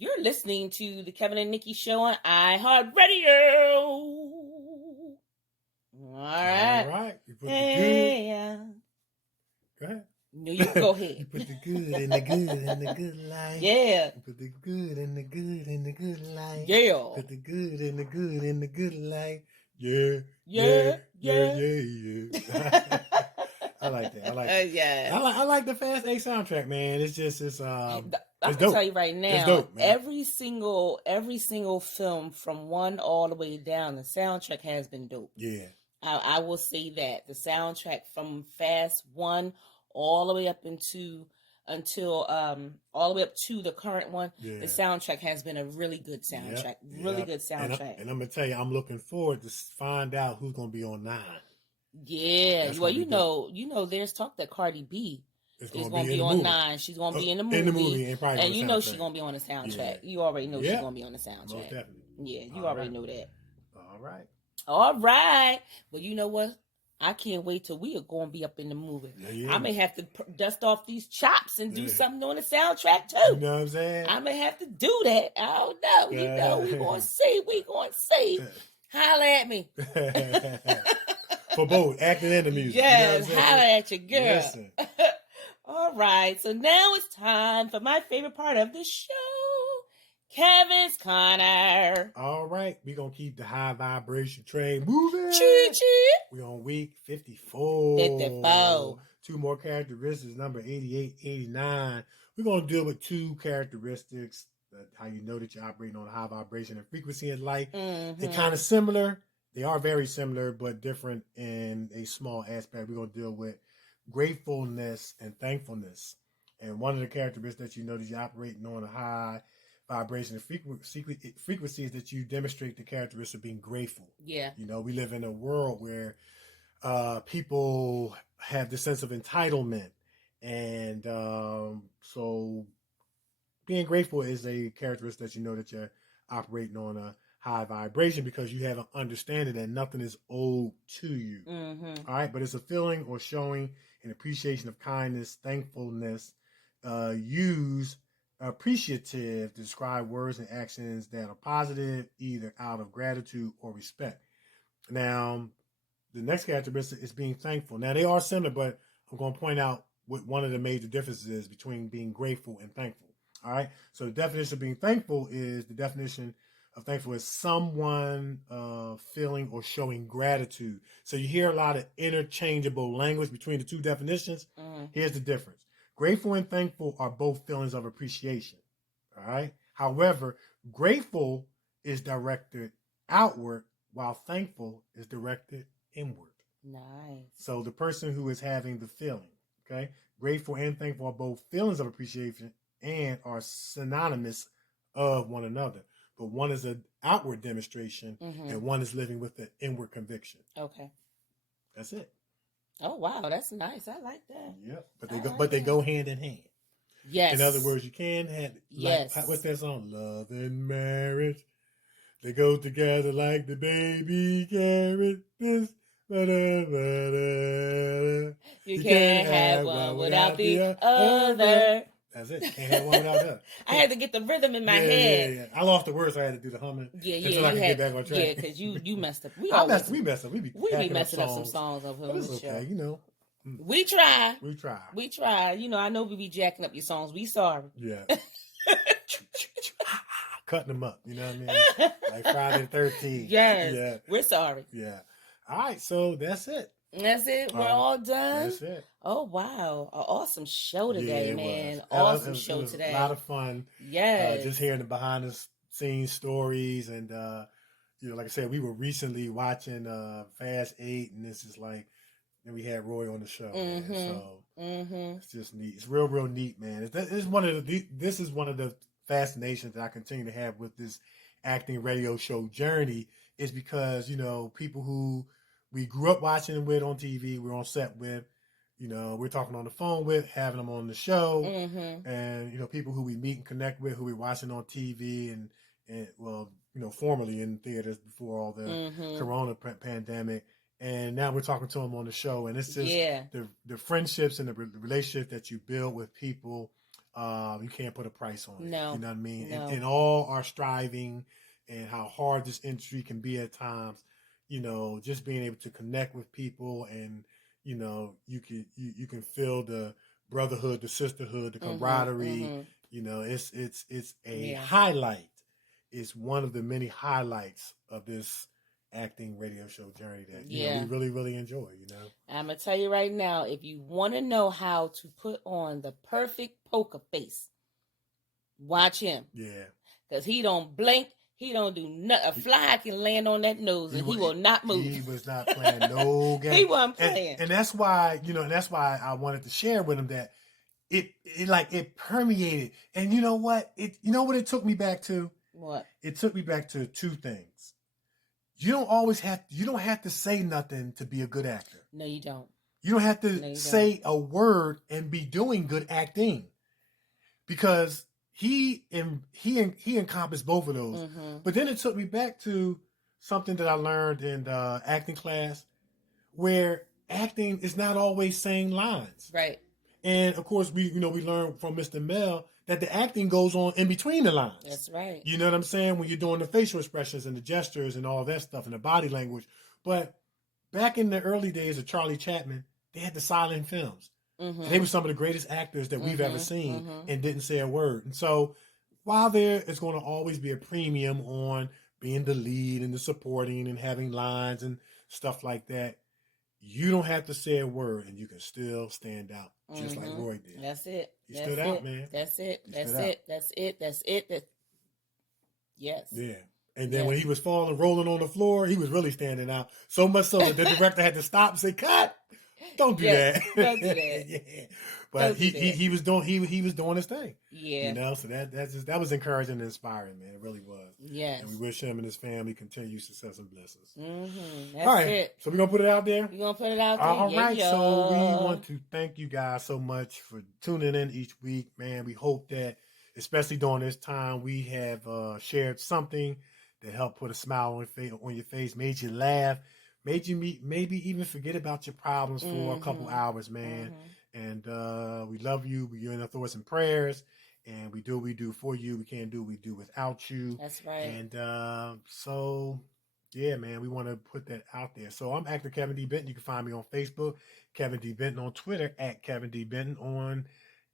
You're listening to the Kevin and Nikki Show on iHeartRadio. All right. All right. You put the Yeah. good. Go ahead. No, you go You ahead. put the good in the good in the good life. Yeah. You put the good in the good in the good life. Yeah. Put the good in the good in the good life. Yeah. Yeah. Yeah. Yeah. I like that. I like that. Yeah. I like the Fast 8 soundtrack, man. It's just I'm it's gonna dope. tell you right It's now, dope, man. every single film from one all the way down, the soundtrack has been dope. Yeah. I will say that the soundtrack from Fast 1 all the way up until all the way up to the current one, Yeah. the soundtrack has been a really good soundtrack. Yep, Really yep. good soundtrack. And I'm gonna tell you, I'm looking forward to find out who's gonna be on 9. Yeah. That's Well, gonna be you know, there's talk that Cardi B It's is gonna going to in be the on movie. 9. She's going to be in the movie. In the movie, and probably on And the you know soundtrack. she's going to be on the soundtrack. Yeah. You already know she's Yeah. going to be on the Most soundtrack. definitely. Yeah, you All already right. know that. All right. All right. Well, you know what? I can't wait till we are going to be up in the movie. Yeah. I may have to dust off these chops and do Yeah. something on the soundtrack too. You know what I'm saying? I may have to do that. I don't know. You know, we going to see. We going to see. Holla at me. For both acting and the music. Yes, you know what I'm holla saying? at your girl. Listen. All right, so now it's time for my favorite part of the show, Kevin's Corner. All right, we're gonna keep the high vibration train moving. Chee chee. We're on week 54. 54. 2 more characteristics, number 88, 89. We're gonna deal with 2 characteristics, how you know that you're operating on a high vibration and frequency in life. Mm-hmm. They're kind of similar. They are very similar, but different in a small aspect. We're gonna deal with gratefulness and thankfulness. And one of the characteristics that you know that you're operating on a high vibration and frequency is that you demonstrate the characteristic of being grateful. Yeah. You know, we live in a world where people have this sense of entitlement. And so being grateful is a characteristic that you know that you're operating on a high vibration because you have an understanding that nothing is owed to you. Mm-hmm. All right, but it's a feeling or showing an appreciation of kindness, thankfulness. Use appreciative to describe words and actions that are positive, either out of gratitude or respect. Now, the next characteristic is being thankful. Now, they are similar, but I'm going to point out what one of the major differences is between being grateful and thankful. All right, so the definition of being thankful is the definition of thankful is someone feeling or showing gratitude. So you hear a lot of interchangeable language between the 2 definitions. Mm-hmm. Here's the difference. Grateful and thankful are both feelings of appreciation. All right. However, grateful is directed outward while thankful is directed inward. Nice. So the person who is having the feeling, okay, grateful and thankful are both feelings of appreciation and are synonymous of one another. But one is an outward demonstration and one is living with an inward conviction. Okay. That's it. Oh wow, that's nice. I like that. Yep. But they go hand in hand. Yes. In other words, you can have yes. What's that song? Love and marriage. They go together like the baby carrot. This, you can't have one without the other. That's it. Can't have one without the other. I had to get the rhythm in my head. Yeah. I lost the words, so I had to do the humming. Until I could get back on track. Yeah, because you messed up. We messed up. We be messing up some songs over here on the show. You know. We try. We try. You know, I know we be jacking up your songs. We sorry. Yeah. Cutting them up. You know what I mean? Like Friday the 13th. Yes. Yeah. We're sorry. Yeah. All right. So that's it. That's it. We're all done. That's it. Oh wow, an awesome show today, man! Was. Awesome show today. A lot of fun. Yes. Just hearing the behind the scenes stories and like I said, we were recently watching Fast 8, and this is like, and we had Roy on the show. Man. So it's just neat. It's real neat, man. This is one of the fascinations that I continue to have with this acting radio show journey, is because, people who we grew up watching with on TV, we're on set with, we're talking on the phone with, having them on the show, and, people who we meet and connect with, who we're watching on TV and well, formerly in theaters before all the Corona pandemic. And now we're talking to them on the show, and it's just the friendships and the relationships that you build with people. You can't put a price on it. No. You know what I mean? No. And all our striving and how hard this industry can be at times, just being able to connect with people, and, you can feel the brotherhood, the sisterhood, the camaraderie. It's a highlight. It's one of the many highlights of this acting radio show journey that we really, really enjoy. I'm gonna tell you right now, if you want to know how to put on the perfect poker face, watch him. Yeah, because he don't blink. He don't do nothing. A fly can land on that nose and he will not move. He was not playing no game. He wasn't playing. And that's why, that's why I wanted to share with him that it permeated. And you know what? It took me back to? What? It took me back to two things. You don't have to say nothing to be a good actor. No, you don't. You don't have to say a word and be doing good acting. Because he encompassed both of those. But then it took me back to something that I learned in acting class, where acting is not always saying lines. Right. And of course we learned from Mr. Mel that the acting goes on in between the lines. That's right. You know what I'm saying? When you're doing the facial expressions and the gestures and all that stuff and the body language. But back in the early days of Charlie Chaplin, they had the silent films. And they were some of the greatest actors that we've ever seen and didn't say a word. And so while there is going to always be a premium on being the lead and the supporting and having lines and stuff like that, you don't have to say a word and you can still stand out just like Roy did. That's it. He stood out, man. That's it. That's it. Yes. Yeah. And then when he was rolling on the floor, he was really standing out. So much so that the director had to stop and say, "Cut! Don't do that." Don't do that. Yeah. But he was doing his thing. Yeah. So that was encouraging and inspiring, man. It really was. Yes. And we wish him and his family continued success and blessings. That's all right. it. So we're gonna put it out there? We're gonna put it out there. All right. So we want to thank you guys so much for tuning in each week, man. We hope that, especially during this time, we have shared something that helped put a smile on your face, made you laugh, made you maybe even forget about your problems for a couple hours, man. And we love you. You're in our thoughts and prayers. And we do what we do for you. We can't do what we do without you. That's right. And so, yeah, man, we want to put that out there. So I'm actor Kevin D. Benton. You can find me on Facebook, Kevin D. Benton, on Twitter, @Kevin D. Benton, on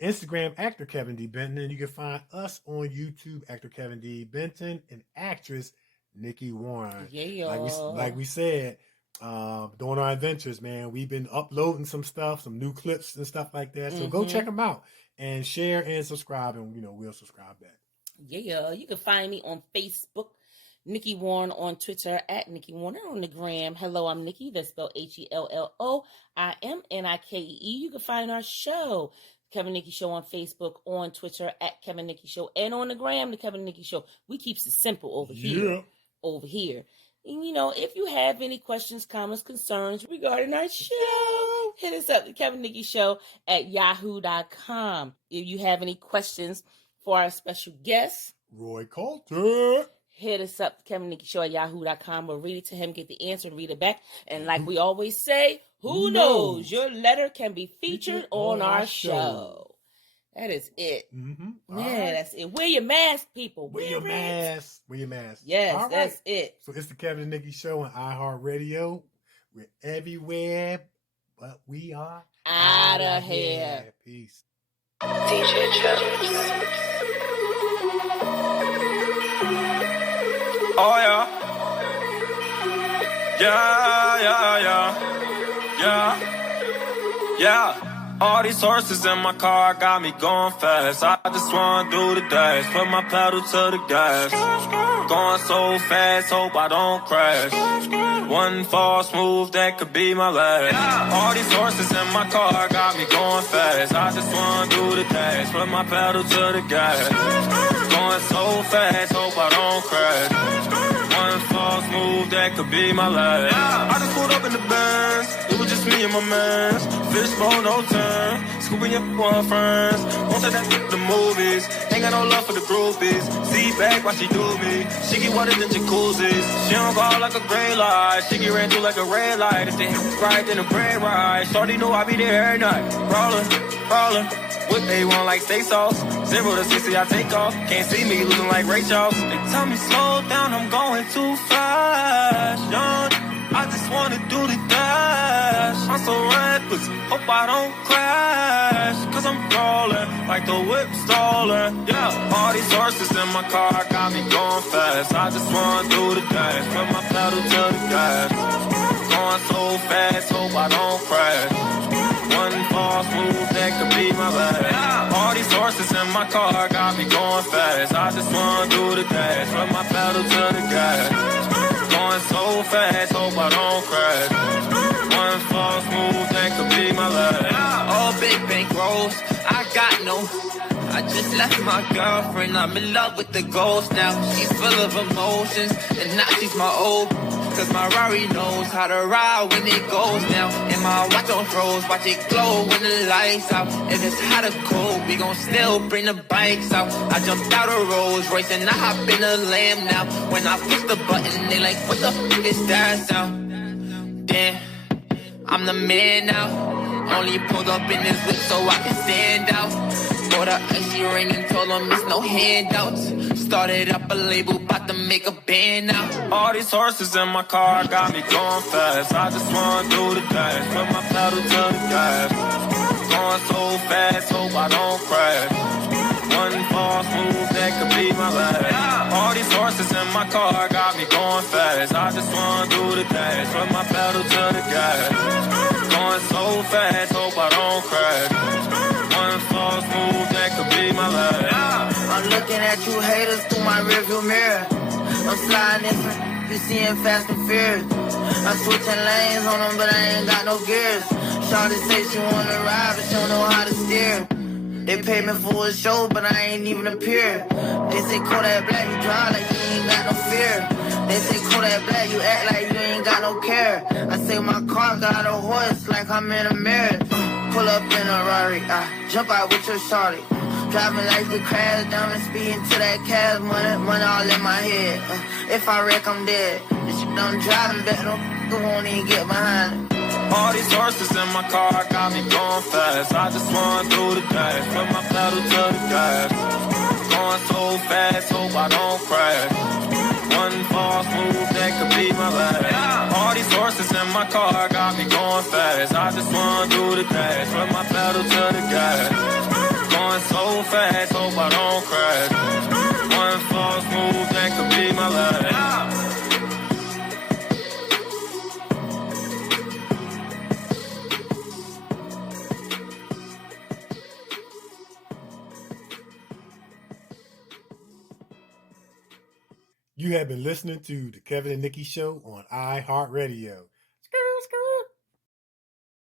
Instagram, actor Kevin D. Benton. And you can find us on YouTube, actor Kevin D. Benton, and actress Nikee Warren. Yeah. Like we said, during our adventures, man, we've been uploading some stuff, some new clips and stuff like that. So go check them out and share and subscribe, and we'll subscribe back. Yeah, you can find me on Facebook, Nikee Warren, on Twitter @Nikee Warren, on the gram. Hello, I'm Nikee. That's spelled HELLOIMNIKEE. You can find our show, Kevin Nikee Show, on Facebook, on Twitter @Kevin Nikee Show, and on the gram, the Kevin Nikee Show. We keeps it simple over here. And, if you have any questions, comments, concerns regarding our show, hit us up, the Kevin Nikee Show @yahoo.com. If you have any questions for our special guest, Roy Coulter, hit us up, Kevin Nikee Show @yahoo.com. We'll read it to him, get the answer, and read it back. And like we always say, who knows? Your letter can be featured on our show. That is it. That's it. Wear your mask, people. Wear your mask. Wear your mask. Yes, that's it. So it's the Kevin Nikee Show on iHeartRadio. We're everywhere, but we are out of here. Peace. DJ Jones. Oh yeah. Yeah. All these horses in my car got me going fast. I just wanna do the dash, put my pedal to the gas. Going so fast, hope I don't crash. One false move, that could be my last. All these horses in my car got me going fast. I just wanna do the dash, put my pedal to the gas. Going so fast, hope I don't crash. One false move, that could be my last. I just pulled up in the Benz, it was just me and my mans. Fishbowl, no turn, scooping up one friends. Won't say that the movies, ain't got no love for the groupies. See back while she do me, she get wetter than jacuzzis. She don't go like a gray light, she get ran through like a red light. If they right, then the bread right. Shorty know I be there every night. Rollin', whip A1 like steak sauce. 0 to 60 I take off, can't see me losing like Ray Charles. They tell me slow down, I'm going too fast, young. I just wanna do the dash. I'm so reckless, hope I don't crash. Cause I'm rolling like the whip stolen. Yeah, all these horses in my car got me going fast. I just wanna do the dash, put my pedal to the gas. Going so fast, hope I don't crash. One false move, that could be my last. All these horses in my car got me going fast. I just wanna do the dash, put my pedal to the gas. Going so fast, hope I don't crash. One false move, that could be my last. All big bank rolls, I got no. I just left my girlfriend, I'm in love with the ghost now. She's full of emotions, and now she's my old. Cause my Rari knows how to ride when it goes down. And my watch on froze, watch it glow when the lights out. If it's hot or cold, we gon' still bring the bikes out. I jumped out of Rolls Royce and I hop in a Lamb now. When I push the button, they like, what the f is that sound? Damn, I'm the man now. Only pulled up in this whip so I can stand out. Bought a icy ring and told them it's no handouts. Started up a label, about to make a band now. All these horses in my car got me going fast. I just wanna do the dash, put my pedal to the gas. Going so fast, hope I don't crash. One false move, that could be my last. All these horses in my car got me going fast. I just wanna do the dash, put my pedal to the gas. Going so fast, hope I don't crash. One false move, that could be my last. I'm looking at you haters through my rearview mirror. I'm sliding in, you seeing Fast and Ferious. I'm switching lanes on them, but I ain't got no gears. Shawty say she wanna ride, but she don't know how to steer. They paid me for a show, but I ain't even appear. They say Kodak Black, you drive like you ain't got no fear. They say Kodak Black, you act like you ain't got no care. I say my car got a horse like I'm in a mirror. Pull up in a Rari, I jump out with your shawty. Driving like the crash, diamond speeding to that cash, money all in my head. If I wreck, I'm dead. This shit I'm driving, bet no won't even get behind it. All these horses in my car got me going fast. I just wanna do the dash, put my pedal to the gas. Going so fast, hope I don't crash. One false move, that could be my last. All these horses in my car got me going fast. I just wanna do the dash, put my pedal to the gas. Going so fast, hope I don't crash. One false move, that could be my last. You have been listening to the Kevin and Nikee Show on iHeartRadio.